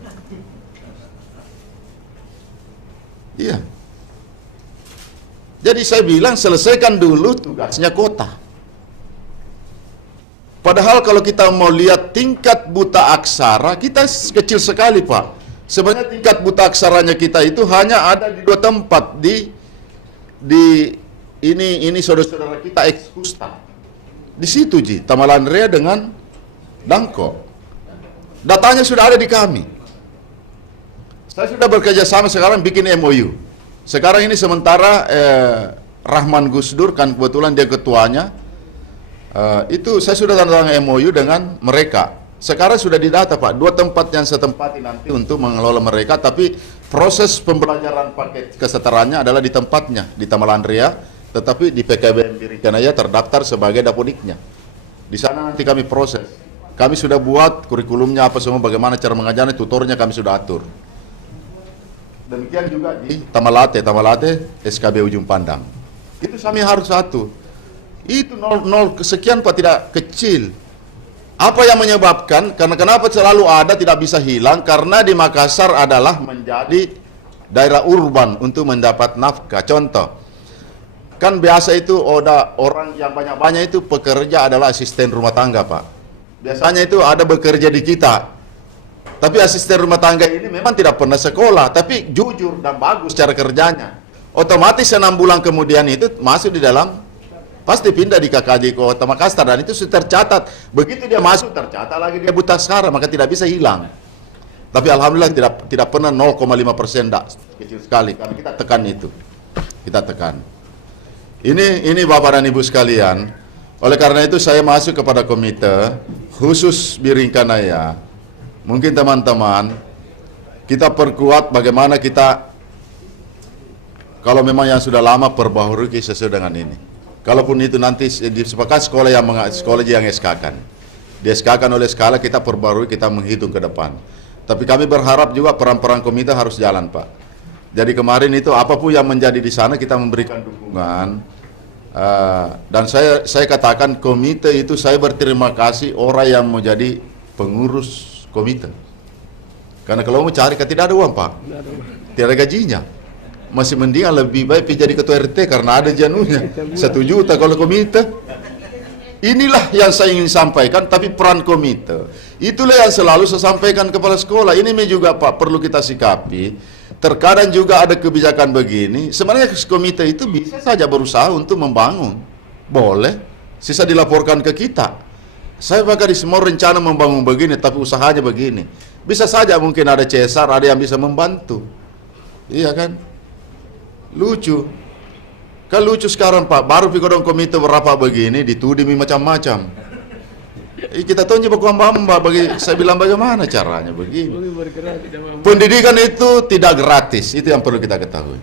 Iya. Jadi saya bilang selesaikan dulu tugasnya kota. Padahal kalau kita mau lihat tingkat buta aksara, kita kecil sekali Pak. Sebenarnya tingkat buta aksaranya kita itu hanya ada di 2 tempat. Ini saudara-saudara kita ex-kusta. Di situ Ji, Tamalandrea dengan Dangko. Datanya sudah ada di kami. Saya sudah bekerja sama sekarang bikin MOU. Sekarang ini sementara Rahman Gusdur kan kebetulan dia ketuanya. Itu saya sudah tanda tangan MOU dengan mereka. Sekarang sudah didata Pak, 2 tempat yang setempati nanti untuk mengelola mereka, tapi proses pembelajaran paket kesetaraannya adalah di tempatnya, di Tamalandrea, tetapi di PKBM Birikanaya terdaftar sebagai daponiknya. Di sana nanti kami proses. Kami sudah buat kurikulumnya apa semua, bagaimana cara mengajarnya, tutornya kami sudah atur. Demikian juga di Tamalate SKB Ujung Pandang. Itu kami harus satu. Itu 0 sekian Pak, tidak kecil. Apa yang menyebabkan, karena kenapa selalu ada, tidak bisa hilang, karena di Makassar adalah menjadi daerah urban untuk mendapat nafkah. Contoh, kan biasa itu orang yang banyak-banyak itu pekerja adalah asisten rumah tangga Pak. Biasanya itu ada bekerja di kita. Tapi asisten rumah tangga ini memang tidak pernah sekolah, tapi jujur dan bagus cara kerjanya. Otomatis 6 bulan kemudian itu masuk di dalam, pasti pindah di KKJ Kota Makassar, dan itu sudah tercatat. Begitu dia masuk tercatat lagi dia buta aksara, maka tidak bisa hilang. Tapi alhamdulillah tidak pernah 0,5%, kecil sekali, karena kita tekan itu. Kita tekan. Ini Bapak dan Ibu sekalian, oleh karena itu saya masuk kepada komite khusus Biringkanaya. Mungkin teman-teman kita perkuat bagaimana kita, kalau memang yang sudah lama perbaharui sesuai dengan ini. Kalaupun itu nanti disepakati sekolah yang SK-kan. Di SK-kan oleh skala kita perbarui, kita menghitung ke depan. Tapi kami berharap juga peran-peran komite harus jalan Pak. Jadi kemarin itu apapun yang menjadi di sana kita memberikan dukungan. Dan saya katakan komite itu saya berterima kasih orang yang menjadi pengurus komite. Karena kalau mau cari kan tidak ada uang Pak. Tidak ada gajinya. Masih mending lebih baik jadi ketua RT karena ada janunya 1 juta kalau komite. Inilah yang saya ingin sampaikan, tapi peran komite itulah yang selalu saya sampaikan kepada sekolah. Ini juga Pak perlu kita sikapi. Terkadang juga ada kebijakan begini. Sebenarnya komite itu bisa saja berusaha untuk membangun, boleh, sisa dilaporkan ke kita. Saya bahkan di semua rencana membangun begini, tapi usahanya begini. Bisa saja mungkin ada CSR, ada yang bisa membantu. Iya kan? Lucu. Kan lucu sekarang Pak, baru pikodong komite berapa begini, dituding macam-macam. Kita tahu Mbak bagi saya bilang bagaimana caranya begini. Pendidikan itu tidak gratis, itu yang perlu kita ketahui.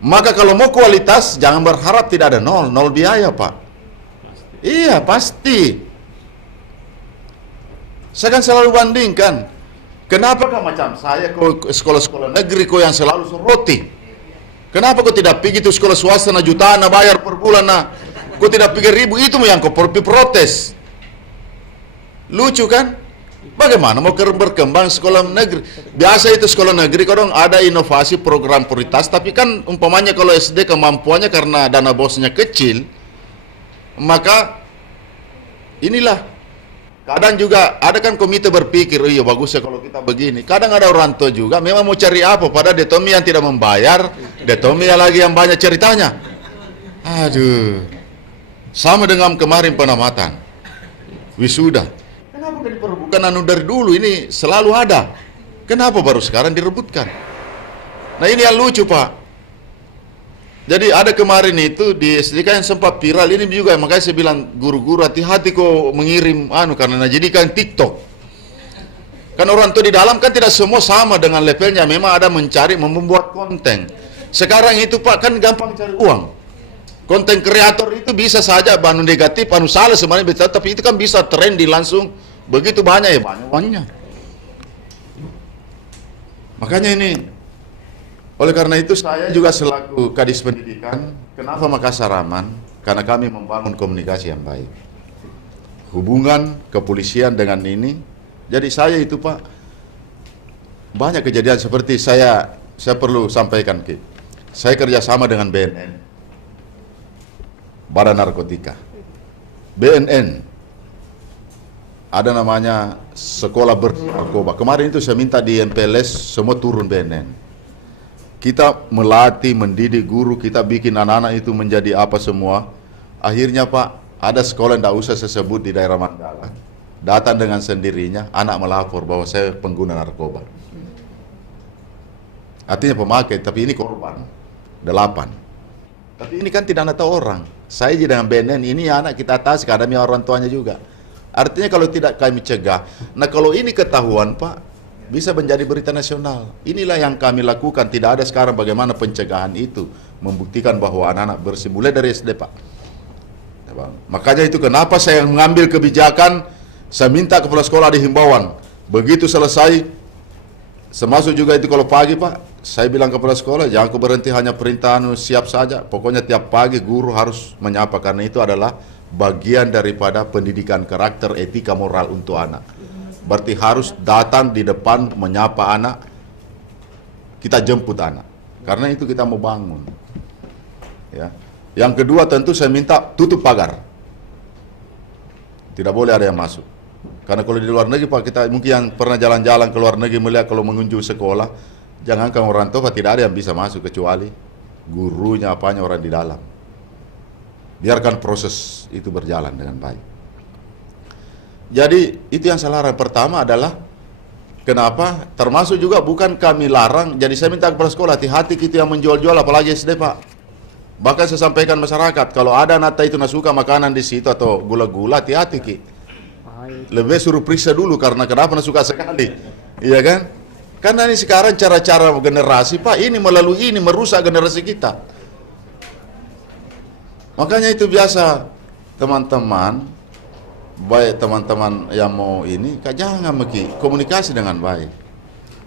Maka kalau mau kualitas, jangan berharap tidak ada nol biaya Pak. Iya pasti. Saya kan selalu bandingkan. Kenapa kan macam saya ke sekolah-sekolah negeri kok yang selalu soroti? Kenapa kau tidak pergi itu sekolah swasta jutaan bayar per bulan kau tidak pikir ribu itu yang kau protes. Lucu kan? Bagaimana mau berkembang sekolah negeri? Biasa itu sekolah negeri kadang ada inovasi program prioritas, tapi kan umpamanya kalau SD kemampuannya karena dana bosnya kecil, maka inilah. Kadang juga ada kan komite berpikir, oh iya bagus ya kalau kita begini. Kadang ada orang tua juga memang mau cari apa, padahal detomi yang tidak membayar, detomi lagi yang banyak ceritanya. Aduh, sama dengan kemarin penamatan wisuda. Kenapa diperebutkan dari dulu, ini selalu ada. Kenapa baru sekarang direbutkan? Nah ini yang lucu Pak. Jadi ada kemarin itu di SDK yang sempat viral ini juga, makanya saya bilang guru-guru hati-hati kok mengirim karena jadikan TikTok. Kan orang tua di dalam kan tidak semua sama dengan levelnya, memang ada mencari membuat konten. Sekarang itu Pak kan gampang cari uang. Konten kreator itu bisa saja anu negatif, anu salah sebenarnya bisa, tapi itu kan bisa trendy langsung begitu banyak ya banyak uangnya. Makanya ini, oleh karena itu saya juga selaku Kadis Pendidikan, kenapa Makassar aman? Karena kami membangun komunikasi yang baik. Hubungan kepolisian dengan ini, jadi saya itu Pak, banyak kejadian seperti saya perlu sampaikan Ki. Saya kerjasama dengan BNN, Badan Narkotika. BNN, ada namanya Sekolah Bersih Narkoba. Kemarin itu saya minta di MPLS semua turun BNN. Kita melatih, mendidik guru, kita bikin anak-anak itu menjadi apa semua. Akhirnya Pak, ada sekolah yang tidak usah saya sebut di daerah Mandala. Datang dengan sendirinya, anak melapor bahwa saya pengguna narkoba. Artinya pemakai, tapi ini korban. 8. Tapi ini kan tidak tahu orang. Saya dengan BNN, ini anak kita atas, kadang orang tuanya juga. Artinya kalau tidak kami cegah, nah kalau ini ketahuan Pak, bisa menjadi berita nasional. Inilah yang kami lakukan, tidak ada sekarang bagaimana pencegahan itu, membuktikan bahwa anak-anak bersih, mulai dari SD Pak. Makanya itu kenapa saya mengambil kebijakan, saya minta kepala sekolah ada himbauan. Begitu selesai, termasuk juga itu kalau pagi Pak, saya bilang kepala sekolah, jangan kau berhenti hanya perintah siap saja. Pokoknya tiap pagi guru harus menyapa, karena itu adalah bagian daripada pendidikan karakter, etika, moral untuk anak. Berarti harus datang di depan menyapa anak, kita jemput anak. Karena itu kita mau bangun. Ya. Yang kedua tentu saya minta tutup pagar. Tidak boleh ada yang masuk. Karena kalau di luar negeri Pak, kita mungkin yang pernah jalan-jalan ke luar negeri melihat kalau mengunjungi sekolah, jangankan orang tua Pak, tidak ada yang bisa masuk kecuali gurunya, apanya orang di dalam. Biarkan proses itu berjalan dengan baik. Jadi itu yang saya larang. Pertama adalah kenapa? Termasuk juga bukan kami larang. Jadi saya minta kepada sekolah hati-hati itu yang menjual-jual, apalagi SD Pak. Bahkan saya sampaikan masyarakat, kalau ada nata itu nasuka makanan di situ atau gula-gula, hati-hati Ki. Lebih suruh periksa dulu, karena kenapa nasuka sekali, iya kan? Karena ini sekarang cara-cara generasi Pak, ini melalui ini merusak generasi kita. Makanya itu biasa teman-teman, baik teman-teman yang mau ini, jangan komunikasi dengan baik.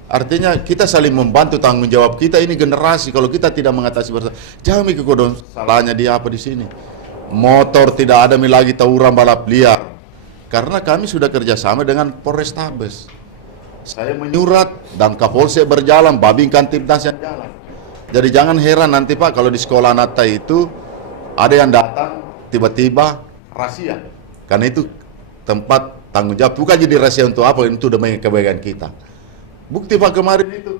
Artinya kita saling membantu, tanggung jawab kita ini generasi. Kalau kita tidak mengatasi bersama, jangan mikir kodon salahnya dia apa di sini. Motor tidak ada lagi tawuran balap liar, karena kami sudah kerjasama dengan Polrestabes. Saya menyurat dan Kapolsek berjalan, Babin Kantipnas yang jalan. Jadi jangan heran nanti Pak kalau di sekolah Nata itu ada yang datang tiba-tiba rahasia, karena itu tempat tanggung jawab. Bukan jadi rahasia untuk apa, itu demi kebaikan kita. Bukti Pak kemarin itu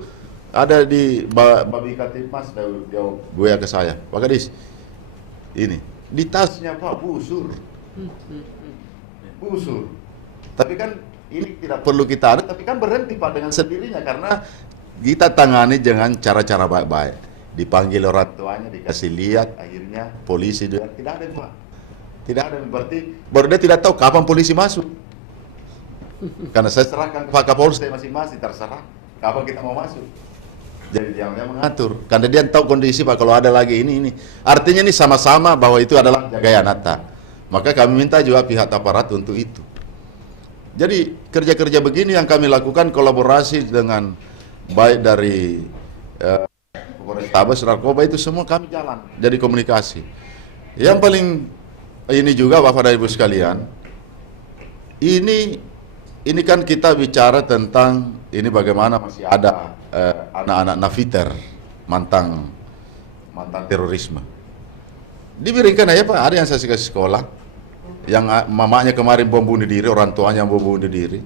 ada di Babi Kantipnas, dia gue ke saya, Pak Kadis, ini di tasnya Pak busur. Tapi kan ini tidak perlu kita ada, tapi kan berhenti Pak dengan sendirinya, karena kita tangani dengan cara-cara baik-baik. Dipanggil orang tuanya, dikasih lihat, akhirnya polisi juga tidak ada Pak. Tidak ada, berarti baru dia tidak tahu kapan polisi masuk. Karena saya serahkan ke Pak Kapolsek masing-masing, terserah kapan kita mau masuk. Jadi dia mengatur, karena dia tahu kondisi Pak, kalau ada lagi ini. Artinya ini sama-sama bahwa itu adalah jaga Nata. Maka kami minta juga pihak aparat untuk itu. Jadi kerja-kerja begini yang kami lakukan, kolaborasi dengan baik dari Polrestabes, narkoba, itu semua kami jalan. Jadi komunikasi. Yang paling ini juga Bapak dan Ibu sekalian, ini kan kita bicara tentang ini bagaimana masih ada anak-anak nafiter mantan terorisme. Diberikan aja Pak, ada yang saya kasih sekolah, yang mamanya kemarin bom bunuh diri, orang tuanya yang bom bunuh diri.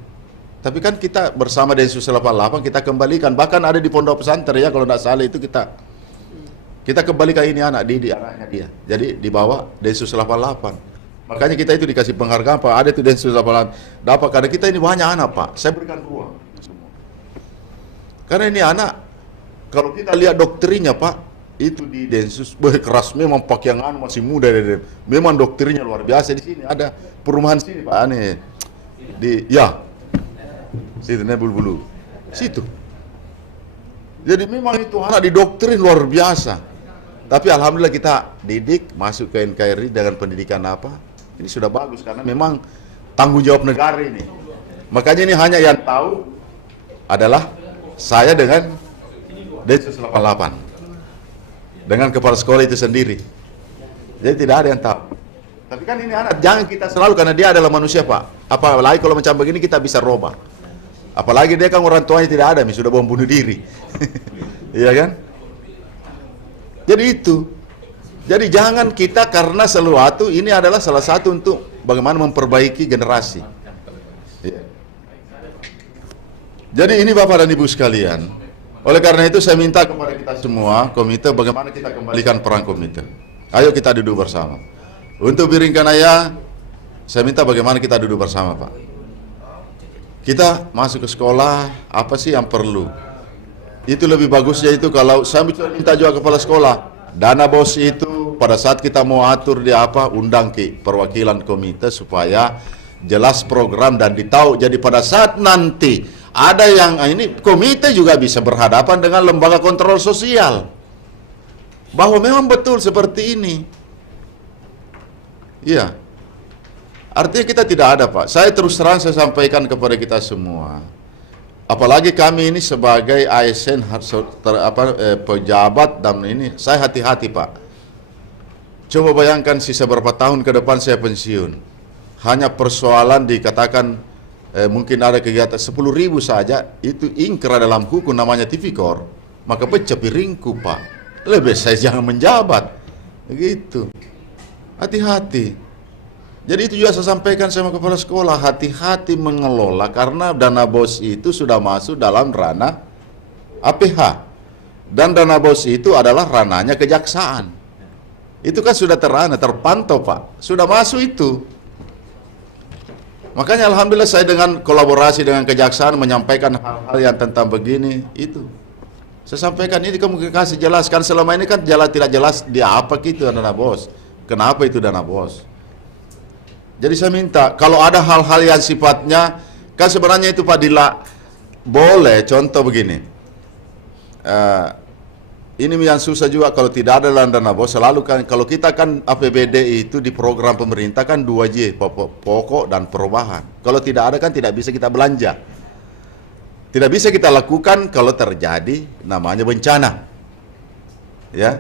Tapi kan kita bersama Densus 88 kita kembalikan, bahkan ada di pondok pesantren ya kalau tidak salah itu kita kembalikan ini anak didik anaknya dia. Jadi dibawa Densus 88. Makanya kita itu dikasih penghargaan Pak, ada itu Densus 88 dapat, karena kita ini banyak anak Pak, saya berikan ruang semua. Karena ini anak, kalau kita lihat doktrinnya Pak, itu di Densus keras memang, pakaian masih muda, memang doktrinnya luar biasa. Di sini ada perumahan sini Pak, aneh di situ Bulu situ. Jadi memang itu anak didoktrin luar biasa. Tapi alhamdulillah kita didik masuk ke NKRI dengan pendidikan apa? Ini sudah bagus, karena memang tanggung jawab negara ini. Makanya ini hanya yang tahu adalah Saya dengan Densus 88, dengan kepala sekolah itu sendiri. Jadi tidak ada yang tahu. Tapi kan ini anak, jangan kita selalu, karena dia adalah manusia Pak. Apalagi kalau macam begini kita bisa robah. Apalagi dia kan orang tuanya tidak ada, sudah bom bunuh diri. Iya kan? Jadi itu. Jadi jangan kita karena sesuatu, ini adalah salah satu untuk bagaimana memperbaiki generasi. Iya. Jadi ini Bapak dan Ibu sekalian. Oleh karena itu saya minta kepada kita semua, komite, bagaimana kita kembalikan peran komite. Ayo kita duduk bersama. Untuk Biringkanaya, saya minta bagaimana kita duduk bersama Pak. Kita masuk ke sekolah, apa sih yang perlu? Itu lebih bagusnya itu kalau saya minta juga kepala sekolah, dana BOS itu pada saat kita mau atur dia apa, undang ke perwakilan komite supaya jelas program dan ditahu. Jadi pada saat nanti ada yang ini, komite juga bisa berhadapan dengan lembaga kontrol sosial bahwa memang betul seperti ini. Iya. Artinya kita tidak ada Pak. Saya terus terang saya sampaikan kepada kita semua. Apalagi kami ini sebagai ASN pejabat dan ini, saya hati-hati Pak. Coba bayangkan sisa berapa tahun ke depan saya pensiun. Hanya persoalan dikatakan mungkin ada kegiatan 10.000 saja, itu ingkrah dalam hukum namanya tipikor, maka pecah piringku Pak. Lebih saya jangan menjabat. Begitu. Hati-hati. Jadi itu juga saya sampaikan sama kepala sekolah, hati-hati mengelola karena dana BOS itu sudah masuk dalam ranah APH. Dan dana BOS itu adalah ranahnya kejaksaan. Itu kan sudah terpantau Pak. Sudah masuk itu. Makanya alhamdulillah saya dengan kolaborasi dengan kejaksaan menyampaikan hal-hal yang tentang begini itu. Saya sampaikan ini kamu kasih jelaskan, selama ini kan tidak jelas dia apa gitu dana BOS. Kenapa itu dana BOS? Jadi saya minta kalau ada hal-hal yang sifatnya kan sebenarnya itu Pak boleh contoh begini. Ini yang susah juga kalau tidak ada dana BOS. Selalu kan kalau kita kan APBD itu di program pemerintah kan 2J, pokok dan perubahan. Kalau tidak ada kan tidak bisa kita belanja. Tidak bisa kita lakukan kalau terjadi namanya bencana. Ya.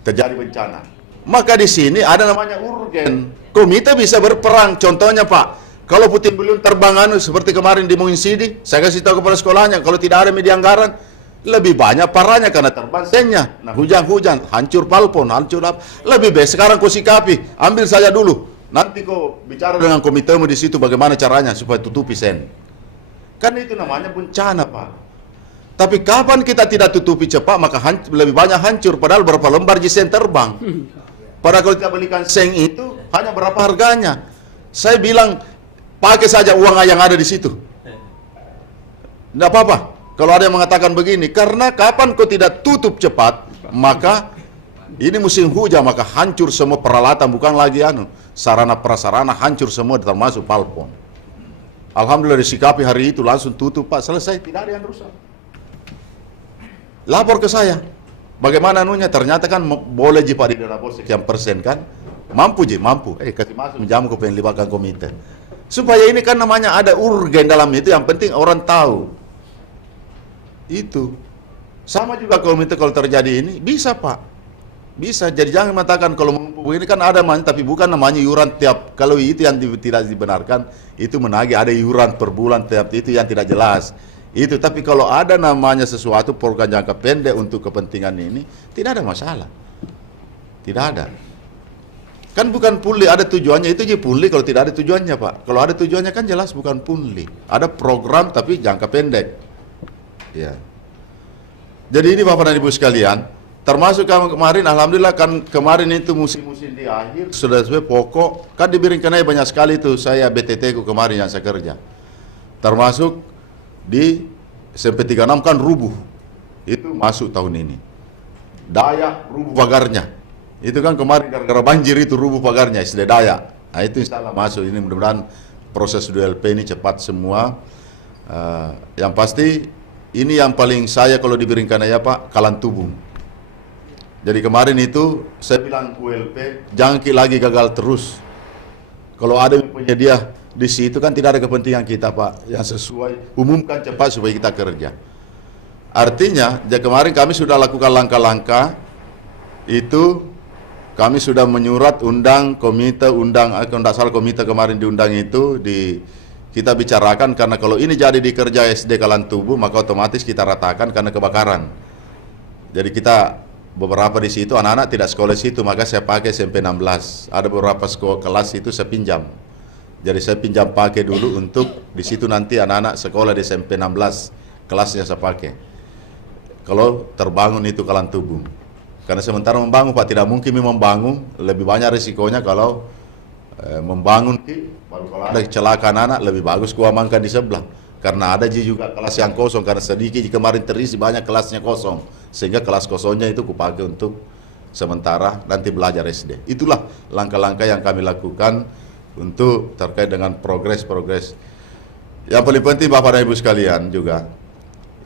Terjadi bencana. Maka di sini ada namanya urgen. Komite bisa berperang. Contohnya Pak, kalau puting beliung terbang seperti kemarin di Muinsidi, saya kasih tahu kepada sekolahnya, kalau tidak ada media anggaran, lebih banyak parahnya karena terbang sengnya. Nah hujan-hujan, hancur palpon, hancur apa. Lebih baik sekarang kau sikapi, ambil saja dulu. Nanti kau bicara dengan komitemu di situ bagaimana caranya supaya tutupi sen. Kan itu namanya bencana Pak. Tapi kapan kita tidak tutupi cepat, maka lebih banyak hancur. Padahal berapa lembar jisen terbang. Padahal kalau kita belikan seng itu hanya berapa harganya. Saya bilang pakai saja uang yang ada di situ. Tidak apa-apa. Kalau ada yang mengatakan begini, karena kapan kau tidak tutup cepat, maka ini musim hujan, maka hancur semua peralatan, bukan lagi sarana prasarana hancur semua termasuk palpon. Alhamdulillah disikapi hari itu langsung tutup Pak, selesai, tidak ada yang rusak. Lapor ke saya. Bagaimana ternyata kan boleh Pak di dana BOS sekian persen kan? Mampu mampu. Kasih masuk jamu ke pengen libatkan komite. Supaya ini kan namanya ada urgen dalam itu, yang penting orang tahu. Itu. Sama juga komite kalau terjadi ini, bisa Pak. Bisa. Jadi jangan mengatakan kalau ini kan ada tapi bukan namanya iuran tiap, kalau itu yang tidak dibenarkan, itu menagih ada iuran per bulan tiap itu yang tidak jelas. Itu, tapi kalau ada namanya sesuatu program jangka pendek untuk kepentingan ini, tidak ada masalah. Tidak ada. Kan bukan pungli, ada tujuannya, itu aja pungli kalau tidak ada tujuannya Pak. Kalau ada tujuannya kan jelas bukan pungli. Ada program tapi jangka pendek. Ya. Jadi ini Bapak dan Ibu sekalian, termasuk kemarin, alhamdulillah kan kemarin itu musim-musim di akhir, sudah sesuai pokok, kan di Biringkanaya banyak sekali itu saya BTT ku kemarin yang saya kerja. Termasuk di SMP 36 kan rubuh, itu masuk tahun ini. Dayak rubuh pagarnya, itu kan kemarin gara-gara banjir itu rubuh pagarnya SD Dayak. Nah itu insya Allah masuk, ini mudah-mudahan proses 2LP ini cepat semua. Yang pasti ini yang paling saya kalau di Biringkanaya Pak, Kalantubung. Jadi kemarin itu saya bilang ULP jangan lagi gagal terus. Kalau ada yang punya dia Di situ kan tidak ada kepentingan kita, Pak, yang sesuai, umumkan cepat supaya kita kerja. Artinya, kemarin kami sudah lakukan langkah-langkah, itu kami sudah menyurat undang komite, kalau tidak salah komite kemarin diundang itu, kita bicarakan, karena kalau ini jadi di kerja SD Kalan Tubuh, maka otomatis kita ratakan karena kebakaran. Jadi kita, beberapa di situ, anak-anak tidak sekolah di situ, maka saya pakai SMP 16. Ada beberapa sekolah kelas itu saya pinjam. Jadi saya pinjam pakai dulu untuk di situ nanti anak-anak sekolah di SMP 16 kelasnya saya pakai. Kalau terbangun itu Kalan Tubuh. Karena sementara membangun, Pak, tidak mungkin membangun, lebih banyak risikonya kalau membangun, baru kalau ada kecelakaan anak lebih bagus kuamankan di sebelah. Karena ada juga kelas yang kosong, karena sedikit kemarin terisi banyak kelasnya kosong. Sehingga kelas kosongnya itu kupakai untuk sementara nanti belajar SD. Itulah langkah-langkah yang kami lakukan untuk terkait dengan progres-progres. Yang paling penting Bapak dan Ibu sekalian juga,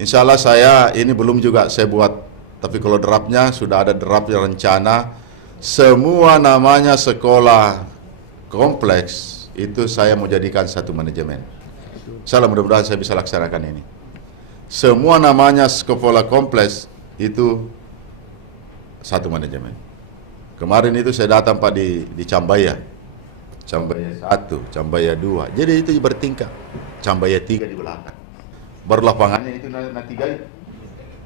insya Allah saya ini belum juga saya buat, tapi kalau draftnya sudah ada draftnya rencana, semua namanya sekolah kompleks itu saya mau jadikan satu manajemen. Insya Allah mudah-mudahan saya bisa laksanakan ini. Semua namanya sekolah kompleks itu satu manajemen. Kemarin itu saya datang Pak di Cambaya. Cambaya 1, Cambaya 2. Jadi itu bertingkat. Cambaya 3 di belakang. Baru lapangannya itu nanti guys.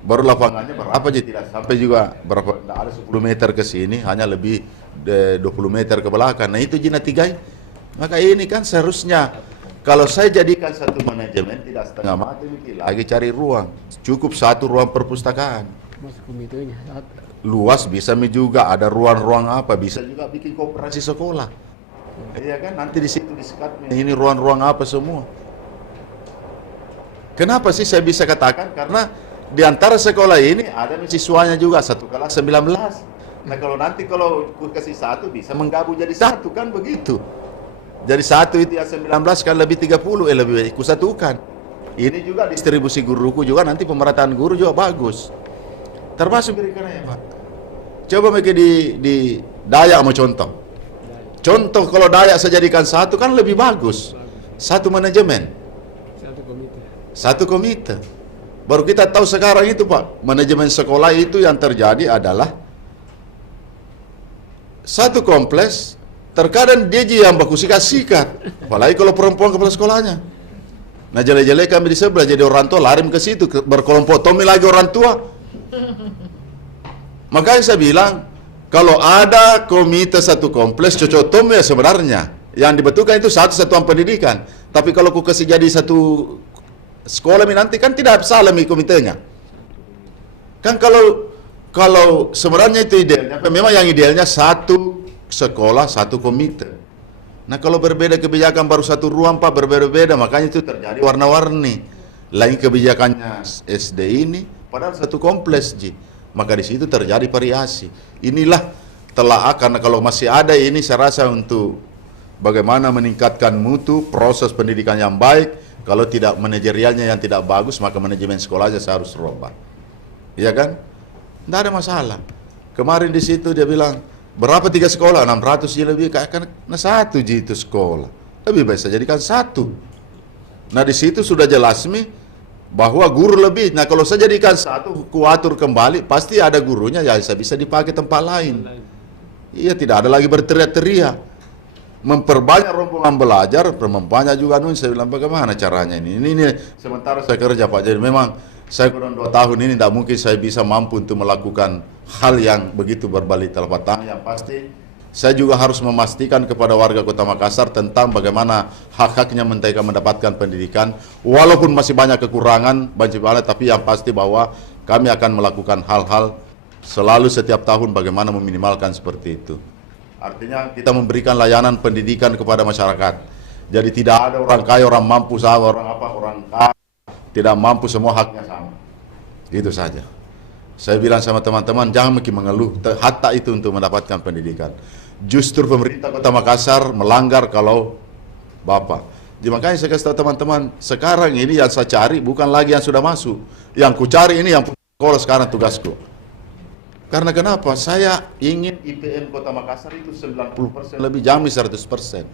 Baru lapangannya berapa aja tidak sampai juga berapa, ada 10 meter ke sini, hanya lebih 20 meter ke belakang. Nah itu Jina 3. Maka ini kan seharusnya kalau saya jadikan satu manajemen tidak setengah mati lagi cari ruang. Cukup satu ruang perpustakaan. Luas bisa juga ada ruang-ruang apa, bisa juga bikin koperasi sekolah. Iya kan, nanti di situ disekat ini ruang-ruang apa semua. Kenapa sih saya bisa katakan? Karena di antara sekolah ini ada siswanya juga satu kelas 19. Nah kalau nanti kalau kasih satu bisa menggabung jadi satu kan begitu. Jadi satu itu yang 19 kan lebih 30, lebih baik kusatukan. Ini juga distribusi guruku juga nanti pemerataan guru juga bagus. Termasuk kira-kira ya Pak. Coba mereka di Dayak mau contoh. Contoh kalau Dayak saya jadikan satu kan lebih bagus. Satu manajemen. Satu komite. Baru kita tahu sekarang itu Pak, manajemen sekolah itu yang terjadi adalah satu kompleks, terkadang dia yang baku sikat-sikat. Apalagi kalau perempuan kepala sekolahnya. Nah jele-jele kami di sebelah jadi orang tua lari ke situ, berkelompok Tommy lagi orang tua. Makanya saya bilang, kalau ada komite satu kompleks, cocok Tommy ya sebenarnya. Yang dibutuhkan itu satu satuan pendidikan. Tapi kalau ku kasih jadi satu sekolah nanti kan tidak salah komitenya. Kan kalau sebenarnya itu idealnya, memang yang idealnya satu sekolah, satu komite. Nah kalau berbeda kebijakan baru satu ruang Pak, berbeda-beda, makanya itu terjadi warna-warni. Lain kebijakannya SD ini, padahal satu kompleks Ji. Maka di situ terjadi variasi. Inilah telah karena kalau masih ada ini saya rasa untuk bagaimana meningkatkan mutu proses pendidikan yang baik. Kalau tidak manajerialnya yang tidak bagus, maka manajemen sekolahnya saya harus rubah. Iya kan? Tidak ada masalah. Kemarin di situ dia bilang berapa 3 sekolah? 600 ya lebih kan satu Ji itu sekolah. Lebih baik saya jadikan satu. Nah di situ sudah jelas nih bahwa guru lebih. Nah kalau saya jadikan satu, kuatur kembali, pasti ada gurunya ya bisa dipakai tempat lain. Iya tidak ada lagi berteriak-teriak. Memperbanyak rombongan belajar, memperbanyak juga saya bilang bagaimana caranya ini. Ini sementara saya kerja Pak. Jadi memang saya kurang 2 tahun ini tidak mungkin saya bisa mampu untuk melakukan hal yang begitu berbalik telapak tangan. Yang pasti saya juga harus memastikan kepada warga Kota Makassar tentang bagaimana hak-haknya mereka mendapatkan pendidikan. Walaupun masih banyak kekurangan, tapi yang pasti bahwa kami akan melakukan hal-hal selalu setiap tahun bagaimana meminimalkan seperti itu. Artinya kita memberikan layanan pendidikan kepada masyarakat. Jadi tidak ada orang kaya, orang mampu sama, orang kaya tidak mampu, semua haknya sama. Itu saja. Saya bilang sama teman-teman, jangan mungkin mengeluh, hatta itu untuk mendapatkan pendidikan. Justru pemerintah Kota Makassar melanggar kalau Bapak. Jadi makanya saya kasih tahu teman-teman, sekarang ini yang saya cari bukan lagi yang sudah masuk. Yang ku cari ini yang sekolah sekarang tugasku. Karena kenapa? Saya ingin IPM Kota Makassar itu 90% lebih, jangan 100%.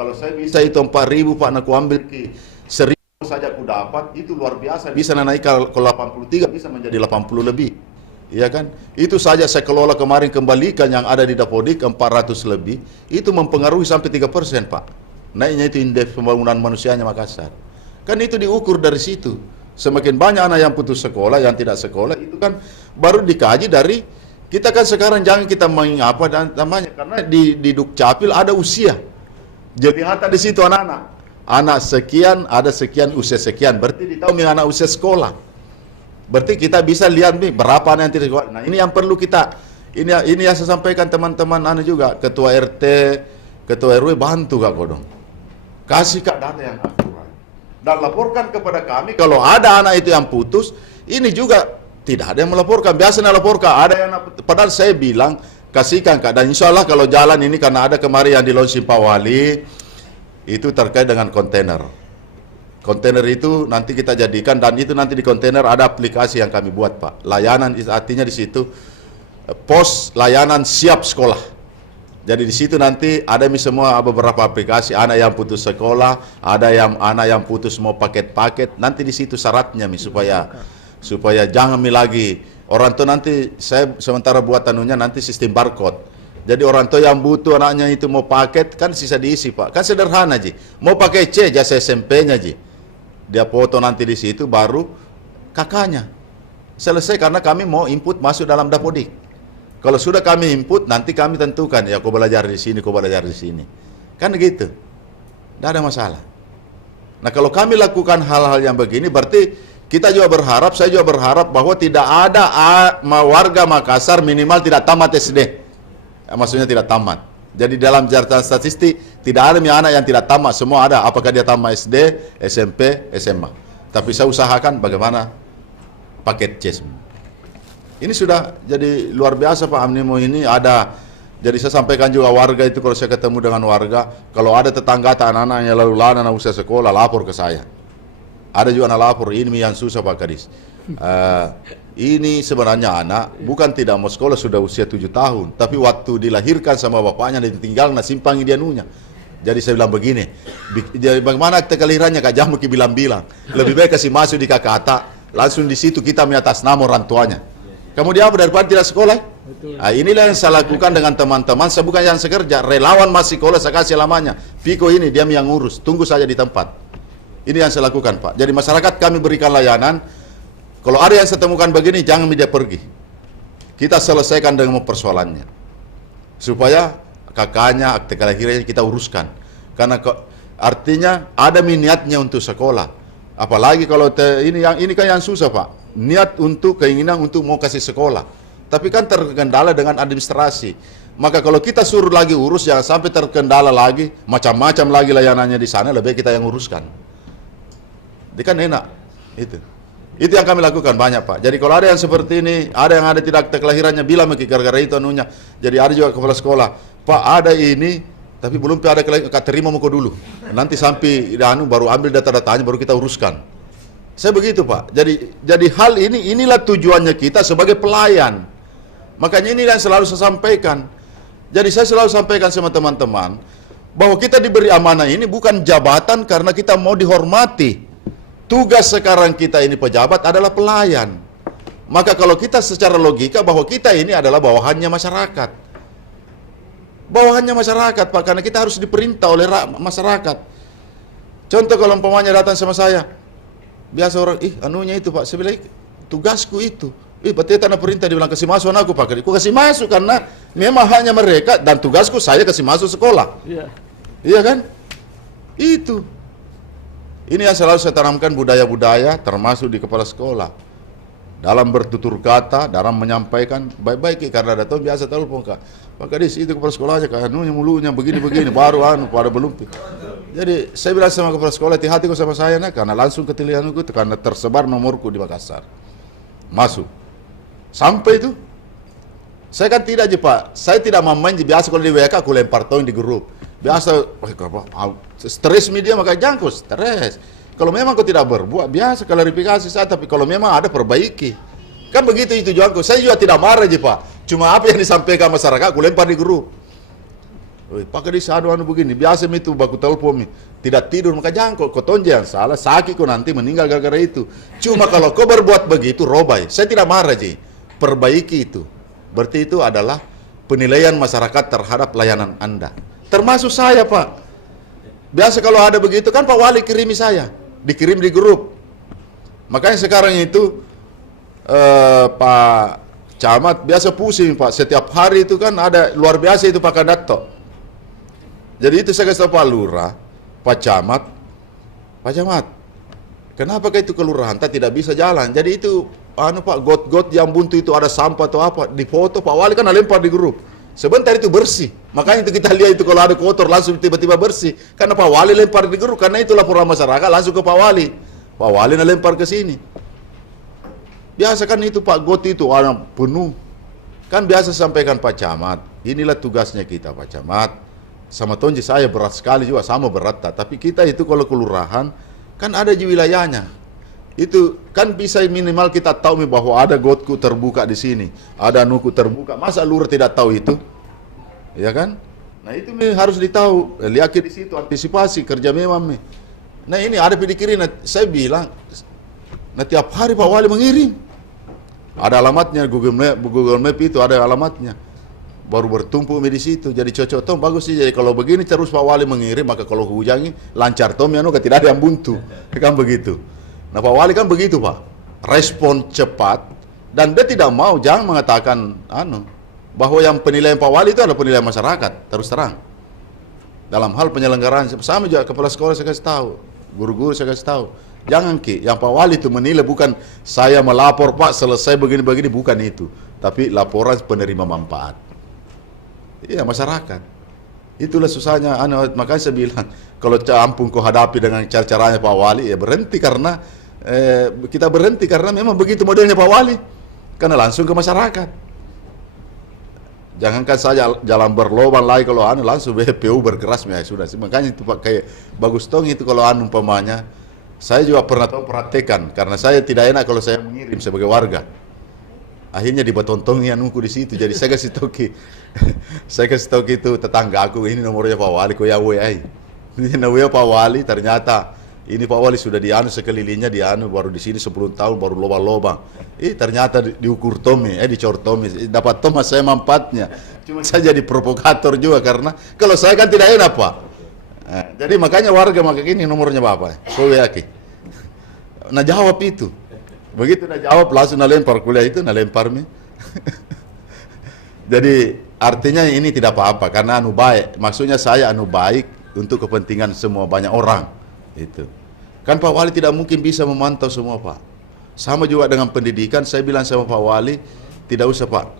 Kalau saya bisa itu 4.000 Pak, aku ambil ke 1.000 saja aku dapat, itu luar biasa. Bisa naik ke 83, bisa menjadi 80 lebih. Iya kan? Itu saja saya kelola kemarin, kembalikan yang ada di Dapodik 400 lebih, itu mempengaruhi sampai 3% Pak. Naiknya itu indeks pembangunan manusianya Makassar. Kan itu diukur dari situ. Semakin banyak anak yang putus sekolah, yang tidak sekolah, itu kan baru dikaji dari, kita kan sekarang jangan kita mengapa dan namanya, karena di Dukcapil ada usia. Jadi hatta di situ anak-anak. Anak sekian, ada sekian, usia sekian. Berarti ditahu anak usia sekolah. Berarti kita bisa lihat nih berapa anak yang tidak sekolah. Nah ini yang perlu kita, ini yang saya sampaikan teman-teman juga, ketua RT, ketua RW, bantu Kak Kodong. Kasih Kak data yang akurat. Dan laporkan kepada kami kalau ada anak itu yang putus, ini juga tidak ada yang melaporkan. Biasanya laporkan, ada yang, padahal saya bilang, kasihkan Kak. Dan insya Allah kalau jalan ini, karena ada kemarin yang di launching Pak Wali, itu terkait dengan kontainer. Kontainer itu nanti kita jadikan, dan itu nanti di kontainer ada aplikasi yang kami buat Pak. Layanan artinya di situ pos layanan siap sekolah. Jadi di situ nanti ada semua beberapa aplikasi, anak yang putus sekolah, ada yang anak yang putus mau paket-paket, nanti di situ syaratnya supaya jangan lagi orang tua, nanti saya sementara buat nanti sistem barcode. Jadi orang tua yang butuh anaknya itu mau paket, kan sisa diisi Pak. Kan sederhana Ji. Mau pakai C, jasa SMP-nya Ji. Dia foto nanti di situ, baru kakaknya. Selesai, karena kami mau input masuk dalam Dapodik. Kalau sudah kami input, nanti kami tentukan, ya kau belajar di sini, kau belajar di sini. Kan gitu. Tidak ada masalah. Nah kalau kami lakukan hal-hal yang begini, berarti kita juga berharap, saya juga berharap bahwa tidak ada warga Makassar minimal tidak tamat SD. Maksudnya tidak tamat. Jadi dalam catatan statistik tidak ada anak yang tidak tamat, semua ada. Apakah dia tamat SD, SMP, SMA. Tapi saya usahakan bagaimana paket C semua. Ini sudah jadi luar biasa Pak Amnimo ini ada. Jadi saya sampaikan juga warga itu, kalau saya ketemu dengan warga, kalau ada tetangga anak-anak yang lalu lalang anak usia sekolah, lapor ke saya. Ada juga anak lapor, ini yang susah Pak Kadis. Ini sebenarnya anak bukan tidak mau sekolah, sudah usia 7 tahun, tapi waktu dilahirkan sama bapaknya ditinggal simpangi dia nunya. Jadi saya bilang begini, bagaimana akte kelahirannya Kak Jamu bilang-bilang, lebih baik kasih masuk di kakata, langsung di situ kita atas nama orang tuanya. Kamu dia apa daripada tidak sekolah? Nah, inilah yang saya lakukan dengan teman-teman. Saya bukan yang sekerja, relawan masih sekolah saya kasih lamanya. Piko ini dia yang ngurus, tunggu saja di tempat. Ini yang saya lakukan Pak. Jadi masyarakat kami berikan layanan. Kalau ada yang saya temukan begini, jangan dia pergi. Kita selesaikan dengan persoalannya. Supaya kakaknya, akte kelahirannya kita uruskan. Karena artinya ada niatnya untuk sekolah. Apalagi kalau ini kan yang susah Pak. Niat untuk keinginan untuk mau kasih sekolah. Tapi kan terkendala dengan administrasi. Maka kalau kita suruh lagi urus, jangan sampai terkendala lagi, macam-macam lagi layanannya di sana, lebih kita yang uruskan. Ini kan enak. Itu yang kami lakukan banyak Pak. Jadi kalau ada yang seperti ini, ada yang ada tidak akte kelahirannya, bilang gara-gara itu anunya. Jadi ada juga kepala sekolah, Pak ada ini, tapi belum ada kelahiran, Kak terima muka dulu. Nanti sampai baru ambil data-datanya, baru kita uruskan. Saya begitu Pak. Jadi hal inilah tujuannya kita sebagai pelayan. Makanya inilah yang selalu saya sampaikan. Jadi saya selalu sampaikan sama teman-teman, bahwa kita diberi amanah ini bukan jabatan karena kita mau dihormati. Tugas sekarang kita ini pejabat adalah pelayan. Maka kalau kita secara logika bahwa kita ini adalah bawahannya masyarakat. Bawahannya masyarakat Pak, karena kita harus diperintah oleh masyarakat. Contoh kalau umpamanya datang sama saya, biasa orang, anunya itu Pak, saya bilang, tugasku itu. Berarti tanah perintah, dibilang kasih masuk anakku Pak. Aku kasih masuk karena memang hanya mereka, dan tugasku saya kasih masuk sekolah. Iya kan? Itu. Ini yang selalu saya tanamkan budaya-budaya termasuk di kepala sekolah. Dalam bertutur kata, dalam menyampaikan baik-baik, karena ada tahu biasa telepon Kak. Pak Kadis itu kepala sekolahnya Kak, mulunya begini-begini, baru pada belum. Jadi saya bilang sama kepala sekolah, hati-hati kok sama saya karena langsung ketilianku itu karena tersebar nomorku di Makassar. Masuk. Sampai itu. Saya kan tidak Pak, saya tidak main biasa kalau di WK aku lempar tahun di grup. Biasa, stres media maka jangkau, stres. Kalau memang kau tidak berbuat, biasa klarifikasi saya, tapi kalau memang ada perbaiki. Kan begitu itu tujuanku. Saya juga tidak marah Pak. Cuma apa yang disampaikan masyarakat, aku lempar di grup. Pak Kadis anu begini, biasa itu baku telepon tidak tidur, maka jangan kok tonje yang salah, sakit kok nanti meninggal gara-gara itu. Cuma kalau kau berbuat begitu, robai. Saya tidak marah, Ji. Perbaiki itu. Berarti itu adalah penilaian masyarakat terhadap layanan Anda. Termasuk saya, Pak. Biasa kalau ada begitu kan Pak Wali kirimi saya, dikirim di grup. Makanya sekarang itu Pak Camat biasa pusing, Pak. Setiap hari itu kan ada luar biasa itu Pak Kadato. Jadi itu saya kasih tahu Pak Lurah, Pak Camat, kenapa itu kelurahan tidak bisa jalan? Jadi itu Pak, got-got yang buntu itu ada sampah atau apa, difoto Pak Wali kan lempar di grup. Sebentar itu bersih. Makanya itu kita lihat itu kalau ada kotor langsung tiba-tiba bersih. Karena Pak Wali lempar di grup, karena itu laporan masyarakat langsung ke Pak Wali. Pak Wali lempar ke sini. Biasa kan itu Pak got itu orang penuh. Kan biasa sampaikan Pak Camat, inilah tugasnya kita Pak Camat. Sama Tonji saya berat sekali juga, sama berat. Tapi kita itu kalau kelurahan, kan ada di wilayahnya. Itu kan bisa minimal kita tahu bahwa ada gotku terbuka di sini. Ada nuku terbuka. Masa lurah tidak tahu itu? Ya kan? Nah itu harus ditahu. Lihat di situ, antisipasi, kerja memang. Nah ini ada pikirin, saya bilang, nah tiap hari Pak Wali mengirim. Ada alamatnya, Google Map itu ada alamatnya. Baru bertumpuk di situ, jadi cocok tom bagus sih. Jadi kalau begini terus Pak Wali mengirim, maka kalau hujannya lancar tom ya, tidak ada yang buntu, kan begitu. Nah Pak Wali kan begitu Pak, respon cepat dan dia tidak mau jangan mengatakan bahwa yang penilaian Pak Wali itu adalah penilaian masyarakat terus terang. Dalam hal penyelenggaraan sama juga kepala sekolah saya kasih tahu, guru-guru saya kasih tahu, jangan yang Pak Wali itu menilai bukan saya melapor Pak selesai begini-begini, bukan itu, tapi laporan penerima manfaat. Iya masyarakat. Itulah susahnya. Makanya saya bilang kalau campung kau hadapi dengan cara-caranya Pak Wali, ya berhenti karena kita berhenti karena memang begitu modelnya Pak Wali. Karena langsung ke masyarakat. Jangankan saja jalan berlobang lagi kalau langsung BPU berkeras ya sudah. Makanya itu Pak kayak bagus tong itu kalau umpamanya. Saya juga pernah praktekan karena saya tidak enak kalau saya mengirim sebagai warga. Akhirnya dibatontongi nunggu di situ. Jadi saya kasih tahu itu tetangga aku, ini nomornya Pak Wali, kau ya WA. Ini nomornya Pak Wali, ternyata ini Pak Wali sudah sekelilingnya baru di sini 10 tahun baru lobang-lobang. Ternyata diukur Tommy, dicor Tommy, dapat Thomas saya manfaatnya. Cuma saya jadi provokator juga karena kalau saya kan tidak enak Pak. Jadi makanya warga ini nomornya Bapak. Kau WA ki. Nah jawab itu. Begitu nak jawab langsung lempar kuliah itu lempar mi. Jadi artinya ini tidak apa-apa karena baik. Maksudnya saya baik untuk kepentingan semua banyak orang. Itu. Kan Pak Wali tidak mungkin bisa memantau semua Pak. Sama juga dengan pendidikan, saya bilang sama Pak Wali tidak usah Pak.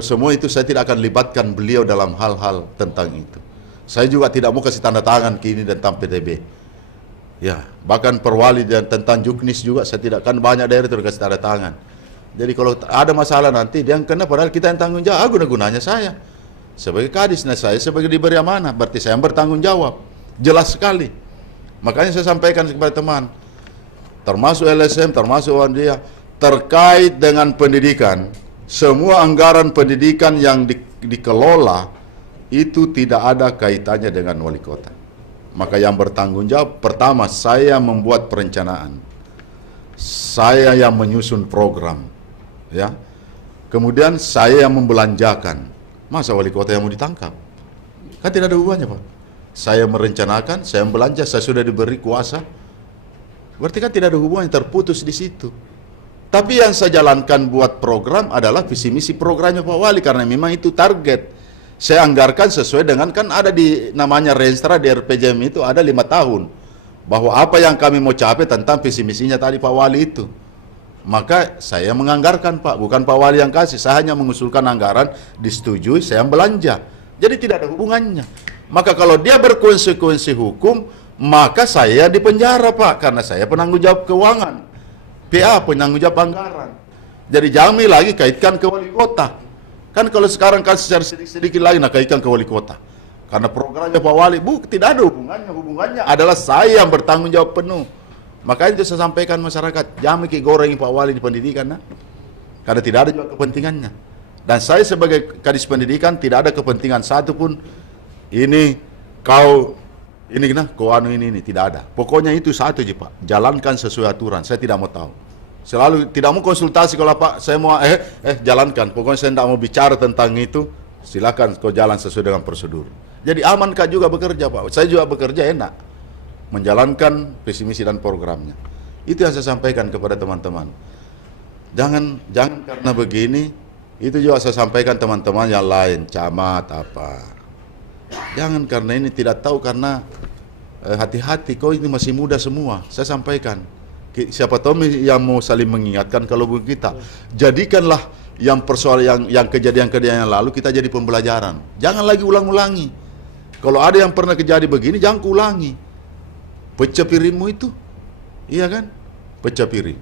Semua itu saya tidak akan libatkan beliau dalam hal-hal tentang itu. Saya juga tidak mau kasih tanda tangan kini tentang PTB. Ya, bahkan perwali dan tentang juknis juga saya tidak, kan banyak daerah itu dikasih tanda tangan. Jadi kalau ada masalah nanti dia kena, padahal kita yang tanggung jawab. Guna-gunanya saya sebagai kadis, saya sebagai diberi amanah, berarti saya yang bertanggung jawab. Jelas sekali. Makanya saya sampaikan kepada teman, termasuk LSM, termasuk dia terkait dengan pendidikan. Semua anggaran pendidikan yang dikelola itu tidak ada kaitannya dengan wali kota. Maka yang bertanggung jawab pertama saya membuat perencanaan, saya yang menyusun program, ya. Kemudian saya yang membelanjakan. Masa wali kota yang mau ditangkap? Kan tidak ada hubungannya Pak. Saya merencanakan, saya belanja, saya sudah diberi kuasa. Berarti kan tidak ada hubungannya, terputus di situ. Tapi yang saya jalankan buat program adalah visi misi programnya Pak Wali karena memang itu target. Saya anggarkan sesuai dengan kan ada di namanya Renstra di RPJM itu ada 5 tahun. Bahwa apa yang kami mau capai tentang visi misinya tadi Pak Wali itu. Maka saya menganggarkan Pak, bukan Pak Wali yang kasih. Saya hanya mengusulkan anggaran, disetujui, saya belanja. Jadi tidak ada hubungannya. Maka kalau dia berkonsekuensi hukum, maka saya dipenjara Pak. Karena saya penanggung jawab keuangan. PA, penanggung jawab anggaran. Jadi jangan lagi kaitkan ke wali kota. Kan kalau sekarang kan secara sedikit lagi kaitkan ke wali kota. Karena programnya Pak Wali, tidak ada hubungannya. Hubungannya adalah saya yang bertanggung jawab penuh. Makanya itu saya sampaikan masyarakat, jangan goreng Pak Wali di pendidikan. Karena tidak ada juga kepentingannya. Dan saya sebagai kadis pendidikan tidak ada kepentingan satupun ini kau ini kau anu ini tidak ada. Pokoknya itu satu aja Pak, jalankan sesuai aturan. Saya tidak mau tahu. Selalu tidak mau konsultasi kalau Pak, saya mau jalankan. Pokoknya saya tidak mau bicara tentang itu. Silakan kau jalan sesuai dengan prosedur. Jadi aman Kak juga bekerja Pak. Saya juga bekerja enak, menjalankan visi misi dan programnya. Itu yang saya sampaikan kepada teman-teman. Jangan karena begini. Itu juga saya sampaikan teman-teman yang lain, camat apa. Jangan karena ini tidak tahu, karena hati-hati, kau ini masih muda semua. Saya sampaikan. Siapa tahu yang mau saling mengingatkan kalau kita. Jadikanlah yang persoalan yang kejadian-kejadian yang lalu kita jadi pembelajaran. Jangan lagi ulang-ulangi. Kalau ada yang pernah kejadian begini, jangan ulangi. Pecah piringmu itu. Iya kan? Pecah piring.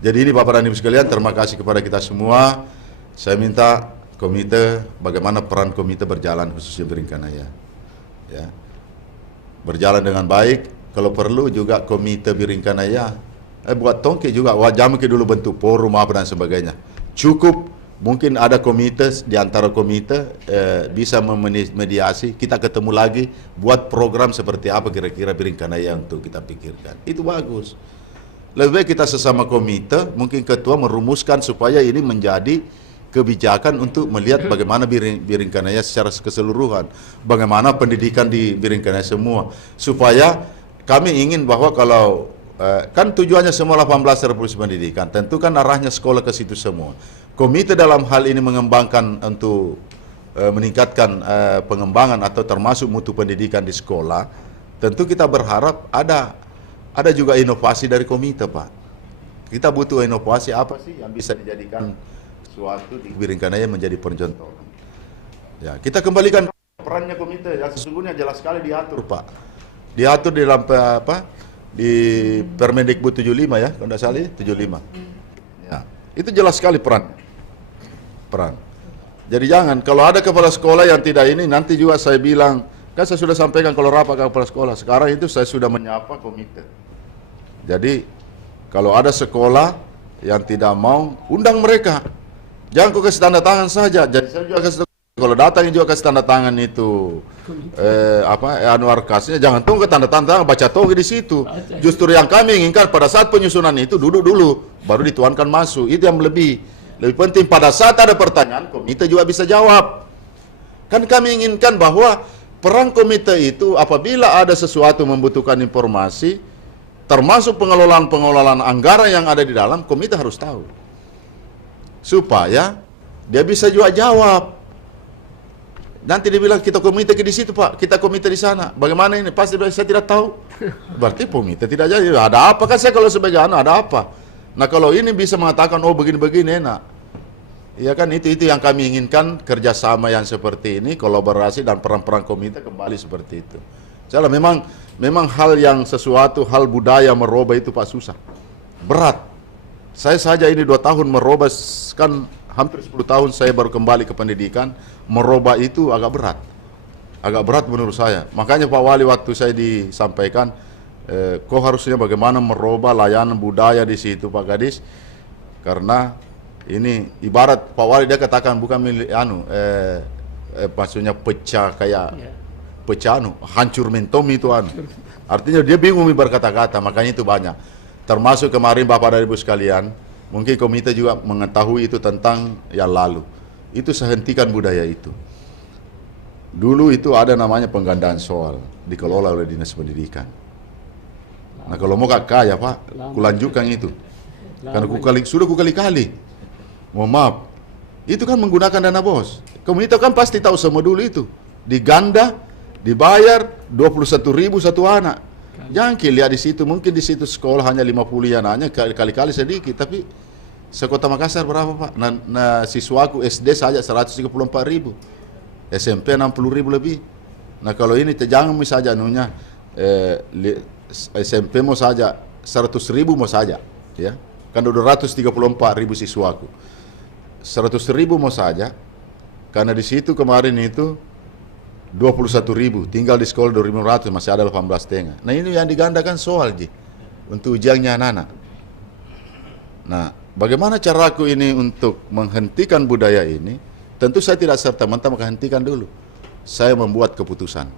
Jadi ini Bapak dan Ibu sekalian, terima kasih kepada kita semua. Saya minta komite, bagaimana peran komite berjalan khususnya Biringkanaya. Ya. Berjalan dengan baik. Kalau perlu juga komite Biringkanaya buat tongke juga, wajah mungkin dulu bentuk forum apa dan sebagainya. Cukup mungkin ada komite, di antara komite bisa memediasi, kita ketemu lagi buat program seperti apa kira-kira Biringkanaya untuk kita pikirkan. Itu bagus. Lebih baik kita sesama komite, mungkin ketua merumuskan supaya ini menjadi kebijakan untuk melihat bagaimana Biringkanaya secara keseluruhan, bagaimana pendidikan di Biringkanaya semua, supaya kami ingin bahwa kalau kan tujuannya semua 18 revolusi pendidikan, tentu kan arahnya sekolah ke situ semua. Komite dalam hal ini mengembangkan untuk meningkatkan pengembangan atau termasuk mutu pendidikan di sekolah. Tentu kita berharap ada juga inovasi dari komite Pak. Kita butuh inovasi apa sih yang bisa dijadikan suatu di Biringkanaya menjadi percontohan. Ya, kita kembalikan perannya komite yang sesungguhnya jelas sekali diatur Pak. Diatur di dalam di Permendikbud 75 ya, kalau tidak salah 75. Ya, itu jelas sekali peran. Jadi jangan kalau ada kepala sekolah yang tidak ini, nanti juga saya bilang, kan saya sudah sampaikan kalau rapat kepala sekolah. Sekarang itu saya sudah menyapa komite. Jadi kalau ada sekolah yang tidak mau, undang mereka. Jangan kok kasih tanda tangan saja. Jadi saya juga kasih, kalau datang juga kasih tanda tangan itu anuar kasnya, jangan tunggu tanda tangan baca toge di situ. Justru yang kami inginkan pada saat penyusunan itu duduk dulu, baru dituankan masuk. Itu yang lebih penting. Pada saat ada pertanyaan, komite juga bisa jawab. Kan kami inginkan bahwa peran komite itu apabila ada sesuatu membutuhkan informasi, termasuk pengelolaan anggaran yang ada di dalam, komite harus tahu. Supaya dia bisa juga jawab. Nanti dia bilang kita komite di situ Pak, kita komite di sana. Bagaimana ini? Pasti saya tidak tahu. Berarti komite tidak jadi. Ada apa kan saya kalau sebagai anak ada apa? Nah kalau ini bisa mengatakan oh begini-begini enak. Ya kan itu yang kami inginkan, kerjasama yang seperti ini, kolaborasi dan peran-peran komite kembali seperti itu. Soalnya memang hal yang sesuatu hal budaya merubah itu Pak susah, berat. Saya saja ini 2 tahun merubah, kan hampir 10 tahun saya baru kembali ke pendidikan, merubah itu agak berat menurut saya. Makanya Pak Wali waktu saya disampaikan, kok harusnya bagaimana merubah layanan budaya di situ Pak Gadis, karena ini ibarat Pak Wali dia katakan bukan milik maksudnya pecah kayak pecah hancur mentom itu artinya dia bingung berkata-kata, makanya itu banyak. Termasuk kemarin Bapak dan Ibu sekalian, mungkin komite juga mengetahui itu tentang yang lalu. Itu saya hentikan budaya itu. Dulu itu ada namanya penggandaan soal, dikelola oleh Dinas Pendidikan. Nah kalau mau kaya Pak, kulanjutkan itu. Karena sudah kukali-kali. Mohon maaf, itu kan menggunakan dana BOS. Komite kan pasti tahu semua dulu itu. Diganda, dibayar 21.000 satu anak. Jangan lihat di situ, mungkin di situ sekolah hanya 50 anaknya, kali-kali sedikit, tapi sekota Makassar berapa Pak? Nah siswaku SD saja 134.000, SMP 60.000 lebih. Nah kalau ini jangan saja SMP mau saja 100.000 mau saja, ya kan 234.000 siswaku, 100.000 mau saja, karena di situ kemarin itu 21.000, tinggal di sekolah 2.500, masih ada 18,5. Nah ini yang digandakan soal untuk ujiannya anak-anak. Nah bagaimana caraku ini untuk menghentikan budaya ini? Tentu saya tidak serta-merta menghentikan dulu. saya membuat keputusan.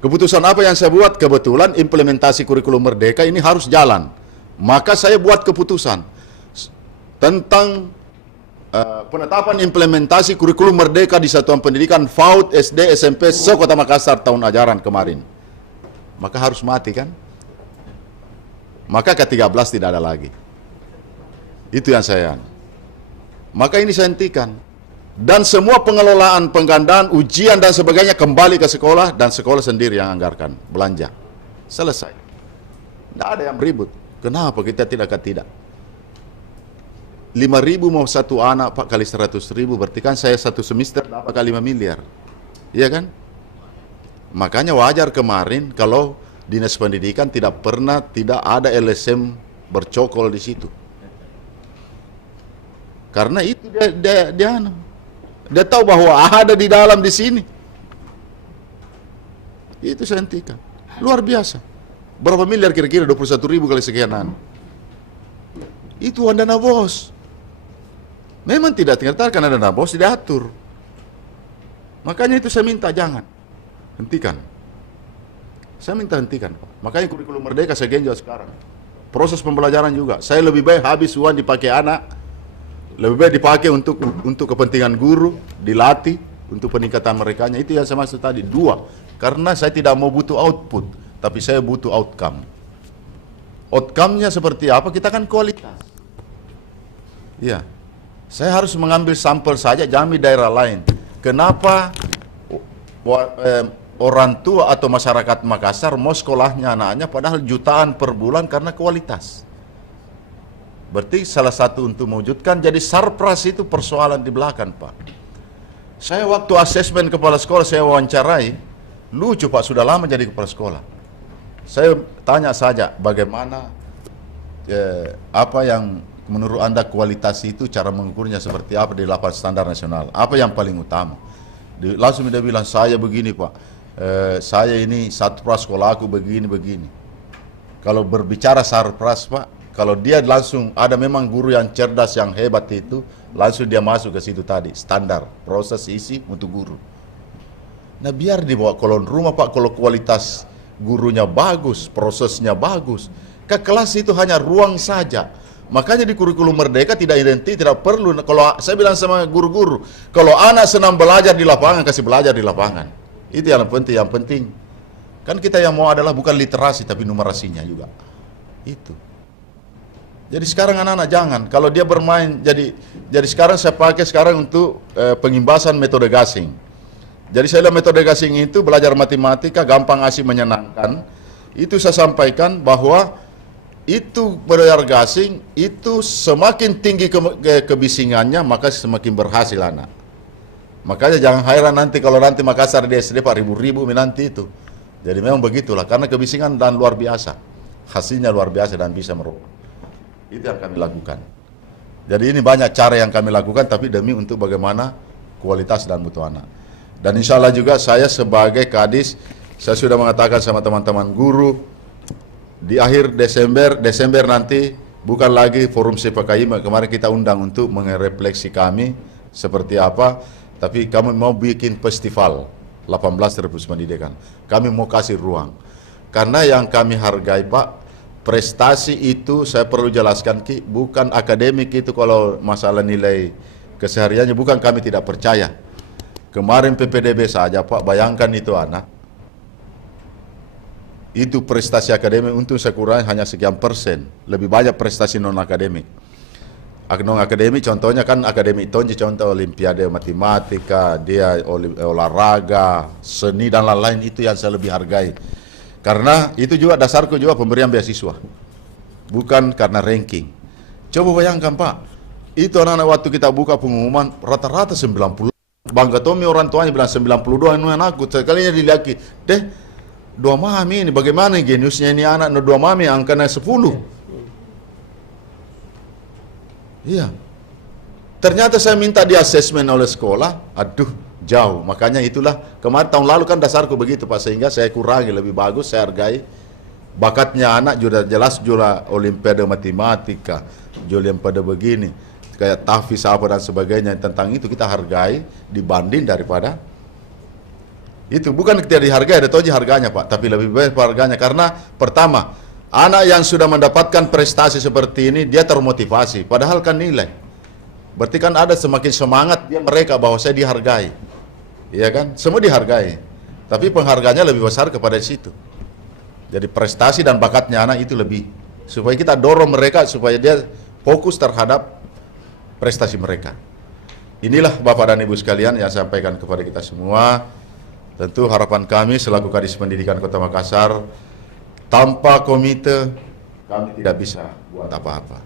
Keputusan apa yang saya buat? Kebetulan implementasi kurikulum Merdeka ini harus jalan. Maka saya buat keputusan tentang penetapan implementasi kurikulum Merdeka di satuan pendidikan PAUD, SD, SMP se-Kota Makassar tahun ajaran kemarin. Maka harus mati kan? Maka ke-13 tidak ada lagi. Itu yang saya. Maka ini saya hentikan. Dan semua pengelolaan, penggandaan, ujian dan sebagainya kembali ke sekolah dan sekolah sendiri yang anggarkan, belanja. Selesai. Tidak ada yang ribut. Kenapa kita tidak? 5.000 mau satu anak Pak kali 100.000 berarti kan saya satu semester dapat kali 5 miliar. Iya kan? Makanya wajar kemarin kalau Dinas Pendidikan tidak ada LSM bercokol di situ. Karena itu dia tahu bahwa ada di dalam di sini. Itu saya hentikan. Luar biasa. Berapa miliar kira-kira 21.000 kali sekianan. Itu dana BOS. Memang tidak tinggal karena dana BOS diatur. Makanya itu saya minta jangan. Hentikan. Saya minta hentikan. Makanya kurikulum Merdeka saya genjot sekarang. Proses pembelajaran juga. Saya lebih baik habis uang dipakai anak. Lebih baik dipakai untuk kepentingan guru, dilatih untuk peningkatan merekanya. Itu yang saya maksud tadi. 2, karena saya tidak mau butuh output, tapi saya butuh outcome. Outcome-nya seperti apa? Kita kan kualitas. Ya, saya harus mengambil sampel saja, jangan di daerah lain. Kenapa orang tua atau masyarakat Makassar mau sekolahnya anaknya padahal jutaan per bulan karena kualitas? Berarti salah satu untuk mewujudkan, jadi sarpras itu persoalan di belakang Pak. Saya waktu asesmen kepala sekolah saya wawancarai, lucu Pak, sudah lama jadi kepala sekolah. Saya tanya saja bagaimana, apa yang menurut Anda kualitas itu, cara mengukurnya seperti apa di 8 standar nasional, apa yang paling utama. Langsung dia bilang, saya begini Pak, saya ini sarpras sekolah aku begini. Kalau berbicara sarpras Pak, kalau dia langsung ada memang guru yang cerdas, yang hebat itu, langsung dia masuk ke situ tadi, standar, proses isi untuk guru. Nah biar dibawa kolon rumah Pak, kalau kualitas gurunya bagus, prosesnya bagus. Ke kelas itu hanya ruang saja. Makanya di kurikulum Merdeka tidak perlu, kalau saya bilang sama guru-guru, kalau anak senang belajar di lapangan, kasih belajar di lapangan. Itu yang penting. Kan kita yang mau adalah bukan literasi, tapi numerasinya juga. Itu. Jadi sekarang anak-anak jangan, kalau dia bermain, jadi sekarang saya pakai untuk pengimbasan metode gasing. Jadi saya lihat metode gasing itu belajar matematika gampang, asik, menyenangkan. Itu saya sampaikan bahwa itu belajar gasing itu semakin tinggi kebisingannya maka semakin berhasil anak. Makanya jangan heran nanti kalau nanti Makassar di SD Pak ribu-ribu nanti itu. Jadi memang begitulah karena kebisingan dan luar biasa. Hasilnya luar biasa dan bisa merubah. Itu yang kami lakukan. Jadi ini banyak cara yang kami lakukan tapi demi untuk bagaimana kualitas dan mutu anak. Dan insya Allah juga saya sebagai kadis, saya sudah mengatakan sama teman-teman guru, di akhir Desember nanti bukan lagi forum CPKI, kemarin kita undang untuk mengerefleksi kami seperti apa, tapi kami mau bikin festival 18 Republik Pendidikan. Kami mau kasih ruang. Karena yang kami hargai Pak, prestasi itu saya perlu jelaskan Ki, bukan akademik itu kalau masalah nilai kesehariannya, bukan kami tidak percaya. Kemarin PPDB saja Pak, bayangkan itu anak. Itu prestasi akademik untuk saya kurangi hanya sekian persen. Lebih banyak prestasi non-akademik. Non-akademik contohnya kan akademik tonji, contoh olimpiade matematika, dia olahraga, seni dan lain-lain, itu yang saya lebih hargai. Karena itu juga dasarku juga pemberian beasiswa. Bukan karena ranking. Coba bayangkan Pak, itu anak-anak waktu kita buka pengumuman rata-rata 90. Bangga Tommy orang tuanya bilang 92 ini anakku. Sekalinya dilihat, deh, 2 mami ini bagaimana geniusnya ini anak, 2 mami angkanya 10. Iya. Ternyata saya minta di asesmen oleh sekolah, aduh jauh. Makanya itulah kemarin tahun lalu kan dasarku begitu Pak, sehingga saya kurangi lebih bagus, saya hargai bakatnya anak sudah jelas juara olimpiade matematika, olimpiade begini, kayak tahfiz apa dan sebagainya, tentang itu kita hargai dibanding daripada Itu bukan tidak dihargai, ada toji harganya Pak, tapi lebih baik harganya karena pertama, anak yang sudah mendapatkan prestasi seperti ini dia termotivasi, padahal kan nilai. Berarti kan ada semakin semangat dia mereka bahwa saya dihargai. Iya kan? Semua dihargai. Tapi penghargaannya lebih besar kepada situ. Jadi prestasi dan bakatnya anak itu lebih, supaya kita dorong mereka supaya dia fokus terhadap prestasi mereka. Inilah Bapak dan Ibu sekalian yang saya sampaikan kepada kita semua. Tentu harapan kami selaku Kadis Pendidikan Kota Makassar, tanpa komite kami tidak bisa buat apa-apa.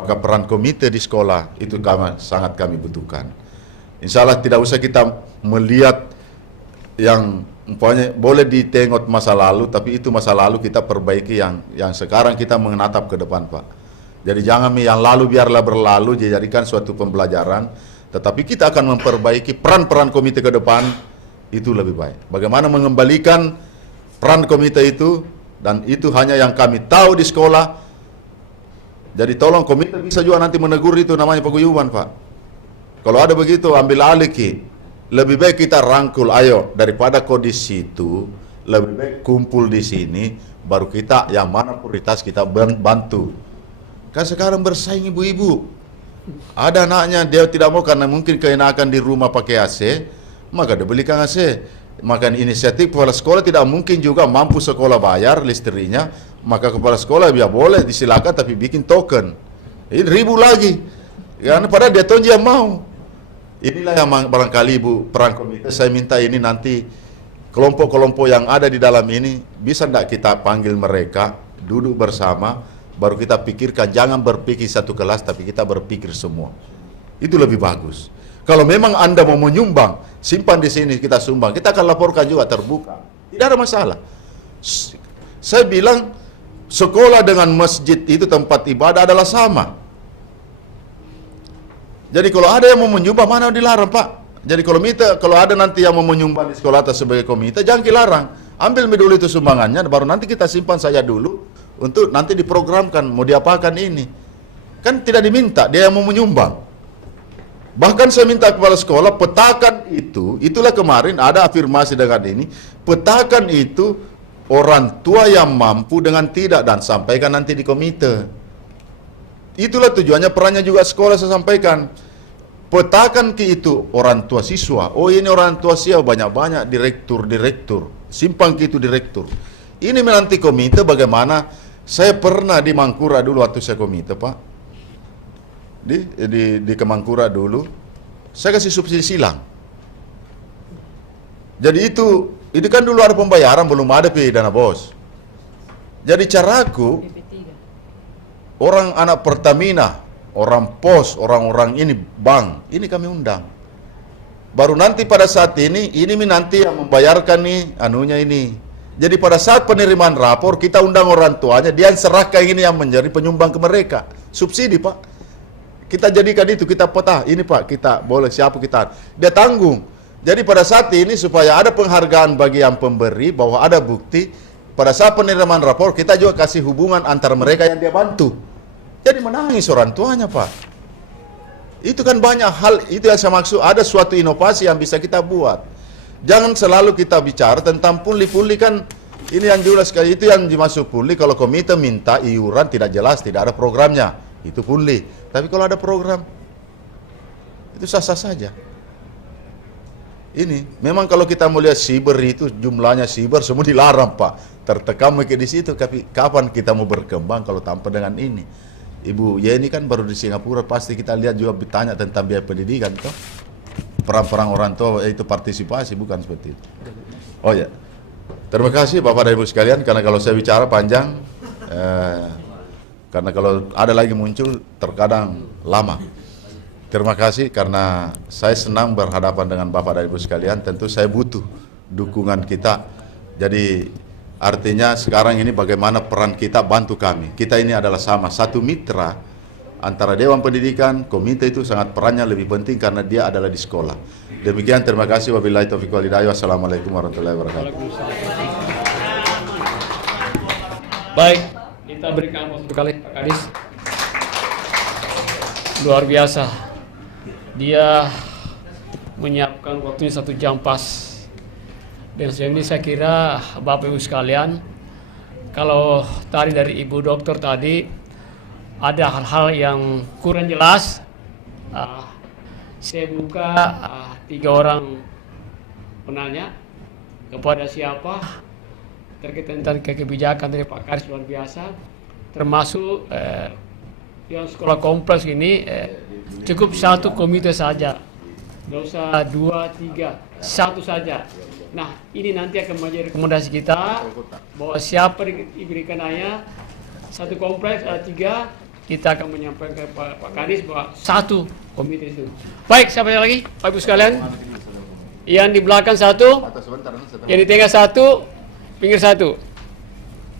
Maka peran komite di sekolah itu sangat kami butuhkan. Insya Allah tidak usah kita melihat yang umpamanya boleh ditengok masa lalu, tapi itu masa lalu kita perbaiki yang sekarang kita menatap ke depan Pak. Jadi jangan yang lalu biarlah berlalu, dijadikan suatu pembelajaran, tetapi kita akan memperbaiki peran-peran komite ke depan, itu lebih baik. Bagaimana mengembalikan peran komite itu, dan itu hanya yang kami tahu di sekolah. Jadi tolong komite bisa juga nanti menegur itu namanya paguyuban Pak. Kalau ada begitu ambil alih Ki. Lebih baik kita rangkul, ayo daripada kau di situ, lebih baik kumpul di sini, baru kita yang mana prioritas kita bantu. Kan sekarang bersaing ibu-ibu, ada anaknya dia tidak mau karena mungkin keenakan di rumah pakai AC, maka dia belikan AC. Maka inisiatif kepala sekolah tidak mungkin juga mampu sekolah bayar listrinya, maka kepala sekolah ya boleh disilakan tapi bikin token. Ini ribu lagi, karena padahal dia tonji yang mau. Inilah yang barangkali Ibu peran komite. Saya minta ini nanti kelompok-kelompok yang ada di dalam ini bisa tidak kita panggil mereka duduk bersama, baru kita pikirkan, jangan berpikir satu kelas tapi kita berpikir semua. Itu lebih bagus. Kalau memang Anda mau menyumbang, simpan di sini kita sumbang, kita akan laporkan juga terbuka. Tidak ada masalah. Saya bilang sekolah dengan masjid itu tempat ibadah adalah sama. Jadi kalau ada yang mau menyumbang, mana dilarang Pak. Jadi kalau ada nanti yang mau menyumbang di sekolah atau sebagai komite, jangan dilarang. Ambil dulu itu sumbangannya, baru nanti kita simpan saja dulu untuk nanti diprogramkan mau diapakan ini. Kan tidak diminta, dia yang mau menyumbang. Bahkan saya minta kepada sekolah petakan itu, itulah kemarin ada afirmasi dengan ini, petakan itu orang tua yang mampu dengan tidak dan sampaikan nanti di komite. Itulah tujuannya, perannya juga sekolah saya sampaikan. Petakan ke itu orang tua siswa. Oh ini orang tua siswa banyak-banyak direktur. Simpang ke itu direktur. Ini menanti komite bagaimana. Saya pernah di Mangkura dulu waktu saya komite Pak. Di Kemangkura dulu. Saya kasih subsidi silang. Jadi itu kan dulu ada pembayaran, belum ada dana bos. Jadi caraku, orang anak Pertamina, orang pos, orang-orang ini bank, ini kami undang. Baru nanti pada saat ini nanti yang membayarkan nih anunya ini. Jadi pada saat penerimaan rapor kita undang orang tuanya, dia serahkan ini yang menjadi penyumbang ke mereka. Subsidi Pak. Kita jadikan itu, kita peta, ini Pak, kita boleh siapa kita. Dia tanggung. Jadi pada saat ini supaya ada penghargaan bagi yang pemberi, bahwa ada bukti, pada saat penerimaan rapor kita juga kasih hubungan antara mereka yang dia bantu. Jadi menangis orang tuanya Pak. Itu kan banyak hal, itu yang saya maksud, ada suatu inovasi yang bisa kita buat. Jangan selalu kita bicara tentang pungli-pungli, kan ini yang jelas sekali, itu yang dimaksud pungli. Kalau komite minta iuran tidak jelas, tidak ada programnya, itu pungli. Tapi kalau ada program, itu sah-sah saja. Ini memang kalau kita melihat siber itu jumlahnya siber semua dilarang Pak. Tertekan di situ, tapi kapan kita mau berkembang kalau tanpa dengan ini? Ibu Yeni kan baru di Singapura, pasti kita lihat juga bertanya tentang biaya pendidikan toh. Perang-perang orang tua itu partisipasi, bukan seperti itu. Oh ya, terima kasih Bapak dan Ibu sekalian, karena kalau saya bicara panjang, karena kalau ada lagi muncul terkadang lama. Terima kasih karena saya senang berhadapan dengan Bapak dan Ibu sekalian. Tentu saya butuh dukungan kita. Jadi artinya sekarang ini bagaimana peran kita, bantu kami. Kita ini adalah sama, satu mitra antara Dewan Pendidikan, komite itu sangat perannya lebih penting karena dia adalah di sekolah. Demikian, terima kasih. Wabillahi taufiq wal hidayah. Wassalamualaikum warahmatullahi wabarakatuh. Baik, kita berikan aplaus sekali Pak Kadis. Luar biasa. Dia menyiapkan waktunya 1 jam pas. Dan ini saya kira Bapak Ibu sekalian, kalau tadi dari Ibu Dokter tadi ada hal-hal yang kurang jelas, saya buka 3 orang penanya kepada siapa terkait tentang kebijakan dari Pak Kadis luar biasa, termasuk yang sekolah kompleks ini cukup 1 komite saja, nggak usah 2, 3, 1 saja. Nah, ini nanti akan menjadi rekomendasi kita bahwa siapa diberikan ayah 1 kompleks, ada 3, kita akan menyampaikan ke Pak Kadis bahwa 1 komite itu. Baik, siapa lagi? Pak Ibu sekalian, yang di belakang 1, yang di tengah 1, pinggir 1.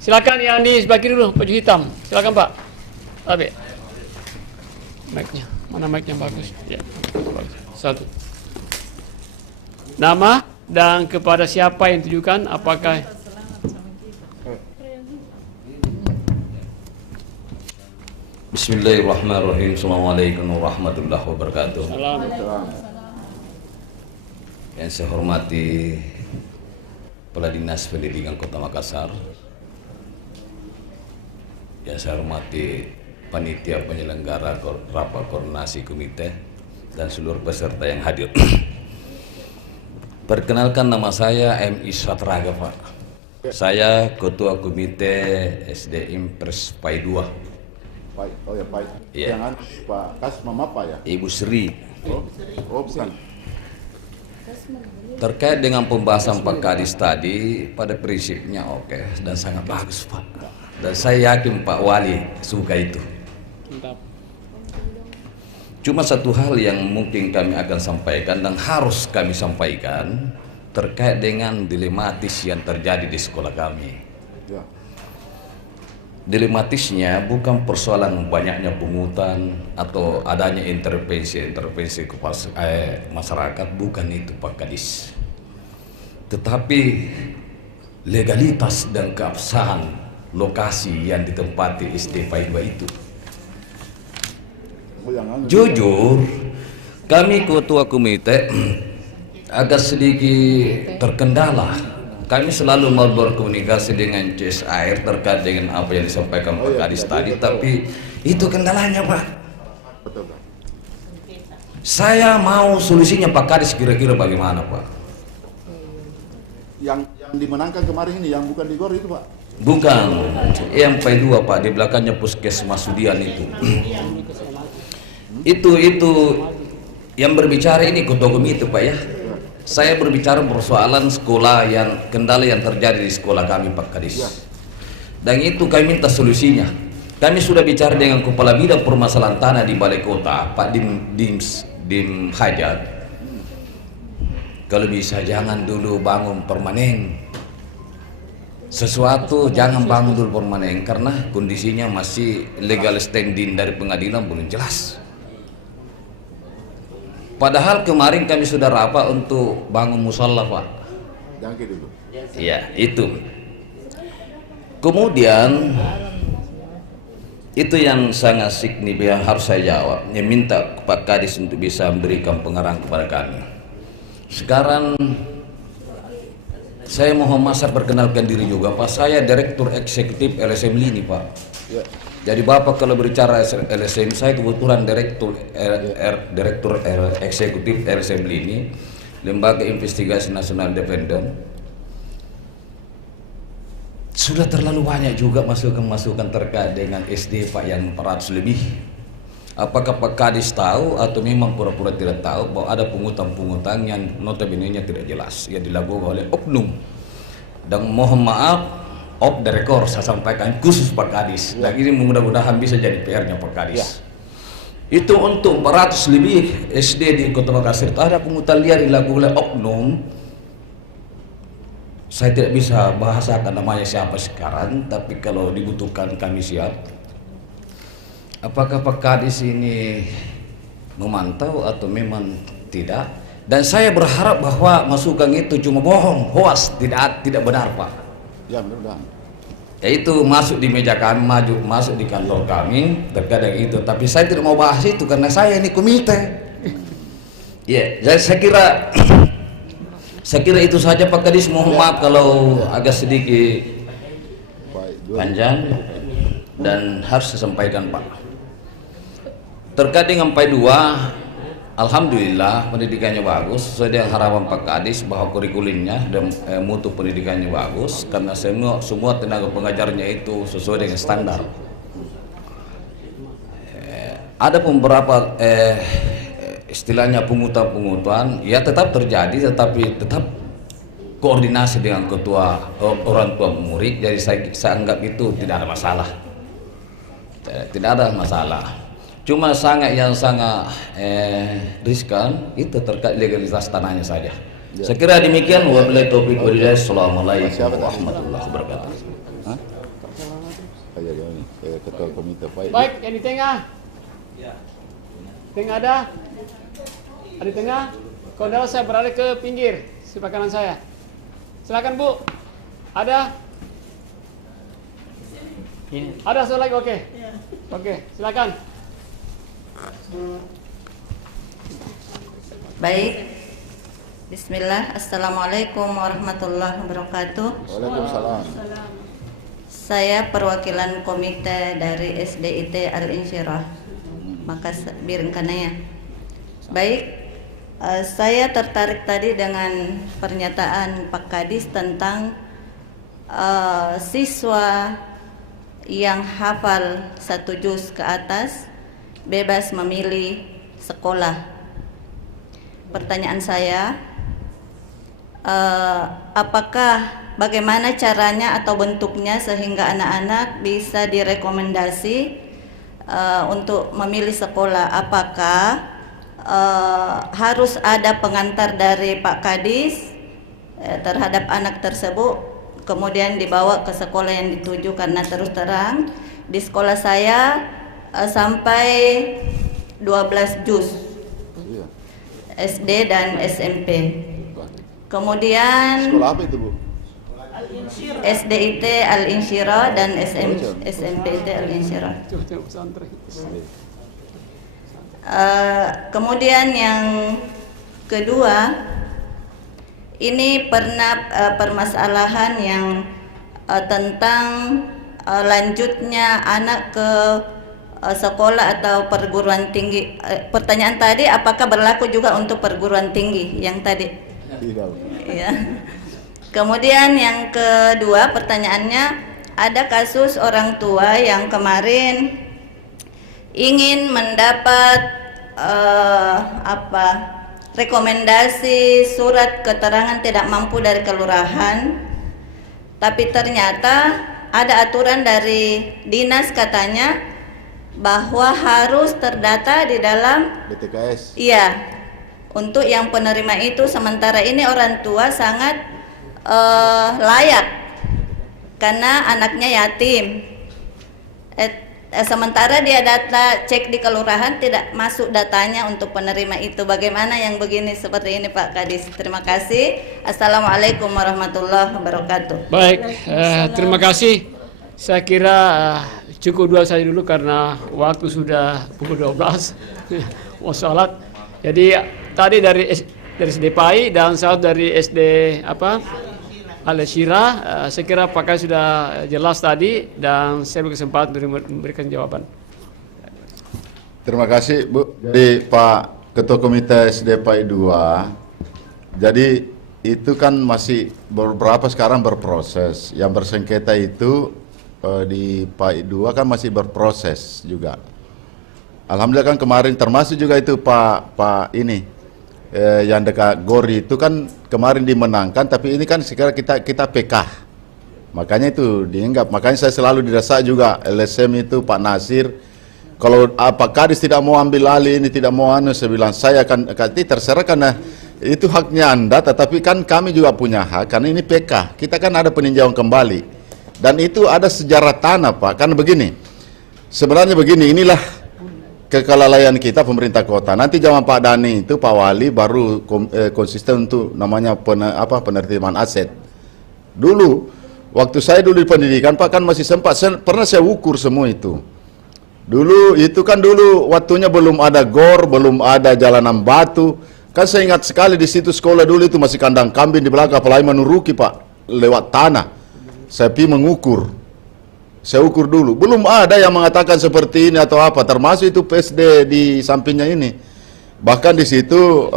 Silakan yang di sebelah kiri dulu, baju hitam. Silakan Pak. Abe. Mic-nya, mana mic-nya bagus? Ya, 1. Nama dan kepada siapa yang ditujukan, apakah Bismillahirrahmanirrahim. Assalamualaikum warahmatullahi wabarakatuh. Yang saya hormati Kepala Dinas Pendidikan Kota Makassar, yang saya hormati panitia penyelenggara rapat koordinasi komite dan seluruh peserta yang hadir. Perkenalkan, nama saya M. Iswat Raga, Pak. Saya Ketua Komite SD Impres PAI 2. Oh ya, Pak. Iya. Jangan Pak Kas Mama Pak ya? Ibu Sri. Oh bukan. Terkait dengan pembahasan Pak Kadis tadi, pada prinsipnya oke dan sangat bagus, Pak. Dan saya yakin Pak Wali suka itu. Cuma satu hal yang mungkin kami akan sampaikan dan harus kami sampaikan terkait dengan dilematis yang terjadi di sekolah kami. Ya. Dilematisnya bukan persoalan banyaknya pungutan atau adanya intervensi ke masyarakat, bukan itu Pak Kadis. Tetapi legalitas dan keabsahan lokasi yang ditempati SD PAI 2 itu. Jujur, kami ketua komite agak sedikit terkendala. Kami selalu mau berkomunikasi dengan CSR terkait dengan apa yang disampaikan Pak Kadis tadi, tapi itu kendalanya, Pak. Betul, Pak. Saya mau solusinya Pak Kadis kira-kira bagaimana, Pak? Yang dimenangkan kemarin ini yang bukan di GOR itu, Pak. Bukan, yang PAI 2, Pak, di belakangnya Puskesmas Sudian itu. Itu yang berbicara ini ketua komite, Pak ya. Saya berbicara persoalan sekolah yang kendala yang terjadi di sekolah kami, Pak Kadis. Dan itu kami minta solusinya. Kami sudah bicara dengan kepala bidang permasalahan tanah di Balai Kota, Pak Dim Hajat. Kalau bisa jangan dulu bangun permanen. Sesuatu jangan bangun dulu permanen karena kondisinya masih legal standing dari pengadilan belum jelas. Padahal kemarin kami sudah rapat untuk bangun musala, Pak. Jangan gitu dulu. Iya, itu. Kemudian itu yang sangat signifikan harus saya jawab. Yang minta Pak Kadis untuk bisa memberikan pengarahan kepada kami. Sekarang saya mohon Masar perkenalkan diri juga, Pak. Saya Direktur Eksekutif LSM Lini, Pak. Ya. Jadi Bapak kalau berbicara LSM, saya kebetulan Direktur Eksekutif LSM Lini, Lembaga Investigasi Nasional Independen. Sudah terlalu banyak juga masukan-masukan terkait dengan SD, Pak, yang 400 lebih. Apakah Pak Kadis tahu atau memang pura-pura tidak tahu bahwa ada pungutan-pungutan yang notabene-nya tidak jelas yang dilakukan oleh oknum. Dan mohon maaf, off the record saya sampaikan khusus Pak Kadis. Dan ini mudah-mudahan bisa jadi PR-nya Pak Kadis. Itu untuk 400 lebih SD di Kota Makassar itu ada pungutan liar dilakukan oleh oknum. Saya tidak bisa bahasakan namanya siapa sekarang, tapi kalau dibutuhkan kami siap. Apakah Pak Kadis ini memantau atau memang tidak? Dan saya berharap bahwa masukan itu cuma bohong, hoax, tidak benar, Pak. Ya, mudah-mudahan. Itu masuk di meja kami, masuk di kantor kami terkadang itu. Tapi saya tidak mau bahas itu karena saya ini komite. Ya, saya kira Saya kira itu saja Pak Kadis, mohon maaf kalau agak sedikit panjang dan harus disampaikan Pak. Terkait dengan PAI 2, alhamdulillah pendidikannya bagus sesuai dengan harapan Pak Kadis bahwa kurikulumnya dan mutu pendidikannya bagus karena semua tenaga pengajarnya itu sesuai dengan standar. Ada beberapa istilahnya pungutan-pungutan ya tetap terjadi, tetapi tetap koordinasi dengan ketua orang tua murid. Jadi saya anggap itu tidak ada masalah, tidak ada masalah. Cuma sangat riskan itu terkait legalitas tanahnya saja. Saya kira demikian. Wabillahi taufiq walhidayah. Assalamualaikum warahmatullahi wabarakatuh. Ketua komite PAI. Baik, yang di tengah. Tengah ada? Ada di tengah? Kalau saya beralih ke pinggir, sebelah kanan saya. Silakan Bu. Ada? Ada satu lagi, oke. Oke, silakan. Baik. Bismillah. Assalamualaikum warahmatullahi wabarakatuh. Waalaikumsalam. Saya perwakilan komite dari SDIT Al-Insyirah Makassar Birengkanaya. Baik, saya tertarik tadi dengan pernyataan Pak Kadis tentang siswa yang hafal 1 juz ke atas bebas memilih sekolah. Pertanyaan saya, apakah bagaimana caranya atau bentuknya sehingga anak-anak bisa direkomendasi untuk memilih sekolah? Apakah harus ada pengantar dari Pak Kadis terhadap anak tersebut kemudian dibawa ke sekolah yang dituju? Karena terus terang di sekolah saya sampai 12 juz SD dan SMP. Kemudian Sekolah apa itu Bu? SDIT Al-Insyirah dan SMPT Al-Insyirah. Kemudian yang kedua, ini pernah permasalahan yang tentang lanjutnya anak ke sekolah atau perguruan tinggi. Pertanyaan tadi apakah berlaku juga untuk perguruan tinggi yang tadi? Tidak. Ya. Kemudian yang kedua pertanyaannya, ada kasus orang tua yang kemarin ingin mendapat rekomendasi surat keterangan tidak mampu dari kelurahan, tapi ternyata ada aturan dari dinas katanya bahwa harus terdata di dalam BTKS. Iya, untuk yang penerima itu. Sementara ini orang tua sangat layak karena anaknya yatim. Sementara dia data cek di kelurahan tidak masuk datanya untuk penerima itu. Bagaimana yang begini seperti ini Pak Kadis? Terima kasih. Assalamualaikum warahmatullahi wabarakatuh. Baik, terima kasih. Saya kira cukup dua saja dulu karena waktu sudah pukul 12 mau sholat. Jadi tadi dari SD PAI dan saat dari SD Al-Insyirah, saya kira Pak Kadis sudah jelas tadi dan saya berkesempatan memberikan jawaban. Terima kasih Bu. Jadi Pak Ketua Komite SD PAI 2, jadi itu kan masih beberapa sekarang berproses. Yang bersengketa itu di PAI 2 kan masih berproses juga. Alhamdulillah kan kemarin termasuk juga itu Pak ini yang dekat Gori itu kan kemarin dimenangkan, tapi ini kan sekarang kita PK. Makanya itu dianggap. Makanya saya selalu didesak juga LSM itu Pak Nasir. Kalau Pak Kadis tidak mau ambil alih ini, tidak mau saya bilang saya akan terserah karena itu haknya Anda, tetapi kan kami juga punya hak karena ini PK. Kita kan ada peninjauan kembali. Dan itu ada sejarah tanah Pak, karena begini, sebenarnya begini, inilah kelalaian kita pemerintah kota. Nanti zaman Pak Dani itu Pak Wali baru konsisten untuk namanya penertiban aset. Dulu, waktu saya dulu di pendidikan Pak kan masih sempat, pernah saya ukur semua itu. Dulu itu kan dulu waktunya belum ada gor, belum ada jalanan batu. Kan saya ingat sekali di situ sekolah dulu itu masih kandang kambing di belakang, apalagi menuruki Pak, lewat tanah. Saya pergi mengukur. Saya ukur dulu. Belum ada yang mengatakan seperti ini atau apa, termasuk itu PSD di sampingnya ini. Bahkan di situ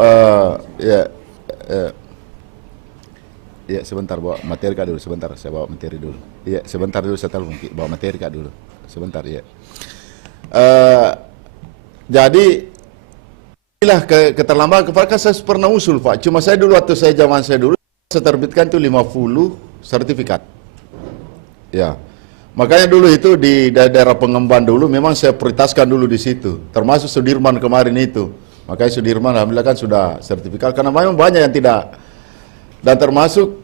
ya sebentar, bawa materi Kak dulu, sebentar saya bawa materi dulu. Iya, sebentar dulu saya telepon, bawa materi Kak dulu. Sebentar ya. Jadi inilah keterlambatan, kan saya pernah usul Pak. Cuma saya dulu waktu zaman saya dulu saya terbitkan itu 50 sertifikat. Ya. Makanya dulu itu di daerah Pengemban dulu memang saya prioritaskan dulu di situ. Termasuk Sudirman kemarin itu. Makanya Sudirman alhamdulillah kan sudah sertifikat karena memang banyak yang tidak. Dan termasuk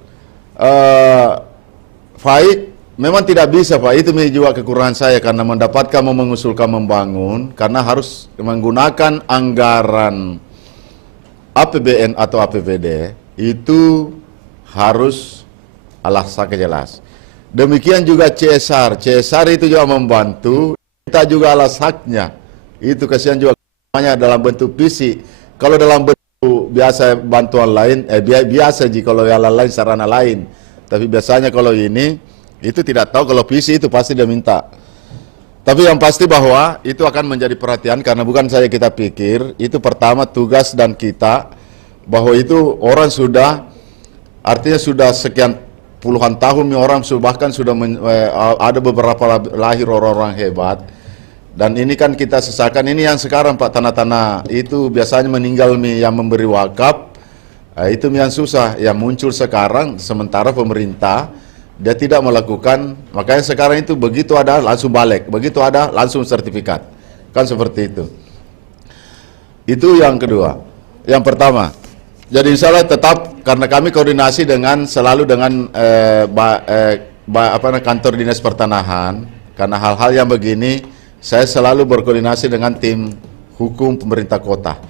Faik memang tidak bisa Pak, itu juga kekurangan saya karena mendapatkan mengusulkan membangun karena harus menggunakan anggaran APBN atau APBD itu harus alasan jelas. Demikian juga CSR itu juga membantu, kita juga alas haknya. Itu kasihan juga namanya dalam bentuk fisik. Kalau dalam bentuk biasa bantuan lain, biasa kalau yang lain sarana lain. Tapi biasanya kalau ini itu tidak tahu, kalau visi itu pasti dia minta. Tapi yang pasti bahwa itu akan menjadi perhatian karena bukan saja kita pikir, itu pertama tugas dan kita bahwa itu orang sudah artinya sudah sekian puluhan tahun orang bahkan sudah ada beberapa lahir orang-orang hebat. Dan ini kan kita sesakan ini yang sekarang Pak tanah-tanah itu biasanya meninggal yang memberi wakaf. Itu yang susah yang muncul sekarang sementara pemerintah dia tidak melakukan, makanya sekarang itu begitu ada langsung balik, begitu ada langsung sertifikat, kan seperti itu. Itu yang kedua. Yang pertama, jadi insya Allah tetap karena kami koordinasi selalu dengan kantor dinas pertanahan, karena hal-hal yang begini saya selalu berkoordinasi dengan tim hukum pemerintah kota.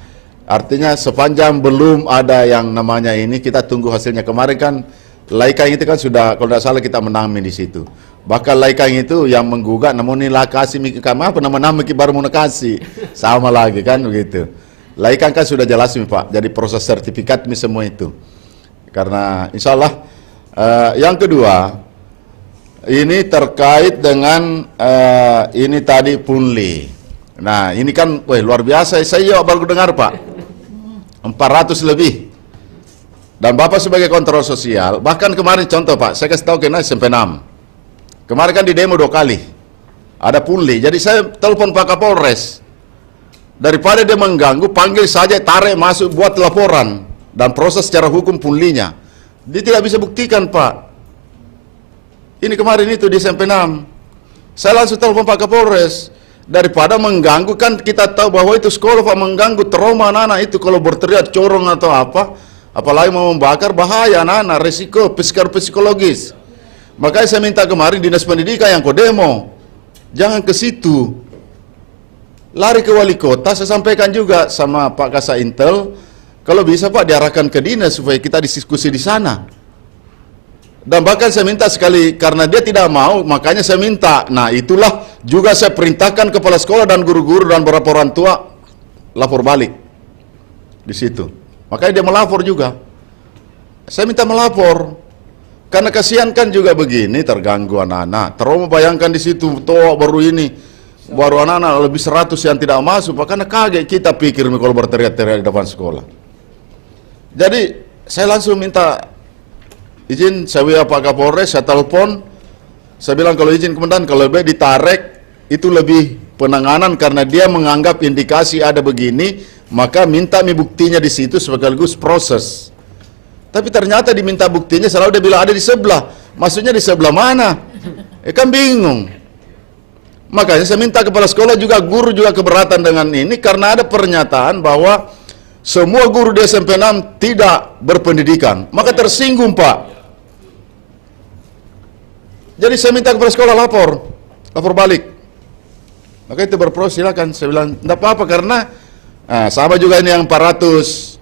Artinya sepanjang belum ada yang namanya ini kita tunggu hasilnya. Kemarin kan Laikang itu kan sudah, kalau tidak salah kita menang di situ. Bahkan Laikang itu yang menggugat, namun ini lakasi kami apa nama-nama baru mau kasih sama lagi kan begitu. Laikang kan sudah jelas Pak, jadi proses sertifikat semua itu. Karena insya Allah yang kedua ini terkait dengan ini tadi punli. Nah ini kan luar biasa, saya baru dengar Pak 400 lebih. Dan Bapak sebagai kontrol sosial, bahkan kemarin contoh Pak, saya kasih tahu kena SMP 6. Kemarin kan di demo 2 kali. Ada punli. Jadi saya telepon Pak Kapolres. Daripada dia mengganggu, panggil saja, tarik masuk, buat laporan. Dan proses secara hukum punlinya. Dia tidak bisa buktikan Pak. Ini kemarin itu di SMP 6. Saya langsung telepon Pak Kapolres. Daripada mengganggu, kan kita tahu bahwa itu sekolah Pak mengganggu, trauma anak-anak itu kalau berteriak corong atau apa. Apalagi mau membakar, bahaya anak-anak, resiko psikologis. Makanya saya minta kemarin dinas pendidikan yang demo, jangan ke situ. Lari ke wali kota, saya sampaikan juga sama Pak Kasat Intel, kalau bisa Pak diarahkan ke dinas supaya kita diskusi di sana. Dan bahkan saya minta sekali, karena dia tidak mau, makanya saya minta. Nah itulah juga saya perintahkan kepala sekolah dan guru-guru dan beberapa orang tua lapor balik di situ. Makanya dia melapor juga. Saya minta melapor. Karena kasihan kan juga begini, terganggu anak-anak. Trauma bayangkan di situ, toh baru ini. Baru anak-anak lebih 100 yang tidak masuk. Karena kaget kita pikir kalau berteriak-teriak di depan sekolah. Jadi saya langsung minta izin, saya Pak Kapolres, saya telepon. Saya bilang kalau izin komandan, kalau lebih ditarik, itu lebih penanganan karena dia menganggap indikasi ada begini. Maka minta buktinya di situ sekaligus proses. Tapi ternyata diminta buktinya selalu dia bilang ada di sebelah. Maksudnya di sebelah mana? Kan bingung. Makanya saya minta kepala sekolah juga, guru juga keberatan dengan ini karena ada pernyataan bahwa semua guru di SMP 6 tidak berpendidikan. Maka tersinggung Pak. Jadi saya minta kepala sekolah lapor balik. Maka itu berproses, silakan. Saya bilang tidak apa-apa karena sama juga ini yang 400.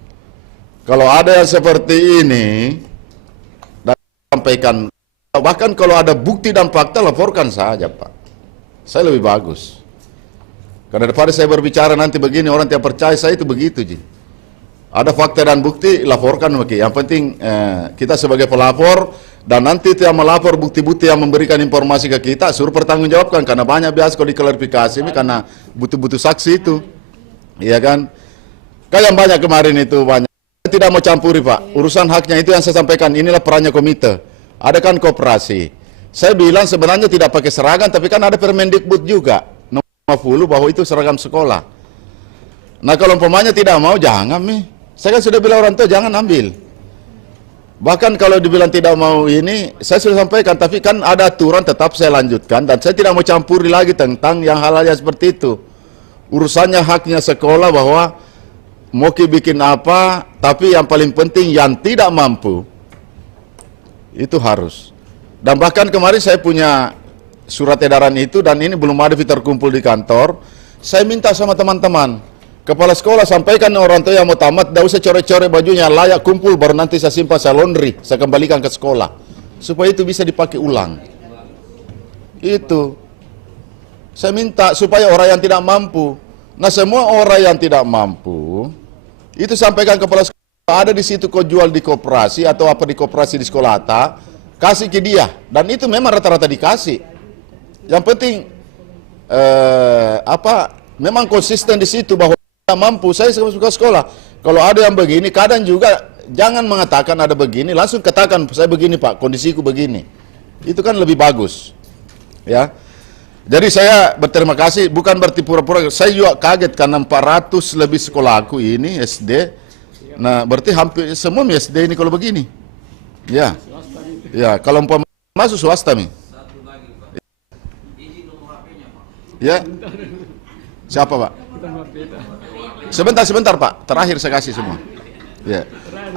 Kalau ada yang seperti ini, dan sampaikan. Bahkan kalau ada bukti dan fakta, laporkan saja Pak. Saya lebih bagus. Karena daripada saya berbicara nanti begini, orang tidak percaya saya itu begitu. Ada fakta dan bukti, laporkan Maki. Yang penting kita sebagai pelapor, dan nanti itu yang melapor bukti-bukti yang memberikan informasi ke kita, suruh pertanggungjawabkan. Karena banyak biasa kalau diklarifikasi ini karena butuh-butuh saksi itu. Iya kan? Kayak banyak kemarin itu banyak. Saya tidak mau campuri Pak. Urusan haknya itu yang saya sampaikan. Inilah perannya komite. Ada kan koperasi. Saya bilang sebenarnya tidak pakai seragam, tapi kan ada Permendikbud juga. Nomor 50 bahwa itu seragam sekolah. Nah kalau umpamanya tidak mau, jangan nih. Saya kan sudah bilang orang tua jangan ambil. Bahkan kalau dibilang tidak mau ini, saya sudah sampaikan, tapi kan ada aturan tetap saya lanjutkan, dan saya tidak mau campuri lagi tentang yang hal-hal yang seperti itu. Urusannya haknya sekolah bahwa mau bikin apa, tapi yang paling penting yang tidak mampu, itu harus. Dan bahkan kemarin saya punya surat edaran itu, dan ini belum ada terkumpul di kantor, saya minta sama teman-teman, kepala sekolah sampaikan orang tua yang mau tamat, tidak usah coret-coret bajunya, layak kumpul, baru nanti saya simpan, saya laundry, saya kembalikan ke sekolah. Supaya itu bisa dipakai ulang. Itu. Saya minta supaya orang yang tidak mampu. Nah semua orang yang tidak mampu, itu sampaikan kepala sekolah, ada di situ kau jual di koperasi, atau apa di koperasi di sekolah kasih ke dia. Dan itu memang rata-rata dikasih. Yang penting, memang konsisten di situ bahwa mampu. Saya suka sekolah. Kalau ada yang begini, kadang juga jangan mengatakan ada begini, langsung katakan saya begini Pak, kondisiku begini. Itu kan lebih bagus. Ya. Jadi saya berterima kasih, bukan berarti pura-pura. Saya juga kaget karena 400 lebih sekolahku ini SD. Nah, berarti hampir semua SD ini kalau begini. Ya. Ya, kalau masuk swasta nih. Ya. Siapa Pak? Sebentar Pak, terakhir saya kasih semua. Ya.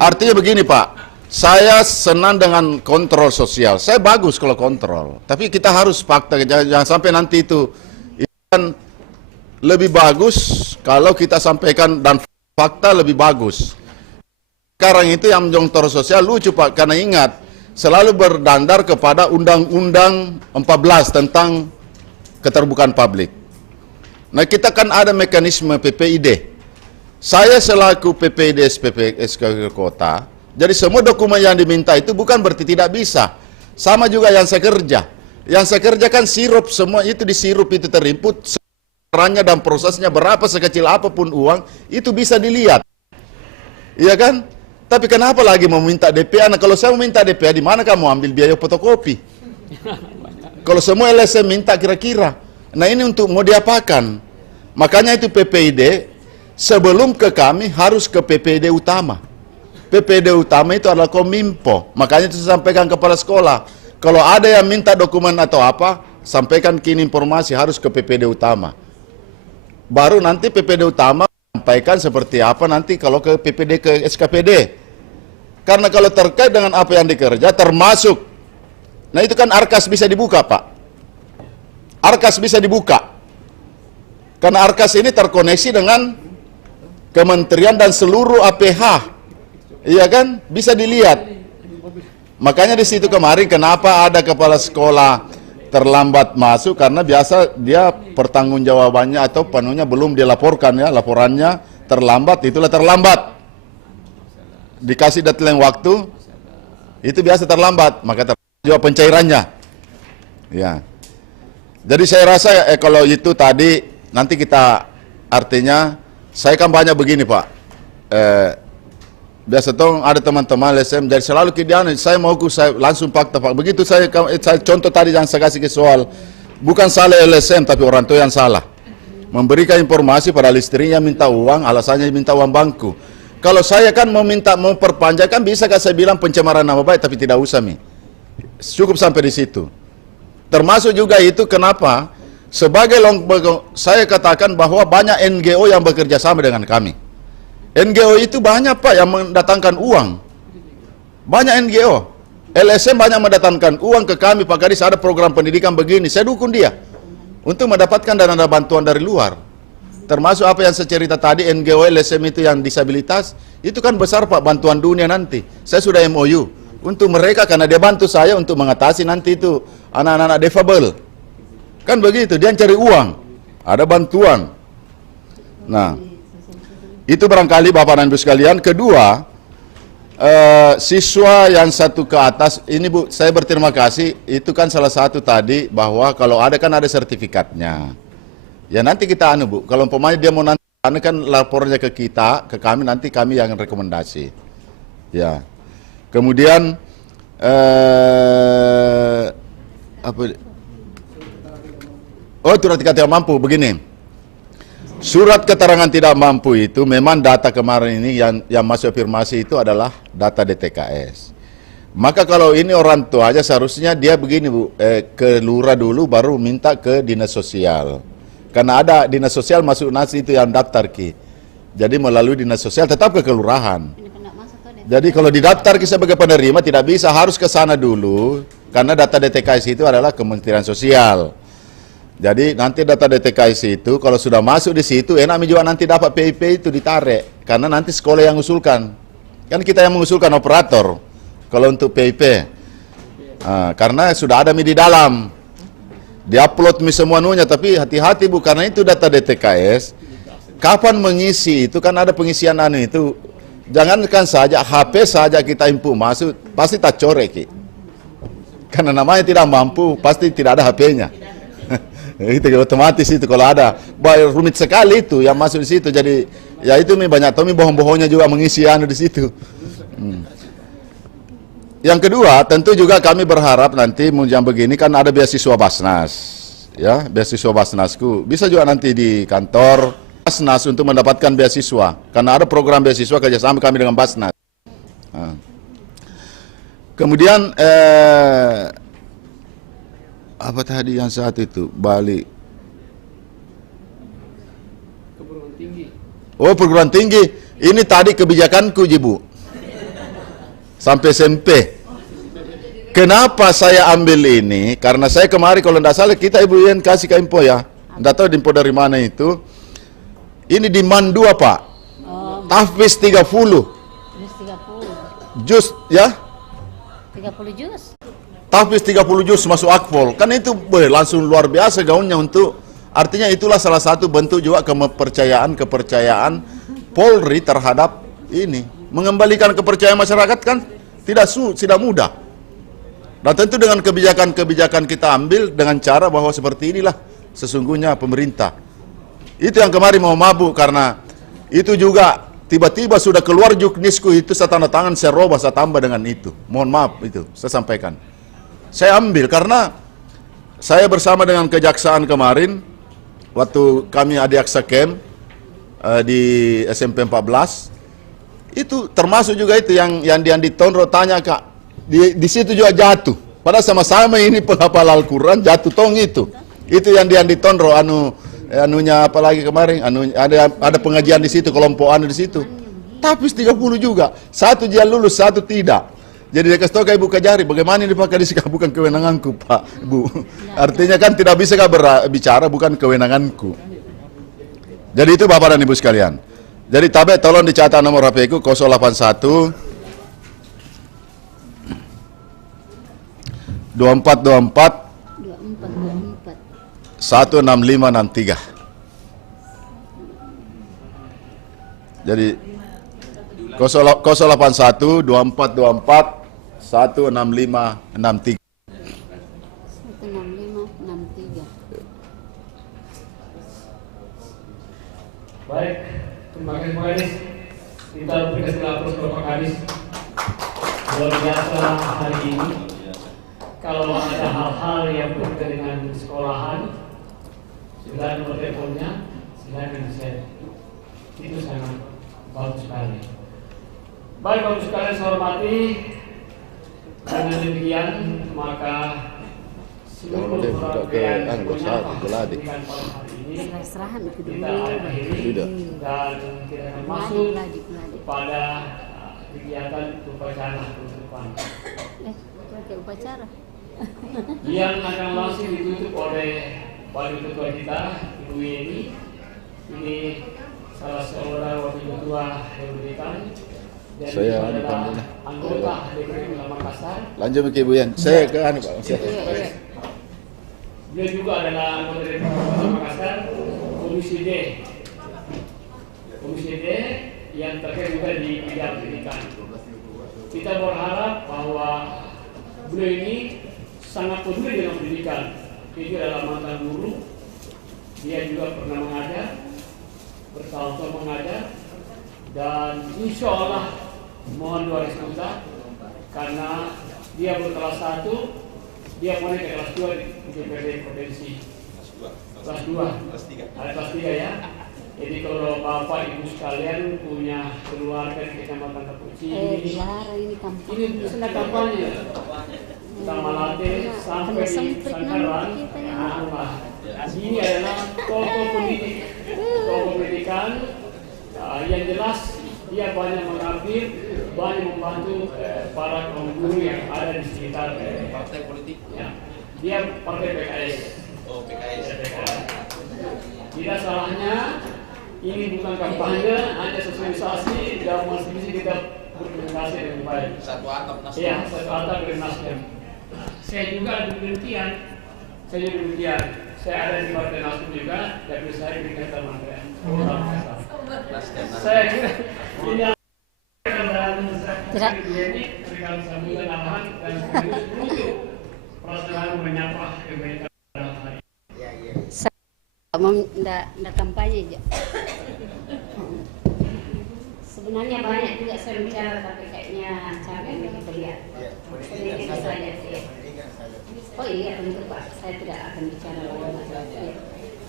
Artinya begini Pak, saya senang dengan kontrol sosial. Saya bagus kalau kontrol, tapi kita harus fakta, jangan sampai nanti itu kan lebih bagus kalau kita sampaikan dan fakta lebih bagus. Sekarang itu yang kontrol sosial lucu Pak, karena ingat selalu berdandar kepada Undang-Undang 14 tentang keterbukaan publik. Nah kita kan ada mekanisme PPID. Saya selaku PPID SPPK Kota, jadi semua dokumen yang diminta itu bukan berarti tidak bisa. Sama juga yang saya kerja. Yang saya kerja kan sirup, semua itu disirup, itu terinput, perannya dan prosesnya berapa sekecil apapun uang, itu bisa dilihat. Iya kan? Tapi kenapa lagi meminta DPA? Nah kalau saya meminta DPA, di mana kamu ambil biaya fotokopi? Kalau semua LSM minta kira-kira. Nah ini untuk mau diapakan? Makanya itu PPID sebelum ke kami harus ke PPID utama. PPID utama itu adalah Kominfo. Makanya itu saya sampaikan kepada sekolah. Kalau ada yang minta dokumen atau apa, sampaikan kini informasi harus ke PPID utama. Baru nanti PPID utama sampaikan seperti apa nanti kalau ke PPD ke SKPD. Karena kalau terkait dengan apa yang dikerja termasuk. Nah itu kan Arkas bisa dibuka Pak. Arkas bisa dibuka. Karena Arkas ini terkoneksi dengan kementerian dan seluruh APH. Iya kan? Bisa dilihat. Makanya di situ kemarin kenapa ada kepala sekolah terlambat masuk, karena biasa dia pertanggungjawabannya atau penuhnya belum dilaporkan ya, laporannya terlambat, itulah terlambat. Dikasih deadline waktu, itu biasa terlambat, maka terjawab pencairannya. Ya. Jadi saya rasa kalau itu tadi nanti kita artinya saya kan banyak begini Pak. Biasa dong ada teman-teman LSM jadi selalu kidian saya saya langsung fakta Pak. Begitu saya contoh tadi yang saya kasih ke soal bukan salah LSM tapi orang tua yang salah. Memberikan informasi pada istrinya minta uang, alasannya minta uang bangku. Kalau saya kan mau perpanjang kan bisa kan saya bilang pencemaran nama baik tapi tidak usah Mi. Cukup sampai di situ. Termasuk juga itu kenapa sebagai saya katakan bahwa banyak NGO yang bekerja sama dengan kami. NGO itu banyak Pak yang mendatangkan uang. Banyak NGO. LSM banyak mendatangkan uang ke kami Pak Kadis, ada program pendidikan begini, saya dukung dia. Untuk mendapatkan dana bantuan dari luar. Termasuk apa yang saya cerita tadi, NGO LSM itu yang disabilitas, itu kan besar Pak bantuan dunia nanti. Saya sudah MOU. Untuk mereka karena dia bantu saya untuk mengatasi nanti itu anak-anak defable. Kan begitu, dia cari uang. Ada bantuan. Nah, Itu barangkali Bapak dan Ibu sekalian. Kedua, siswa yang satu ke atas, ini Bu, saya berterima kasih. Itu kan salah satu tadi bahwa kalau ada kan ada sertifikatnya. Ya nanti kita Bu, kalau umpamanya dia mau nanti kan lapornya ke kita, ke kami, nanti kami yang rekomendasi. Ya. Kemudian surat tidak mampu begini. Surat keterangan tidak mampu itu memang data kemarin ini yang masuk afirmasi itu adalah data DTKS. Maka kalau ini orang tua aja seharusnya dia begini Bu, ke lurah dulu baru minta ke dinas sosial. Karena ada dinas sosial masuk nasi itu yang daftar Ki. Jadi melalui dinas sosial tetap ke kelurahan. Jadi kalau didaftar sebagai penerima tidak bisa, harus ke sana dulu. Karena data DTKS itu adalah Kementerian Sosial. Jadi nanti data DTKS itu kalau sudah masuk di situ enak juga nanti dapat PIP itu ditarik. Karena nanti sekolah yang mengusulkan. Kan kita yang mengusulkan operator. Kalau untuk PIP. Karena sudah ada di dalam. Di-upload semua nunya, tapi hati-hati Bu, karena itu data DTKS. Kapan mengisi itu kan ada pengisian itu. Jangankan saja HP saja kita input masuk, pasti tak corek Ki. Karena namanya tidak mampu, pasti tidak ada HP-nya. Itu otomatis itu kalau ada. Rumit sekali itu yang masuk di situ. Jadi ya itu banyak tahu bohong-bohongnya juga mengisi di situ. Yang kedua, tentu juga kami berharap nanti yang begini kan ada beasiswa Basnas. Ya, beasiswa Basnasku. Bisa juga nanti di kantor Basnas untuk mendapatkan beasiswa. Karena ada program beasiswa kerjasama kami dengan Basnas. Kemudian, apa tadi yang saat itu? Bali. Perguruan tinggi. Oh, perguruan tinggi. Ini tadi kebijakanku, Bu. Sampai SMP. Kenapa saya ambil ini? Karena saya kemarin kalau tidak salah kita Ibu Yen kasih ke info ya. Tidak tahu info dari mana itu. Ini demand 2 Pak. Tahfiz 30. Jus ya? 30 juz. Tahfiz 30 juz masuk akpol. Kan itu langsung luar biasa gaunnya untuk. Artinya itulah salah satu bentuk juga kepercayaan Polri terhadap ini. Mengembalikan kepercayaan masyarakat kan tidak mudah. Dan tentu dengan kebijakan kita ambil dengan cara bahwa seperti inilah sesungguhnya pemerintah. Itu yang kemarin mau mabuk karena itu juga tiba-tiba sudah keluar juknisku itu saya tanda tangan, saya robah, saya tambah dengan itu. Mohon maaf itu saya sampaikan. Saya ambil karena saya bersama dengan kejaksaan kemarin waktu kami ada Aksa Camp di SMP 14. Itu termasuk juga itu yang ditonro tanya Kak. Di situ juga jatuh. Padahal sama-sama ini penghafal Al-Quran jatuh tong itu. Itu yang ditonro anunya apalagi kemarin ada pengajian di situ, kelompok di situ. Tapi 30 juga. Satu dia lulus, satu tidak. Jadi dia kasih tahu ke Ibu Kajari, bagaimana ini Pak Kadis, bukan kewenanganku Pak, Bu. Artinya kan tidak bisa bicara bukan kewenanganku. Jadi itu Bapak dan Ibu sekalian. Jadi Tabe tolong dicatat nomor HP ku 081 2424 16563. Jadi 081 2424 16563. 16563. Baik, terima kasih Pak Kadis. Kita berikan aplaus kepada Pak Kadis. Luar biasa hari ini. Kalau ada hal-hal yang berkaitan dengan sekolahan, silakan nomor teleponnya, silakan di-share. Itu sangat bagus sekali. Baik, bagus sekali saya hormati. Dengan demikian maka seluruh perwakilan diberikan pada hari ini kita akhiri dan kita masuk kepada kegiatan upacara penutupan yang akan langsung ditutup oleh Wakil Ketua kita Ibu Yeni. Ini salah seorang Wakil Ketua yang berikan. Dan Saya adalah anggota DPRD Kota Makassar. Lanjut ke Ibu Yan. Saya ke Pak. Dia juga adalah anggota DPRD Kota Makassar, Komisi D. Komisi D yang terkait juga di bidang pendidikan. Kita berharap bahwa beliau ini sangat peduli dengan pendidikan. Dia adalah mantan guru, dia juga pernah mengajar, bertahun-tahun mengajar, dan insya Allah mohon doa restu kita karena dia berkelas 1, dia mau naik ke kelas 2 di DPRD provinsi. Kelas 2, ada kelas 3 ya. Jadi kalau Bapak Ibu sekalian punya keluarga di Kecamatan Kapuci, ini sedang kampanye. Kita melatih sampai di Sangkaran. Ini adalah tokoh pendidikan yang jelas dia banyak mengabdi, banyak membantu para kaum guru yang ada di sekitar partai politik. Ya. Dia partai PKS. Oh, PKS. Tidak salahnya ini bukan kampanye, hanya sosialisasi dan masih kita berkomunikasi dengan baik. Satu atap Nasdem. Iya, satu atap dengan Nasdem. Saya juga ada demikian. Saya ada di Partai Nasdem juga, tapi saya di Kecamatan Manggarai. Saya kira ini dan ini berikan sambutan aman dan serius untuk pelaksanaan menyapa kebaikan dalam hari. Nggak kampanye aja. Sebenarnya banyak juga saya bicara, tapi kayaknya capek begitu lihat. Sedikit saja sih. Oh iya, tentu Pak, saya tidak akan bicara lama.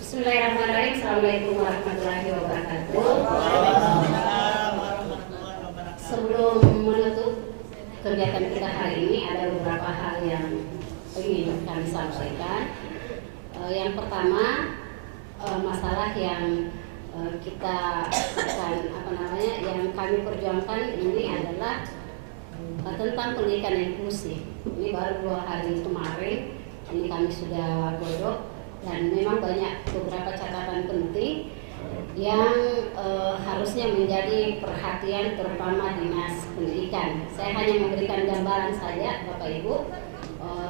Bismillahirrahmanirrahim. Assalamualaikum warahmatullahi wabarakatuh. Sebelum menutup kegiatan kita hari ini, ada beberapa hal yang ingin kami sampaikan. Yang pertama, masalah yang kita akan yang kami perjuangkan ini adalah tentang pendidikan inklusif. Ini baru 2 hari kemarin ini kami sudah godok, dan memang banyak beberapa catatan penting yang harusnya menjadi perhatian terutama dinas pendidikan. Saya hanya memberikan gambaran saja Bapak Ibu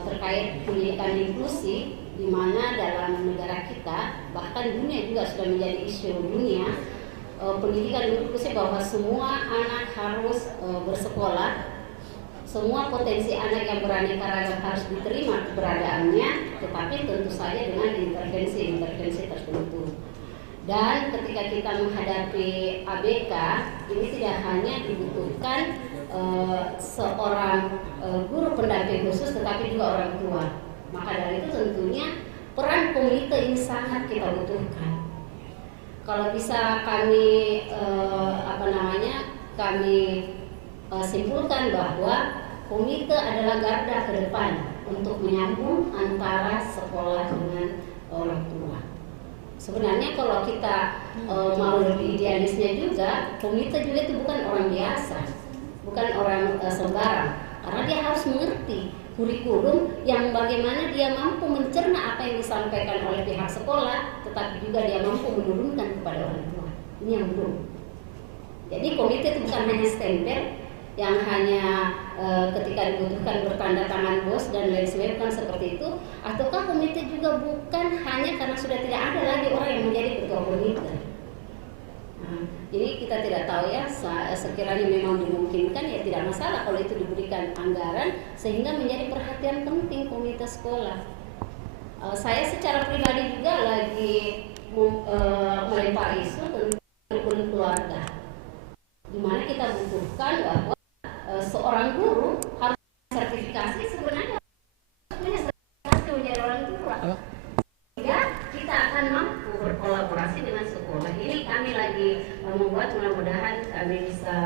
terkait pendidikan inklusif, di mana dalam negara kita, bahkan dunia juga sudah menjadi isu dunia, pendidikan inklusif bahwa semua anak harus bersekolah, semua potensi anak yang beraneka ragam harus diterima keberadaannya, tetapi tentu saja dengan intervensi tertentu. Dan ketika kita menghadapi ABK, ini tidak hanya dibutuhkan seorang guru pendamping khusus, tetapi juga orang tua. Maka dari itu tentunya peran komite ini sangat kita butuhkan. Kalau bisa kami simpulkan bahwa komite adalah garda ke depan untuk menyambung antara sekolah dengan orang tua. Sebenarnya kalau kita mau lebih idealisnya juga, komite juga itu bukan orang biasa, bukan orang sembarang, karena dia harus mengerti kurikulum yang bagaimana dia mampu mencerna apa yang disampaikan oleh pihak sekolah, tetapi juga dia mampu menurunkan kepada orang tua. Ini yang belum. Jadi komite itu bukan hanya stempel yang hanya ketika dibutuhkan bertanda tangan bos dan lain sebagainya, bukan seperti itu. Ataukah komite juga bukan hanya karena sudah tidak ada lagi orang yang menjadi ketua komite. Jadi kita tidak tahu ya, sekiranya memang dimungkinkan ya tidak masalah kalau itu diberikan anggaran sehingga menjadi perhatian penting komite sekolah. Saya secara pribadi juga lagi melempar isu tentang kurikulum keluarga, di mana kita butuhkan bahwa seorang guru harus sertifikasi, sebenarnya punya sertifikasi menjadi orang tua. Sehingga kita akan mampu berkolaborasi dengan sekolah. Ini kami lagi membuat, mudah-mudahan kami bisa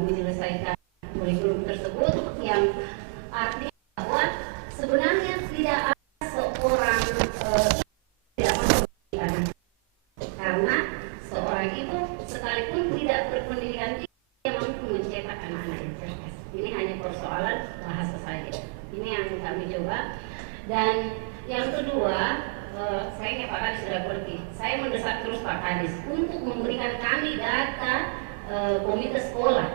menyelesaikan kurikulum tersebut yang artinya bahwa sebenarnya tidak ada seorang tidak masuk di anak, karena seorang itu sekalipun tidak berpendidikan dia mampu mencetak anak-anak yang cerdas. Ini hanya persoalan bahasa saja. Ini yang kami coba. Dan yang kedua, saya ingat Pak Kadis sudah berhenti. Saya mendesak terus Pak Kadis untuk memberikan kami data komite sekolah.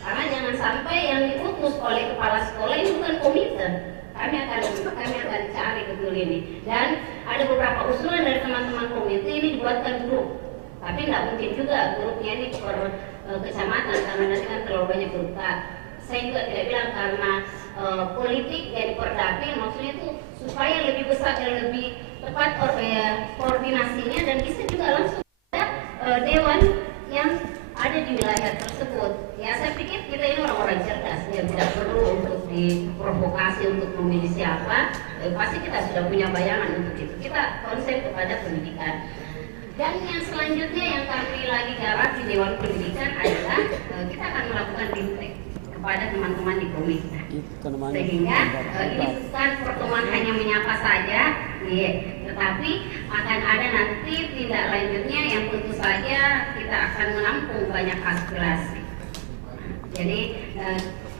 Karena jangan sampai yang diutus oleh kepala sekolah ini bukan komite. Kami akan cari betul ini. Dan ada beberapa usulan dari teman-teman komite ini dibuatkan grup. Tapi nggak mungkin juga grupnya ini per kecamatan karena nanti kan terlalu banyak grup. Saya juga tidak bilang karena politik jadi perdapil, maksudnya itu supaya lebih besar dan lebih tepat koordinasinya dan bisa juga langsung ada dewan yang ada di wilayah tersebut. Ya saya pikir kita ini orang-orang cerdas yang tidak perlu untuk diprovokasi untuk memilih siapa. Pasti kita sudah punya bayangan untuk itu. Kita konsen kepada pendidikan. Dan yang selanjutnya yang kami lagi garap di Dewan Pendidikan adalah kita akan melakukan intake kepada teman-teman di komite. Sehingga ini bukan pertemuan hanya menyapa saja, tetapi akan ada nanti tindak lanjutnya yang tentu saja kita akan menampung banyak aspirasi. Jadi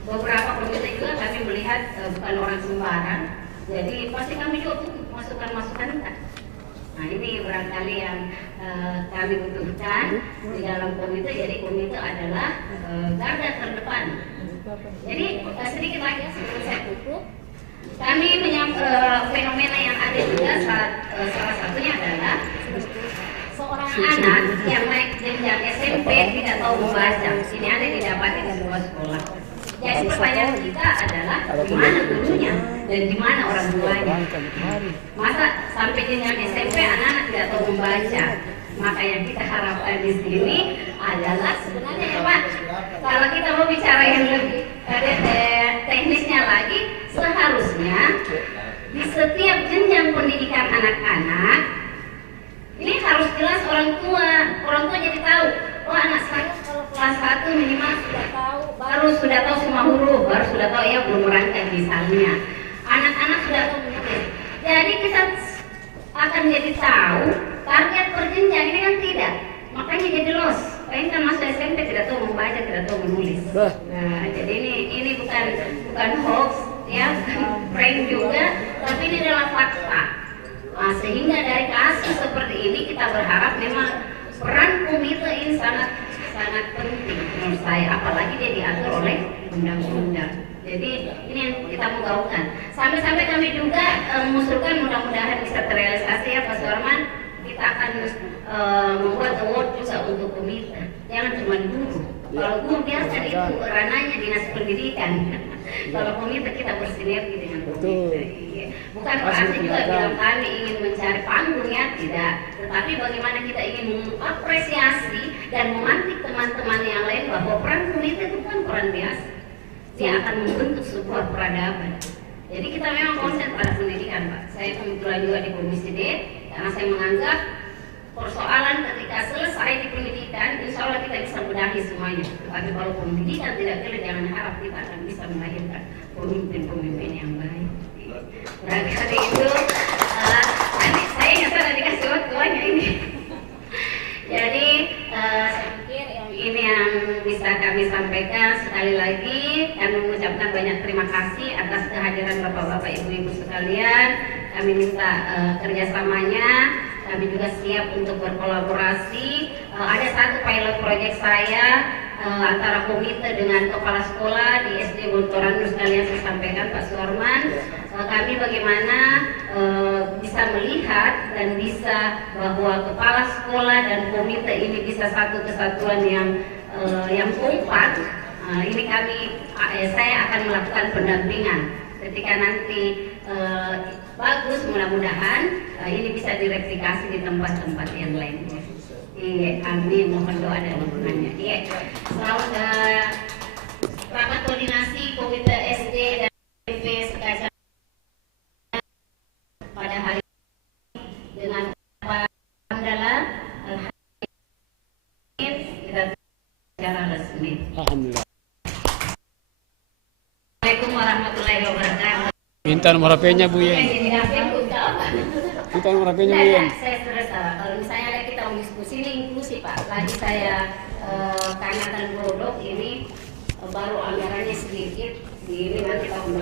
beberapa komite juga kami melihat bukan orang sembarang, jadi pasti kami juga butuh masukan-masukan. Nah ini barangkali yang kami butuhkan di dalam komite. Jadi komite adalah garda terdepan. Jadi sedikit lagi sebelum saya tutup, kami fenomena yang ada juga salah satunya adalah seorang anak yang naik jenjang SMP tidak tahu membaca. Ini ada didapati di sebuah sekolah. Jadi pertanyaan kita adalah di mana gurunya dan di mana orang tuanya. Masa sampai jenjang SMP anak-anak tidak tahu membaca. Maka yang kita harapkan di sini adalah sebenarnya ya Pak, kalau kita mau bicara yang lebih teknisnya lagi, seharusnya di setiap jenjang pendidikan anak-anak ini harus jelas orang tua jadi tahu. Oh anak saya kalau kelas 1 minimal sudah tahu semua huruf, baru sudah tahu ya belum merangkai misalnya. Anak-anak sudah tahu menulis. Jadi kita akan jadi tahu target per jenjang ini kan tidak. Makanya jadi los. Bayangkan masuk SMP tidak tahu membaca, tidak tahu menulis. Nah, jadi ini bukan hoax ya, bukan prank juga, tapi ini adalah fakta. Nah, sehingga dari kasus seperti ini kita berharap memang peran komite ini sangat penting menurut saya, apalagi dia diatur oleh undang-undang. Jadi ini yang kita mau gaungkan. Sampai-sampai kami juga mengusulkan mudah-mudahan bisa terrealisasi ya Pak Suarman. Kita akan membuat award juga untuk komite. Jangan cuma guru. Kalau guru biasa itu ranahnya dinas pendidikan. Kalau komite kita bersinergi dengan komite. Bukan berarti juga bilang kami ingin mencari panggung ya, tidak. Tetapi bagaimana kita ingin mengapresiasi dan memantik teman-teman yang lain bahwa peran komite itu bukan peran biasa. Dia akan membentuk sebuah peradaban. Jadi kita memang konsen pada pendidikan Pak. Saya kebetulan juga di Komisi D, karena saya menganggap persoalan ketika selesai di pendidikan, insya Allah kita bisa benahi semuanya. Tapi kalau pendidikan tidak clear, jangan harap kita akan bisa melahirkan pemimpin-pemimpin yang baik. Barangkali itu, nanti saya nggak salah dikasih waktunya ini. Jadi saya pikir ini yang bisa kami sampaikan. Sekali lagi kami mengucapkan banyak terima kasih atas kehadiran Bapak-Bapak, Ibu-Ibu sekalian. Kami minta kerjasamanya. Kami juga siap untuk berkolaborasi. Ada satu pilot project saya antara komite dengan kepala sekolah di SD Gontoran sekalian saya sampaikan Pak Suarman. Kami bagaimana bisa melihat dan bisa bahwa kepala sekolah dan komite ini bisa satu kesatuan yang kompak. Ini saya akan melakukan pendampingan ketika nanti bagus, mudah-mudahan ini bisa direplikasi di tempat-tempat yang lainnya. Iya, amin. Mohon doa dan dukungannya. Iya, selamat rapat koordinasi komite SD dan SMP sekalian pada hari ini dengan Pak Hamdallah. Kita secara resmi. Alhamdulillah. Assalamualaikum warahmatullahi wabarakatuh. Minta nomor HP-nya Bu Yen. Minta nomor HP-nya Bu Yen. Saya sudah salah. Kalau misalnya ada kita mau diskusi ini inklusi Pak. Lagi saya tanyakan produk ini baru anggarannya sedikit. Ini nanti tahun depan.